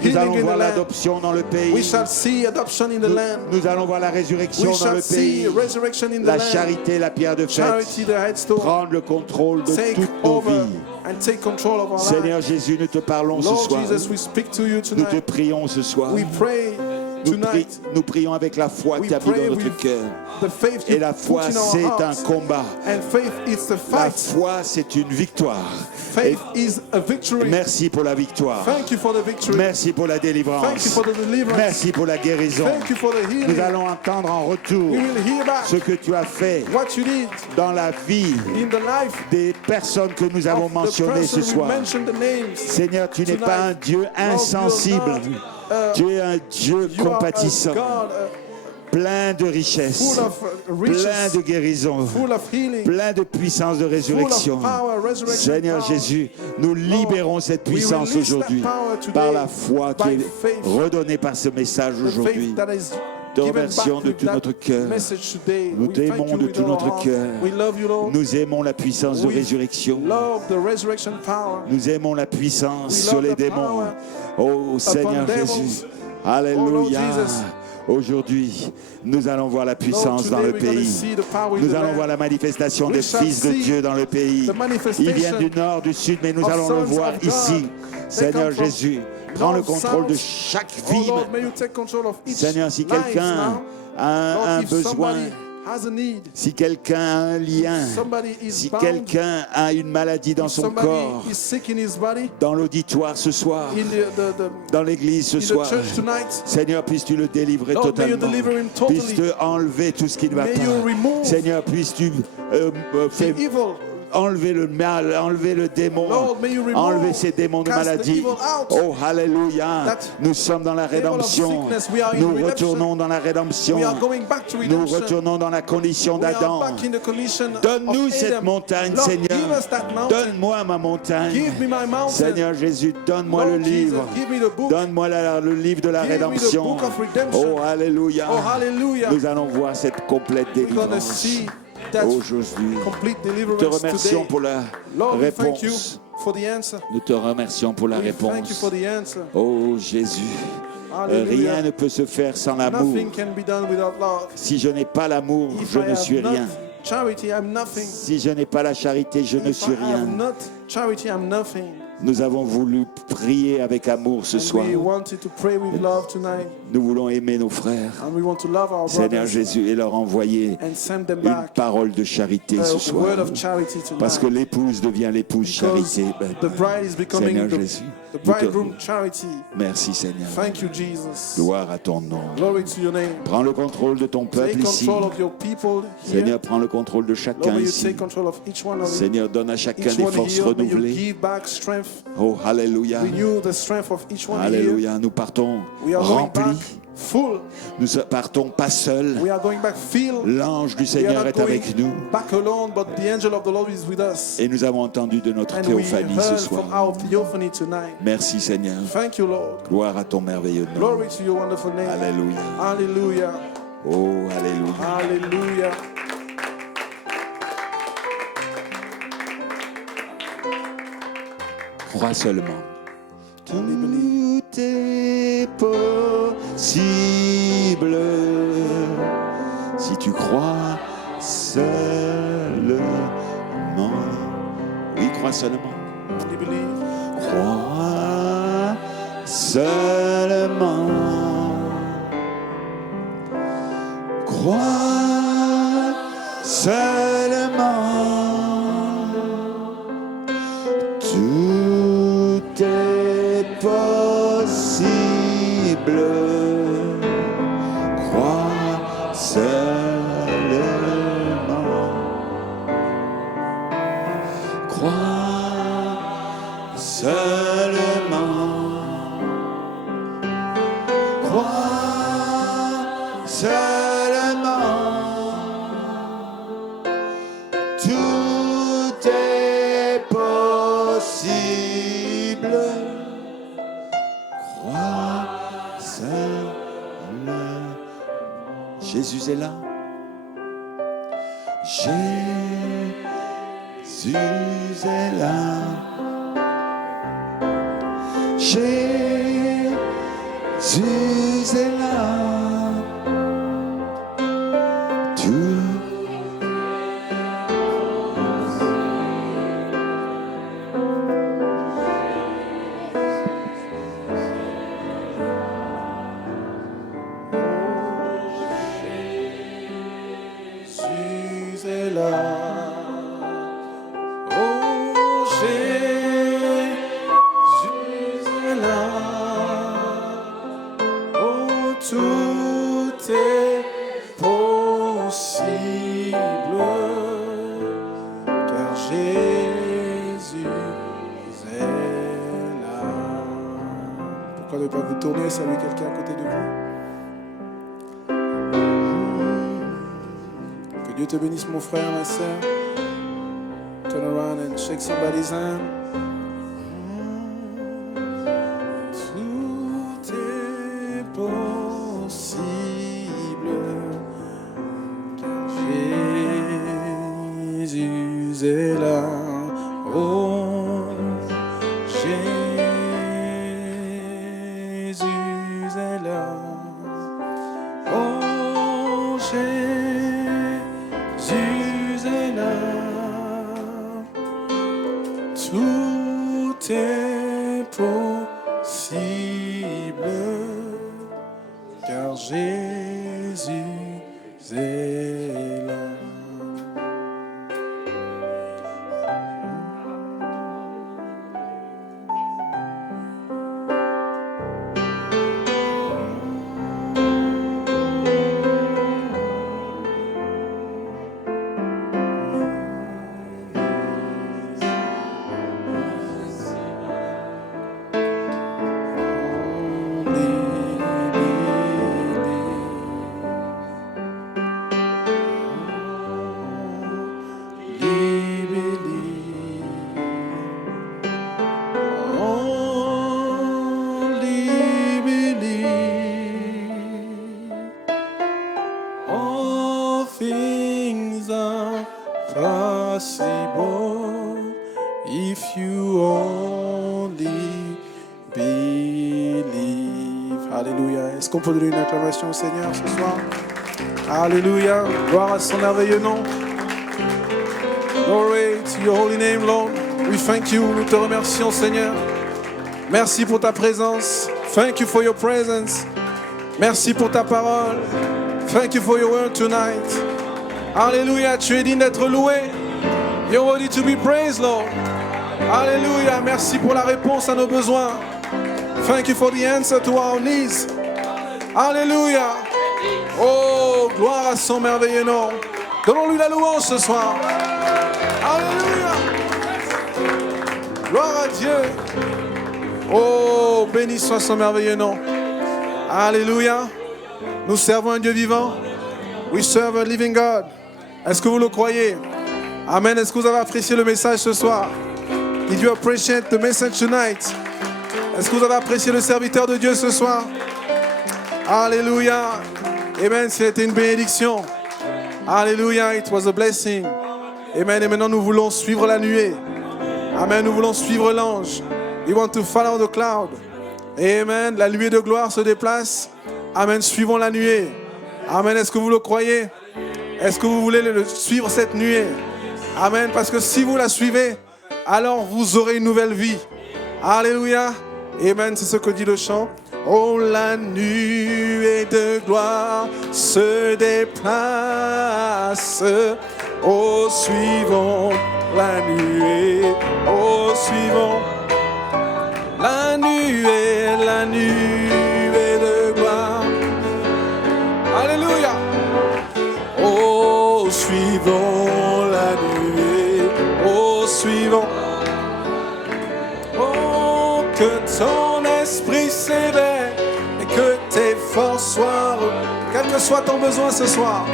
Nous healing allons in the voir land. l'adoption dans le pays. We shall see adoption in the land. Nous allons voir la résurrection We dans shall le see pays. resurrection in the La land. charité, la pierre de fête. Charity, the headstone. Prendre le contrôle de Take toutes nos over vies. and take control of our Seigneur lives. Jésus, nous te parlons ce Lord soir. Jesus, we speak to you Nous te tonight. prions ce soir. We pray tonight. Nous prions avec la foi que We tu as mis pray dans notre with cœur. the faith Et you la foi, put in our c'est un hearts. combat. And faith is the La fight. foi, c'est une victoire. Faith is a victory. Merci pour la victoire. Thank you for the victory. Merci pour la Thank you délivrance. for the deliverance. Merci pour la guérison. Thank you for the healing. Nous allons entendre en retour We will hear back ce que tu as fait what you did dans la vie in the life des personnes que nous avons of the mentionnées ce person we soir. mentioned the names. Seigneur, tu n'es tonight. pas un Dieu insensible. Tu es un Dieu You are a compatissant, God plein de richesses, full of plein riches, de guérison, full of healing, plein de puissance de full résurrection. of power, resurrection Seigneur power. Jésus, nous libérons cette we puissance release that aujourd'hui power today par la foi qui by est faith. redonnée par ce message The aujourd'hui. faith that is Te given remercions back de with tout that notre cœur. message today. Nous We thank t'aimons you de with tout all our notre heart. cœur. We love you, Lord. Nous aimons la puissance de We résurrection. love the resurrection power. Nous aimons la puissance We sur love les the démons. power Oh Seigneur devils. Jésus. Oh Lord Alléluia. Jesus. Aujourd'hui, nous allons voir la Lord, puissance dans today le we're going to pays. see the power in Nous the allons land. voir la manifestation We des shall fils de see Dieu dans le pays. the manifestation Ils viennent du nord, du sud, mais nous of allons le sons voir of God. ici. They Seigneur come from Jésus, prends le north, contrôle de south. chaque Oh vie. Lord, may you take control of each Seigneur, si life quelqu'un now. a Lord, un if besoin, somebody has a need, si quelqu'un a un lien, somebody is si bound, quelqu'un a une maladie dans son somebody corps, is sick in his body, dans l'auditoire ce soir, in the dans l'église ce in soir, the church tonight, Seigneur, puisses-tu le délivrer Lord, may you totalement. deliver him totally. Puisses-tu enlever tout ce qui ne va May you pas. remove Seigneur, puisses-tu the evil. enlever le mal, enlever le démon, Lord, may you remove, enlever ces démons de cast the maladie. evil out. Oh, alléluia. That Nous sommes dans la devil of rédemption. sickness, we are in Nous redemption. retournons dans la rédemption. We are going back to Nous redemption. retournons dans la condition We are d'Adam. back in the condition Donne-nous of cette Adam. montagne, Lord, Seigneur. give us that mountain. Donne-moi ma montagne. Give me my mountain. Seigneur Jésus, donne-moi Lord le Jesus, livre. give me the book. Donne-moi le livre de la Give me the rédemption. book of redemption. Oh, alléluia. Oh, hallelujah. Nous allons voir cette complète We're going to délivrance see that aujourd'hui. complete Nous te deliverance remercions today. pour la Lord, we thank you réponse. for the answer. Nous te remercions pour la We thank you réponse. for the answer. Oh Jésus, Hallelujah. rien ne peut se faire sans l'amour. Nothing can be done without love. Si je n'ai pas l'amour, If je I ne have suis not rien. charity, I'm nothing. Si je n'ai pas la charité, je ne If suis I have rien. not charity, I'm nothing. Nous avons voulu prier avec amour ce And soir. we wanted to pray with love tonight. Nous voulons aimer nos frères, And we want to love our Seigneur brothers Jésus, et leur envoyer and send them une back parole de charité a ce soir. word of charity Parce que tonight. l'épouse devient l'épouse Because charité. the bride is becoming Seigneur the Jésus, bridegroom charity. merci Seigneur. Thank you, Jesus. Gloire à ton nom. Glory to your name. Prends le contrôle de ton Take peuple ici. control of your people here. Seigneur, prends le contrôle de Lord, chacun may you ici. take control of each one of you. Seigneur, donne à chacun Each des one forces here, may you renouvelées. give back strength. Oh, alléluia. Renew the strength of each one here. Alléluia. Nous partons We are going back remplis. full. Nous partons pas seuls. We are going back filled. L'ange du We are Seigneur not est avec nous. going back alone, but the angel of the Lord is with us. Et nous avons entendu de notre And we théophanie ce heard soir. from our theophany tonight. Merci Seigneur. Thank you, Lord. Gloire à ton merveilleux nom. Glory to your wonderful name. Alléluia. Hallelujah. Oh, alléluia. Hallelujah. Crois seulement. Only believe. Tout est possible si tu crois seulement. Oui, crois seulement. Only believe. Crois seulement. Crois seulement. Tout est possible. Crois seulement. Crois seulement. croix seule. Jésus est là. Jésus est là. Jésus est là. Tout. Jésus est là. Oh, Jésus est là. Oh, tout est possible, car Jésus est là. Pourquoi ne pas vous tourner, saluer quelqu'un à côté de vous? Que Dieu te bénisse, mon frère, ma soeur. Turn around and shake somebody's hand. Tout est possible, car Jésus est là. Oh, Jésus est là. Oh, Jésus est là. Tout est possible, car Jésus est là. All things are possible if you only believe. Alléluia. Est-ce qu'on peut donner une acclamation au Seigneur ce soir? Alléluia. Gloire à son merveilleux nom. Glory to your holy name, Lord. We thank you. Nous te remercions, Seigneur. Merci pour ta présence. Thank you for your presence. Merci pour ta parole. Thank you for your word tonight. Alléluia, tu es digne d'être loué. You're worthy to be praised, Lord. Alléluia, merci pour la réponse à nos besoins. Thank you for the answer to our needs. Alléluia. Oh, gloire à son merveilleux nom. Donnons-lui la louange ce soir. Alléluia. Gloire à Dieu. Oh, béni soit son merveilleux nom. Alléluia. Nous servons un Dieu vivant. We serve a living God. Est-ce que vous le croyez? Amen. Est-ce que vous avez apprécié le message ce soir? Did you appreciate the message tonight? Est-ce que vous avez apprécié le serviteur de Dieu ce soir? Alléluia. Amen. C'était une bénédiction. Alléluia. It was a blessing. Amen. Et maintenant nous voulons suivre la nuée. Amen. Nous voulons suivre l'ange. We want to follow the cloud. Amen. La nuée de gloire se déplace. Amen. Suivons la nuée. Amen. Est-ce que vous le croyez? Est-ce que vous voulez suivre cette nuée? Amen. Parce que si vous la suivez, alors vous aurez une nouvelle vie. Alléluia. Amen. C'est ce que dit le chant. Oh, la nuée de gloire se déplace. Oh, suivons la nuée. Oh, suivons la nuée de gloire. Alléluia. Oh, suivons la nuée. Oh, suivons. Oh, que ton esprit s'éveille et que tes forces soient. Quel que soit ton besoin ce soir,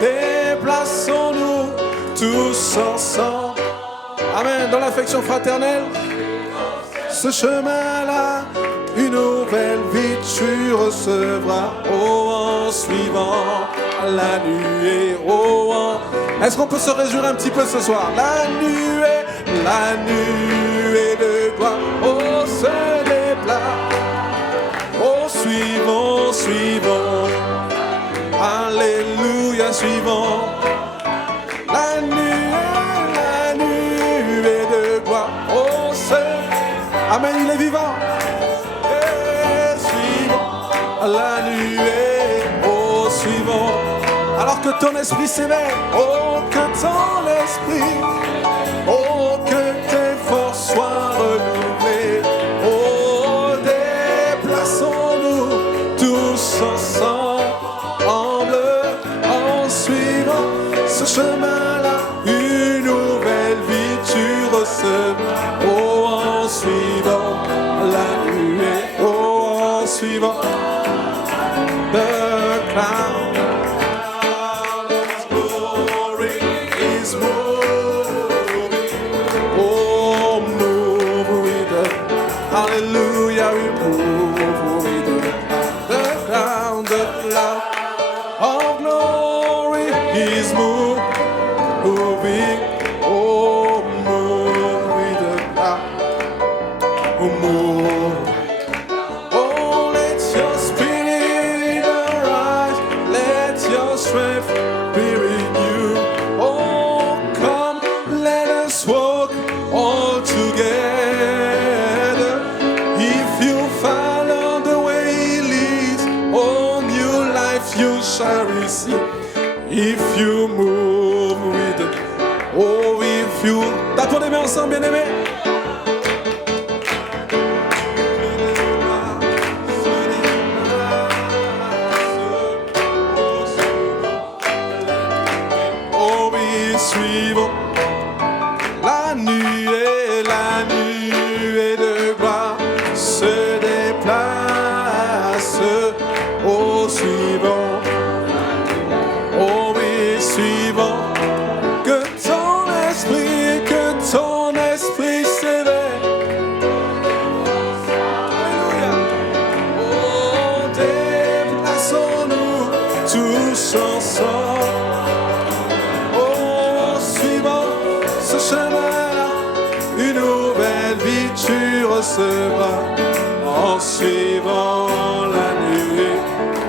déplaçons-nous tous ensemble. Amen. Dans l'affection fraternelle. ce chemin-là, une nouvelle vie tu recevras. Oh, en suivant la nuée. Oh, est-ce qu'on peut se réjouir un petit peu ce soir? La nuée de gloire. Oh, se déplace. Oh, suivons, suivons. Alléluia, suivons. La nuée de gloire. Oh, Amen, il est vivant. Et suivons la nuée. Oh, suivons. Alors que ton esprit s'éveille. Oh, que ton esprit. Oh, que tes forces soient renouvelées. Oh, déplaçons-nous tous ensemble en suivant ce chemin-là. Une nouvelle vie tu recevras. Oh, en suivant la nuée. Oh, en suivant the cloud. Glory is moving. Oh, move with us. Hallelujah, we move with the cloud of glory is moving. Oh, move with the cloud. Oh, move. Oh, let your spirit arise. Let your strength be renewed. Oh, come, let us walk all together. If you follow the way he leads, oh, new life you shall receive. If you move with it, oh, if you... Tapons les mains ensemble, bien-aimés. Oh, oui, suivons la nuée de gloire se déplace. Oh, suivons, oh, oui, suivons, que ton esprit s'éveille. Alléluia. Oh, déplaçons-nous tous ensemble. Oh, suivant ce chemin-là, une nouvelle vie tu recevras. En suivant la nuée,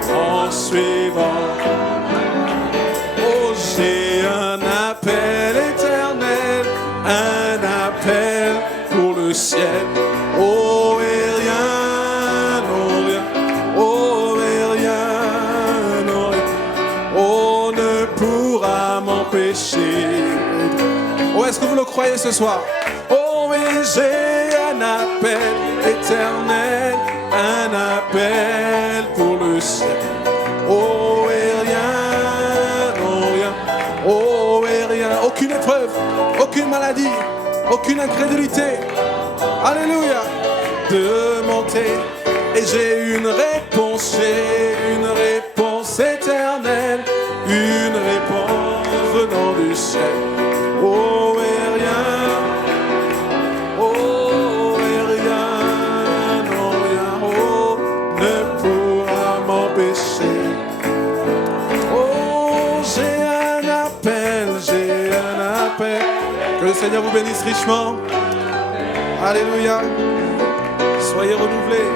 en suivant. Oh, j'ai un appel éternel, un appel pour le ciel. Oh, et rien, non rien, oh, et rien, non rien, oh, ne pourra m'empêcher. Oh, est-ce que vous le croyez ce soir? Oh, mais j'ai un appel éternel, un appel pour le ciel. Oh, et rien, non rien, oh, et rien, aucune épreuve, aucune maladie, aucune incrédulité. Alléluia. De monter, et j'ai une réponse éternelle, une réponse venant du ciel. Oh, et rien, oh, et rien, non rien, oh, ne pourra m'empêcher. Oh, j'ai un appel. Que le Seigneur vous bénisse richement. Alléluia. Soyez renouvelés.